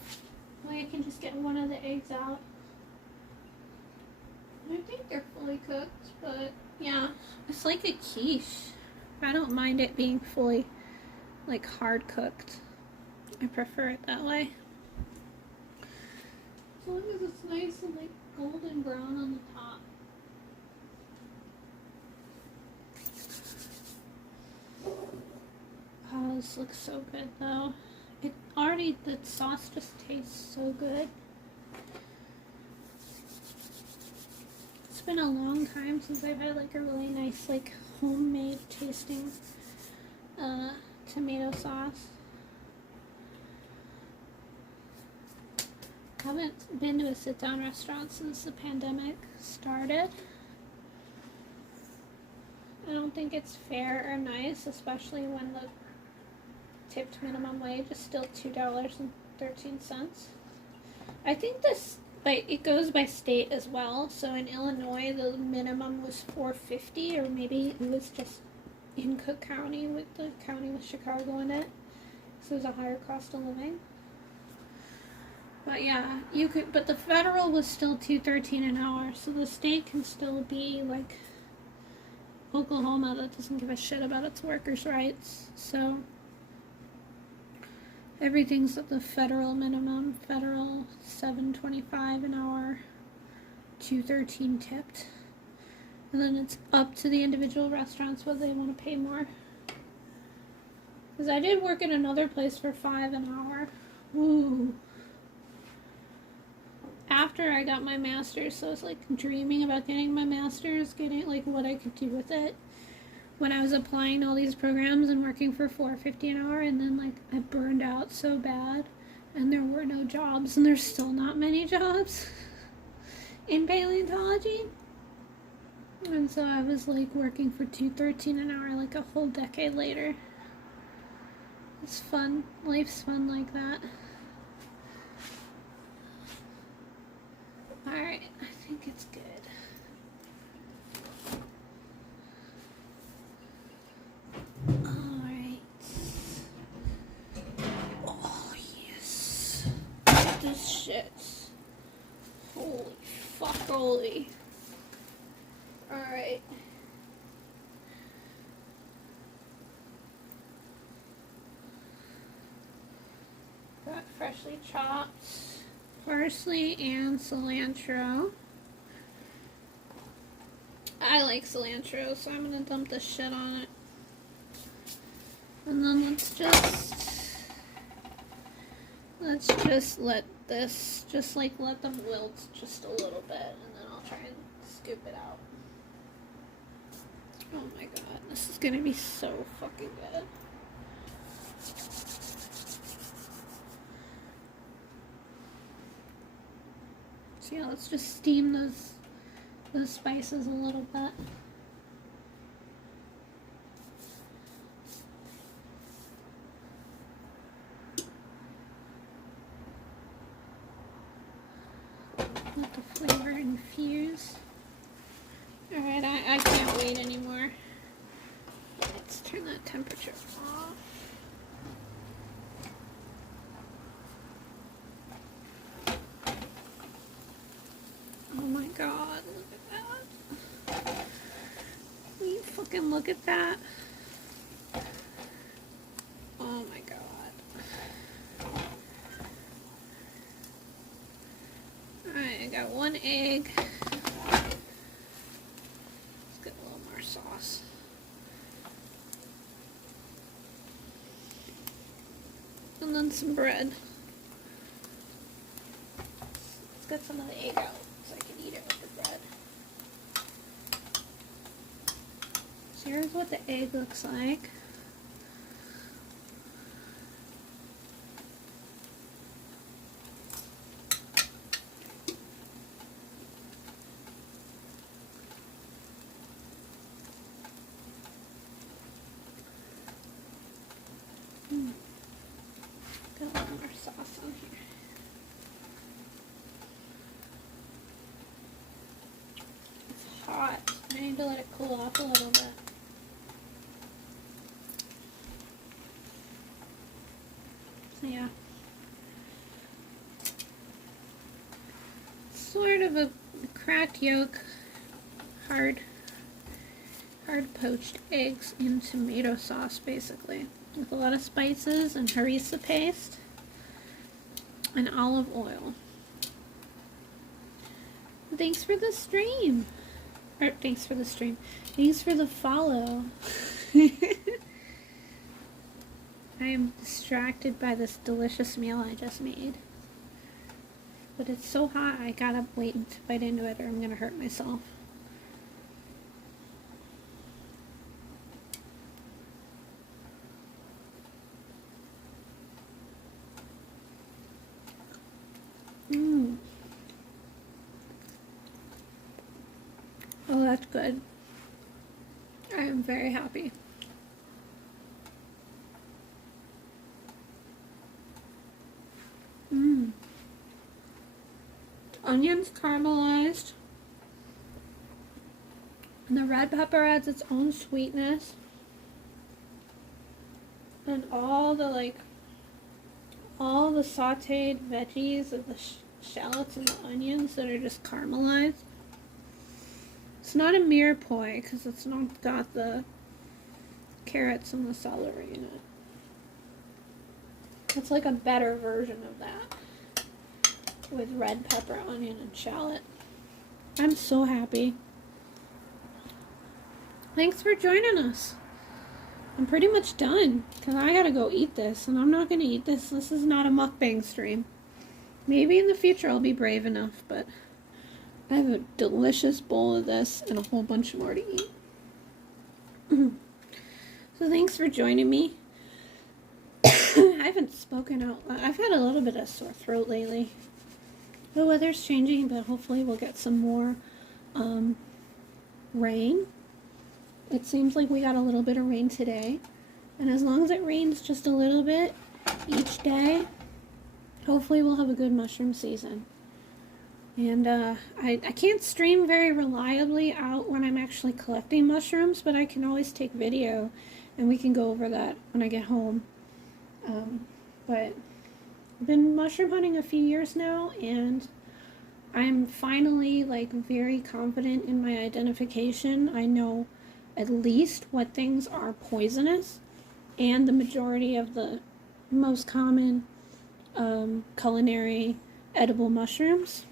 That way I can just get one of the eggs out. I think they're fully cooked, but yeah, it's like a quiche. I don't mind it being fully, like, hard cooked. I prefer it that way. As long as it's nice and like golden brown on the top. Oh, this looks so good though. The sauce just tastes so good. It's been a long time since I've had like a really nice like homemade tasting tomato sauce. I haven't been to a sit-down restaurant since the pandemic started. I don't think it's fair or nice, especially when the tipped minimum wage is still $2.13. I think this, like, it goes by state as well. So in Illinois, the minimum was $4.50, or maybe it was just in Cook County, with the county with Chicago in it. So it was a higher cost of living. But yeah, you could. But the federal was still $2.13 an hour, so the state can still be like Oklahoma that doesn't give a shit about its workers' rights. So everything's at the federal minimum. Federal $7.25 an hour, $2.13 tipped, and then it's up to the individual restaurants whether they want to pay more. Because I did work at another place for $5 an hour. Ooh. After I got my master's, so I was like dreaming about getting my master's, getting like what I could do with it. When I was applying to all these programs and working for $4.50 an hour, and then like I burned out so bad, and there were no jobs, and there's still not many jobs in paleontology. And so I was like working for $2.13 an hour like a whole decade later. It's fun. Life's fun like that. Alright, I think it's good. Alright. Oh, yes. This shit. Holy fuck, holy. Alright. Got freshly chopped parsley and cilantro. I like cilantro, so I'm gonna dump this shit on it. And then let's just let this, let them wilt just a little bit, and then I'll try and scoop it out. Oh my god, this is gonna be so fucking good. So yeah, let's just steam those spices a little bit. Let the flavor infuse. Alright, I can't wait anymore. Let's turn that temperature off. Oh my god, look at that. Will you fucking look at that? Oh my god. Alright, I got 1 egg. Let's get a little more sauce. And then some bread. Let's get some of the egg out so I can eat it with the bread. So here's what the egg looks like. Got a little more sauce on here. It's hot. I need to let it cool off a little bit. So yeah. Sort of a cracked yolk, hard poached eggs in tomato sauce, basically, with a lot of spices and harissa paste and olive oil. Thanks for the stream. Or thanks for the stream. Thanks for the follow. I am distracted by this delicious meal I just made. But it's so hot, I gotta wait to bite into it or I'm gonna hurt myself. Oh, that's good. I am very happy. Onions caramelized. And the red pepper adds its own sweetness. And all the sauteed veggies of the shallots and the onions that are just caramelized. It's not a mirepoix because it's not got the carrots and the celery in it. It's like a better version of that with red pepper, onion, and shallot. I'm so happy. Thanks for joining us. I'm pretty much done because I gotta go eat this, and I'm not gonna eat this. This is not a mukbang stream. Maybe in the future I'll be brave enough, but I have a delicious bowl of this and a whole bunch more to eat. So thanks for joining me. I haven't spoken out loud. I've had a little bit of sore throat lately. The weather's changing, but hopefully we'll get some more rain. It seems like we got a little bit of rain today. And as long as it rains just a little bit each day, hopefully we'll have a good mushroom season. And I can't stream very reliably out when I'm actually collecting mushrooms, but I can always take video and we can go over that when I get home. But I've been mushroom hunting a few years now, and I'm finally very confident in my identification. I know at least what things are poisonous and the majority of the most common culinary edible mushrooms.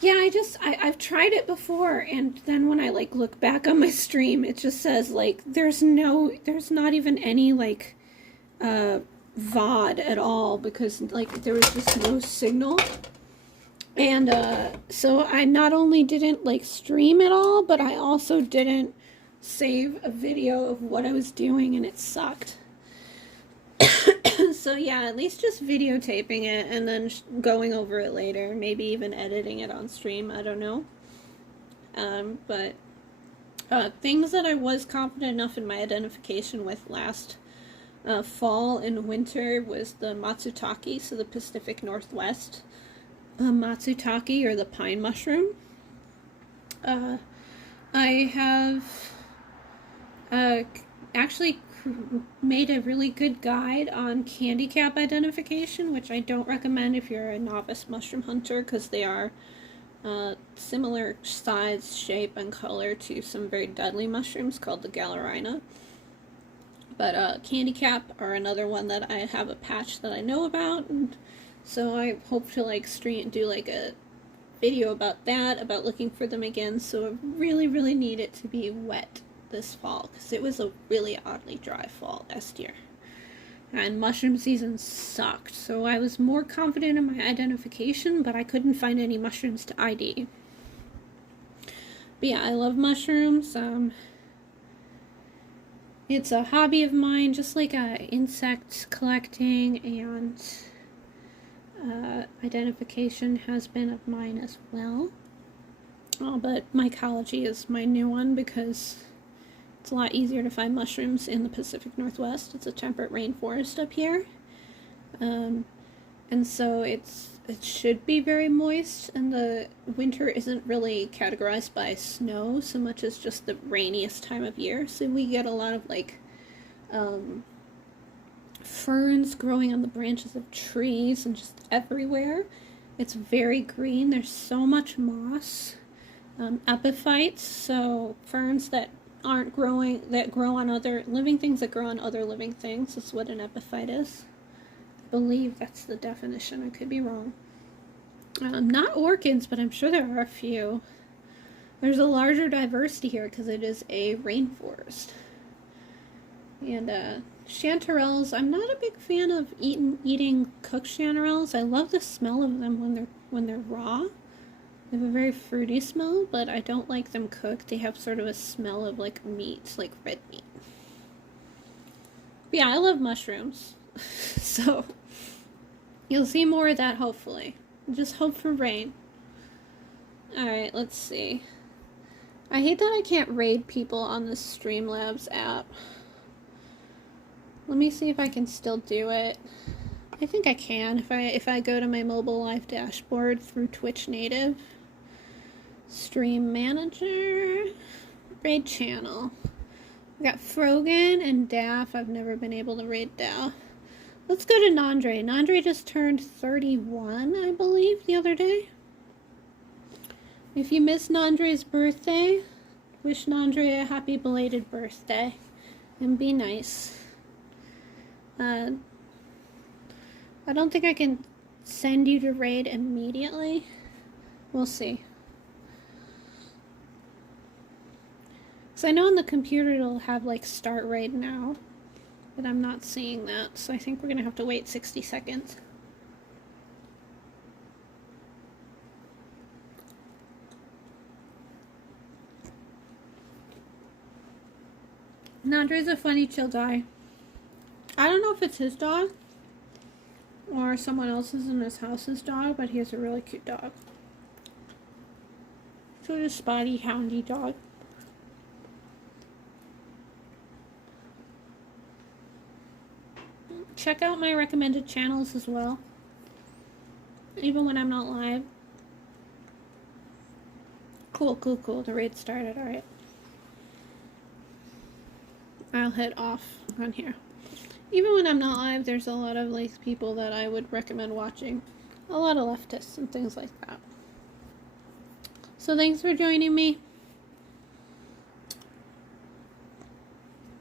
Yeah, I've tried it before, and then when I like look back on my stream, it just says like there's not even any like VOD at all, because like there was just no signal. And so I not only didn't like stream at all, but I also didn't save a video of what I was doing, and it sucked. So yeah, at least just videotaping it and then going over it later, maybe even editing it on stream, I don't know. But things that I was confident enough in my identification with last fall and winter was the matsutake, so the Pacific Northwest matsutake, or the pine mushroom. I have actually made a really good guide on candy cap identification, which I don't recommend if you're a novice mushroom hunter, because they are similar size, shape, and color to some very deadly mushrooms called the Galerina. But candy cap are another one that I have a patch that I know about, and so I hope to like do like a video about that, about looking for them again. So I really, really need it to be wet this fall, because it was a really oddly dry fall last year. And mushroom season sucked, so I was more confident in my identification, but I couldn't find any mushrooms to ID. But yeah, I love mushrooms. It's a hobby of mine, just like insect collecting, and identification has been of mine as well. But mycology is my new one, because it's a lot easier to find mushrooms in the Pacific Northwest. It's a temperate rainforest up here. And so it should be very moist, and the winter isn't really categorized by snow so much as just the rainiest time of year. So we get a lot of like ferns growing on the branches of trees and just everywhere. It's very green. There's so much moss. Epiphytes, so ferns that grow on other living things that grow on other living things. That's what an epiphyte is. I believe that's the definition. I could be wrong. Not orchids, but I'm sure there are a few. There's a larger diversity here because it is a rainforest. And chanterelles, I'm not a big fan of eating cooked chanterelles. I love the smell of them when they're raw. They have a very fruity smell, but I don't like them cooked. They have sort of a smell of like meat, like red meat. But yeah, I love mushrooms. So you'll see more of that, hopefully. Just hope for rain. Alright, let's see. I hate that I can't raid people on the Streamlabs app. Let me see if I can still do it. I think I can if I go to my mobile live dashboard through Twitch Native. Stream Manager. Raid channel. We got Frogan and Daff. I've never been able to raid Daff. Let's go to Nandre. Nandre just turned 31, I believe, the other day. If you missed Nandre's birthday, wish Nandre a happy belated birthday. And be nice. I don't think I can send you to raid immediately. We'll see. Because I know on the computer it'll have like start raid now. But I'm not seeing that, so I think we're going to have to wait 60 seconds. Nandre's a funny, chill guy. I don't know if it's his dog or someone else's in his house's dog, but he has a really cute dog. Sort of spotty, houndy dog. Check out my recommended channels as well, even when I'm not live. Cool. The raid started. Alright. I'll head off on here. Even when I'm not live, there's a lot of like people that I would recommend watching. A lot of leftists and things like that. So thanks for joining me.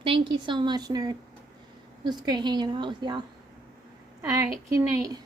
Thank you so much, nerd. It was great hanging out with y'all. Alright, good night.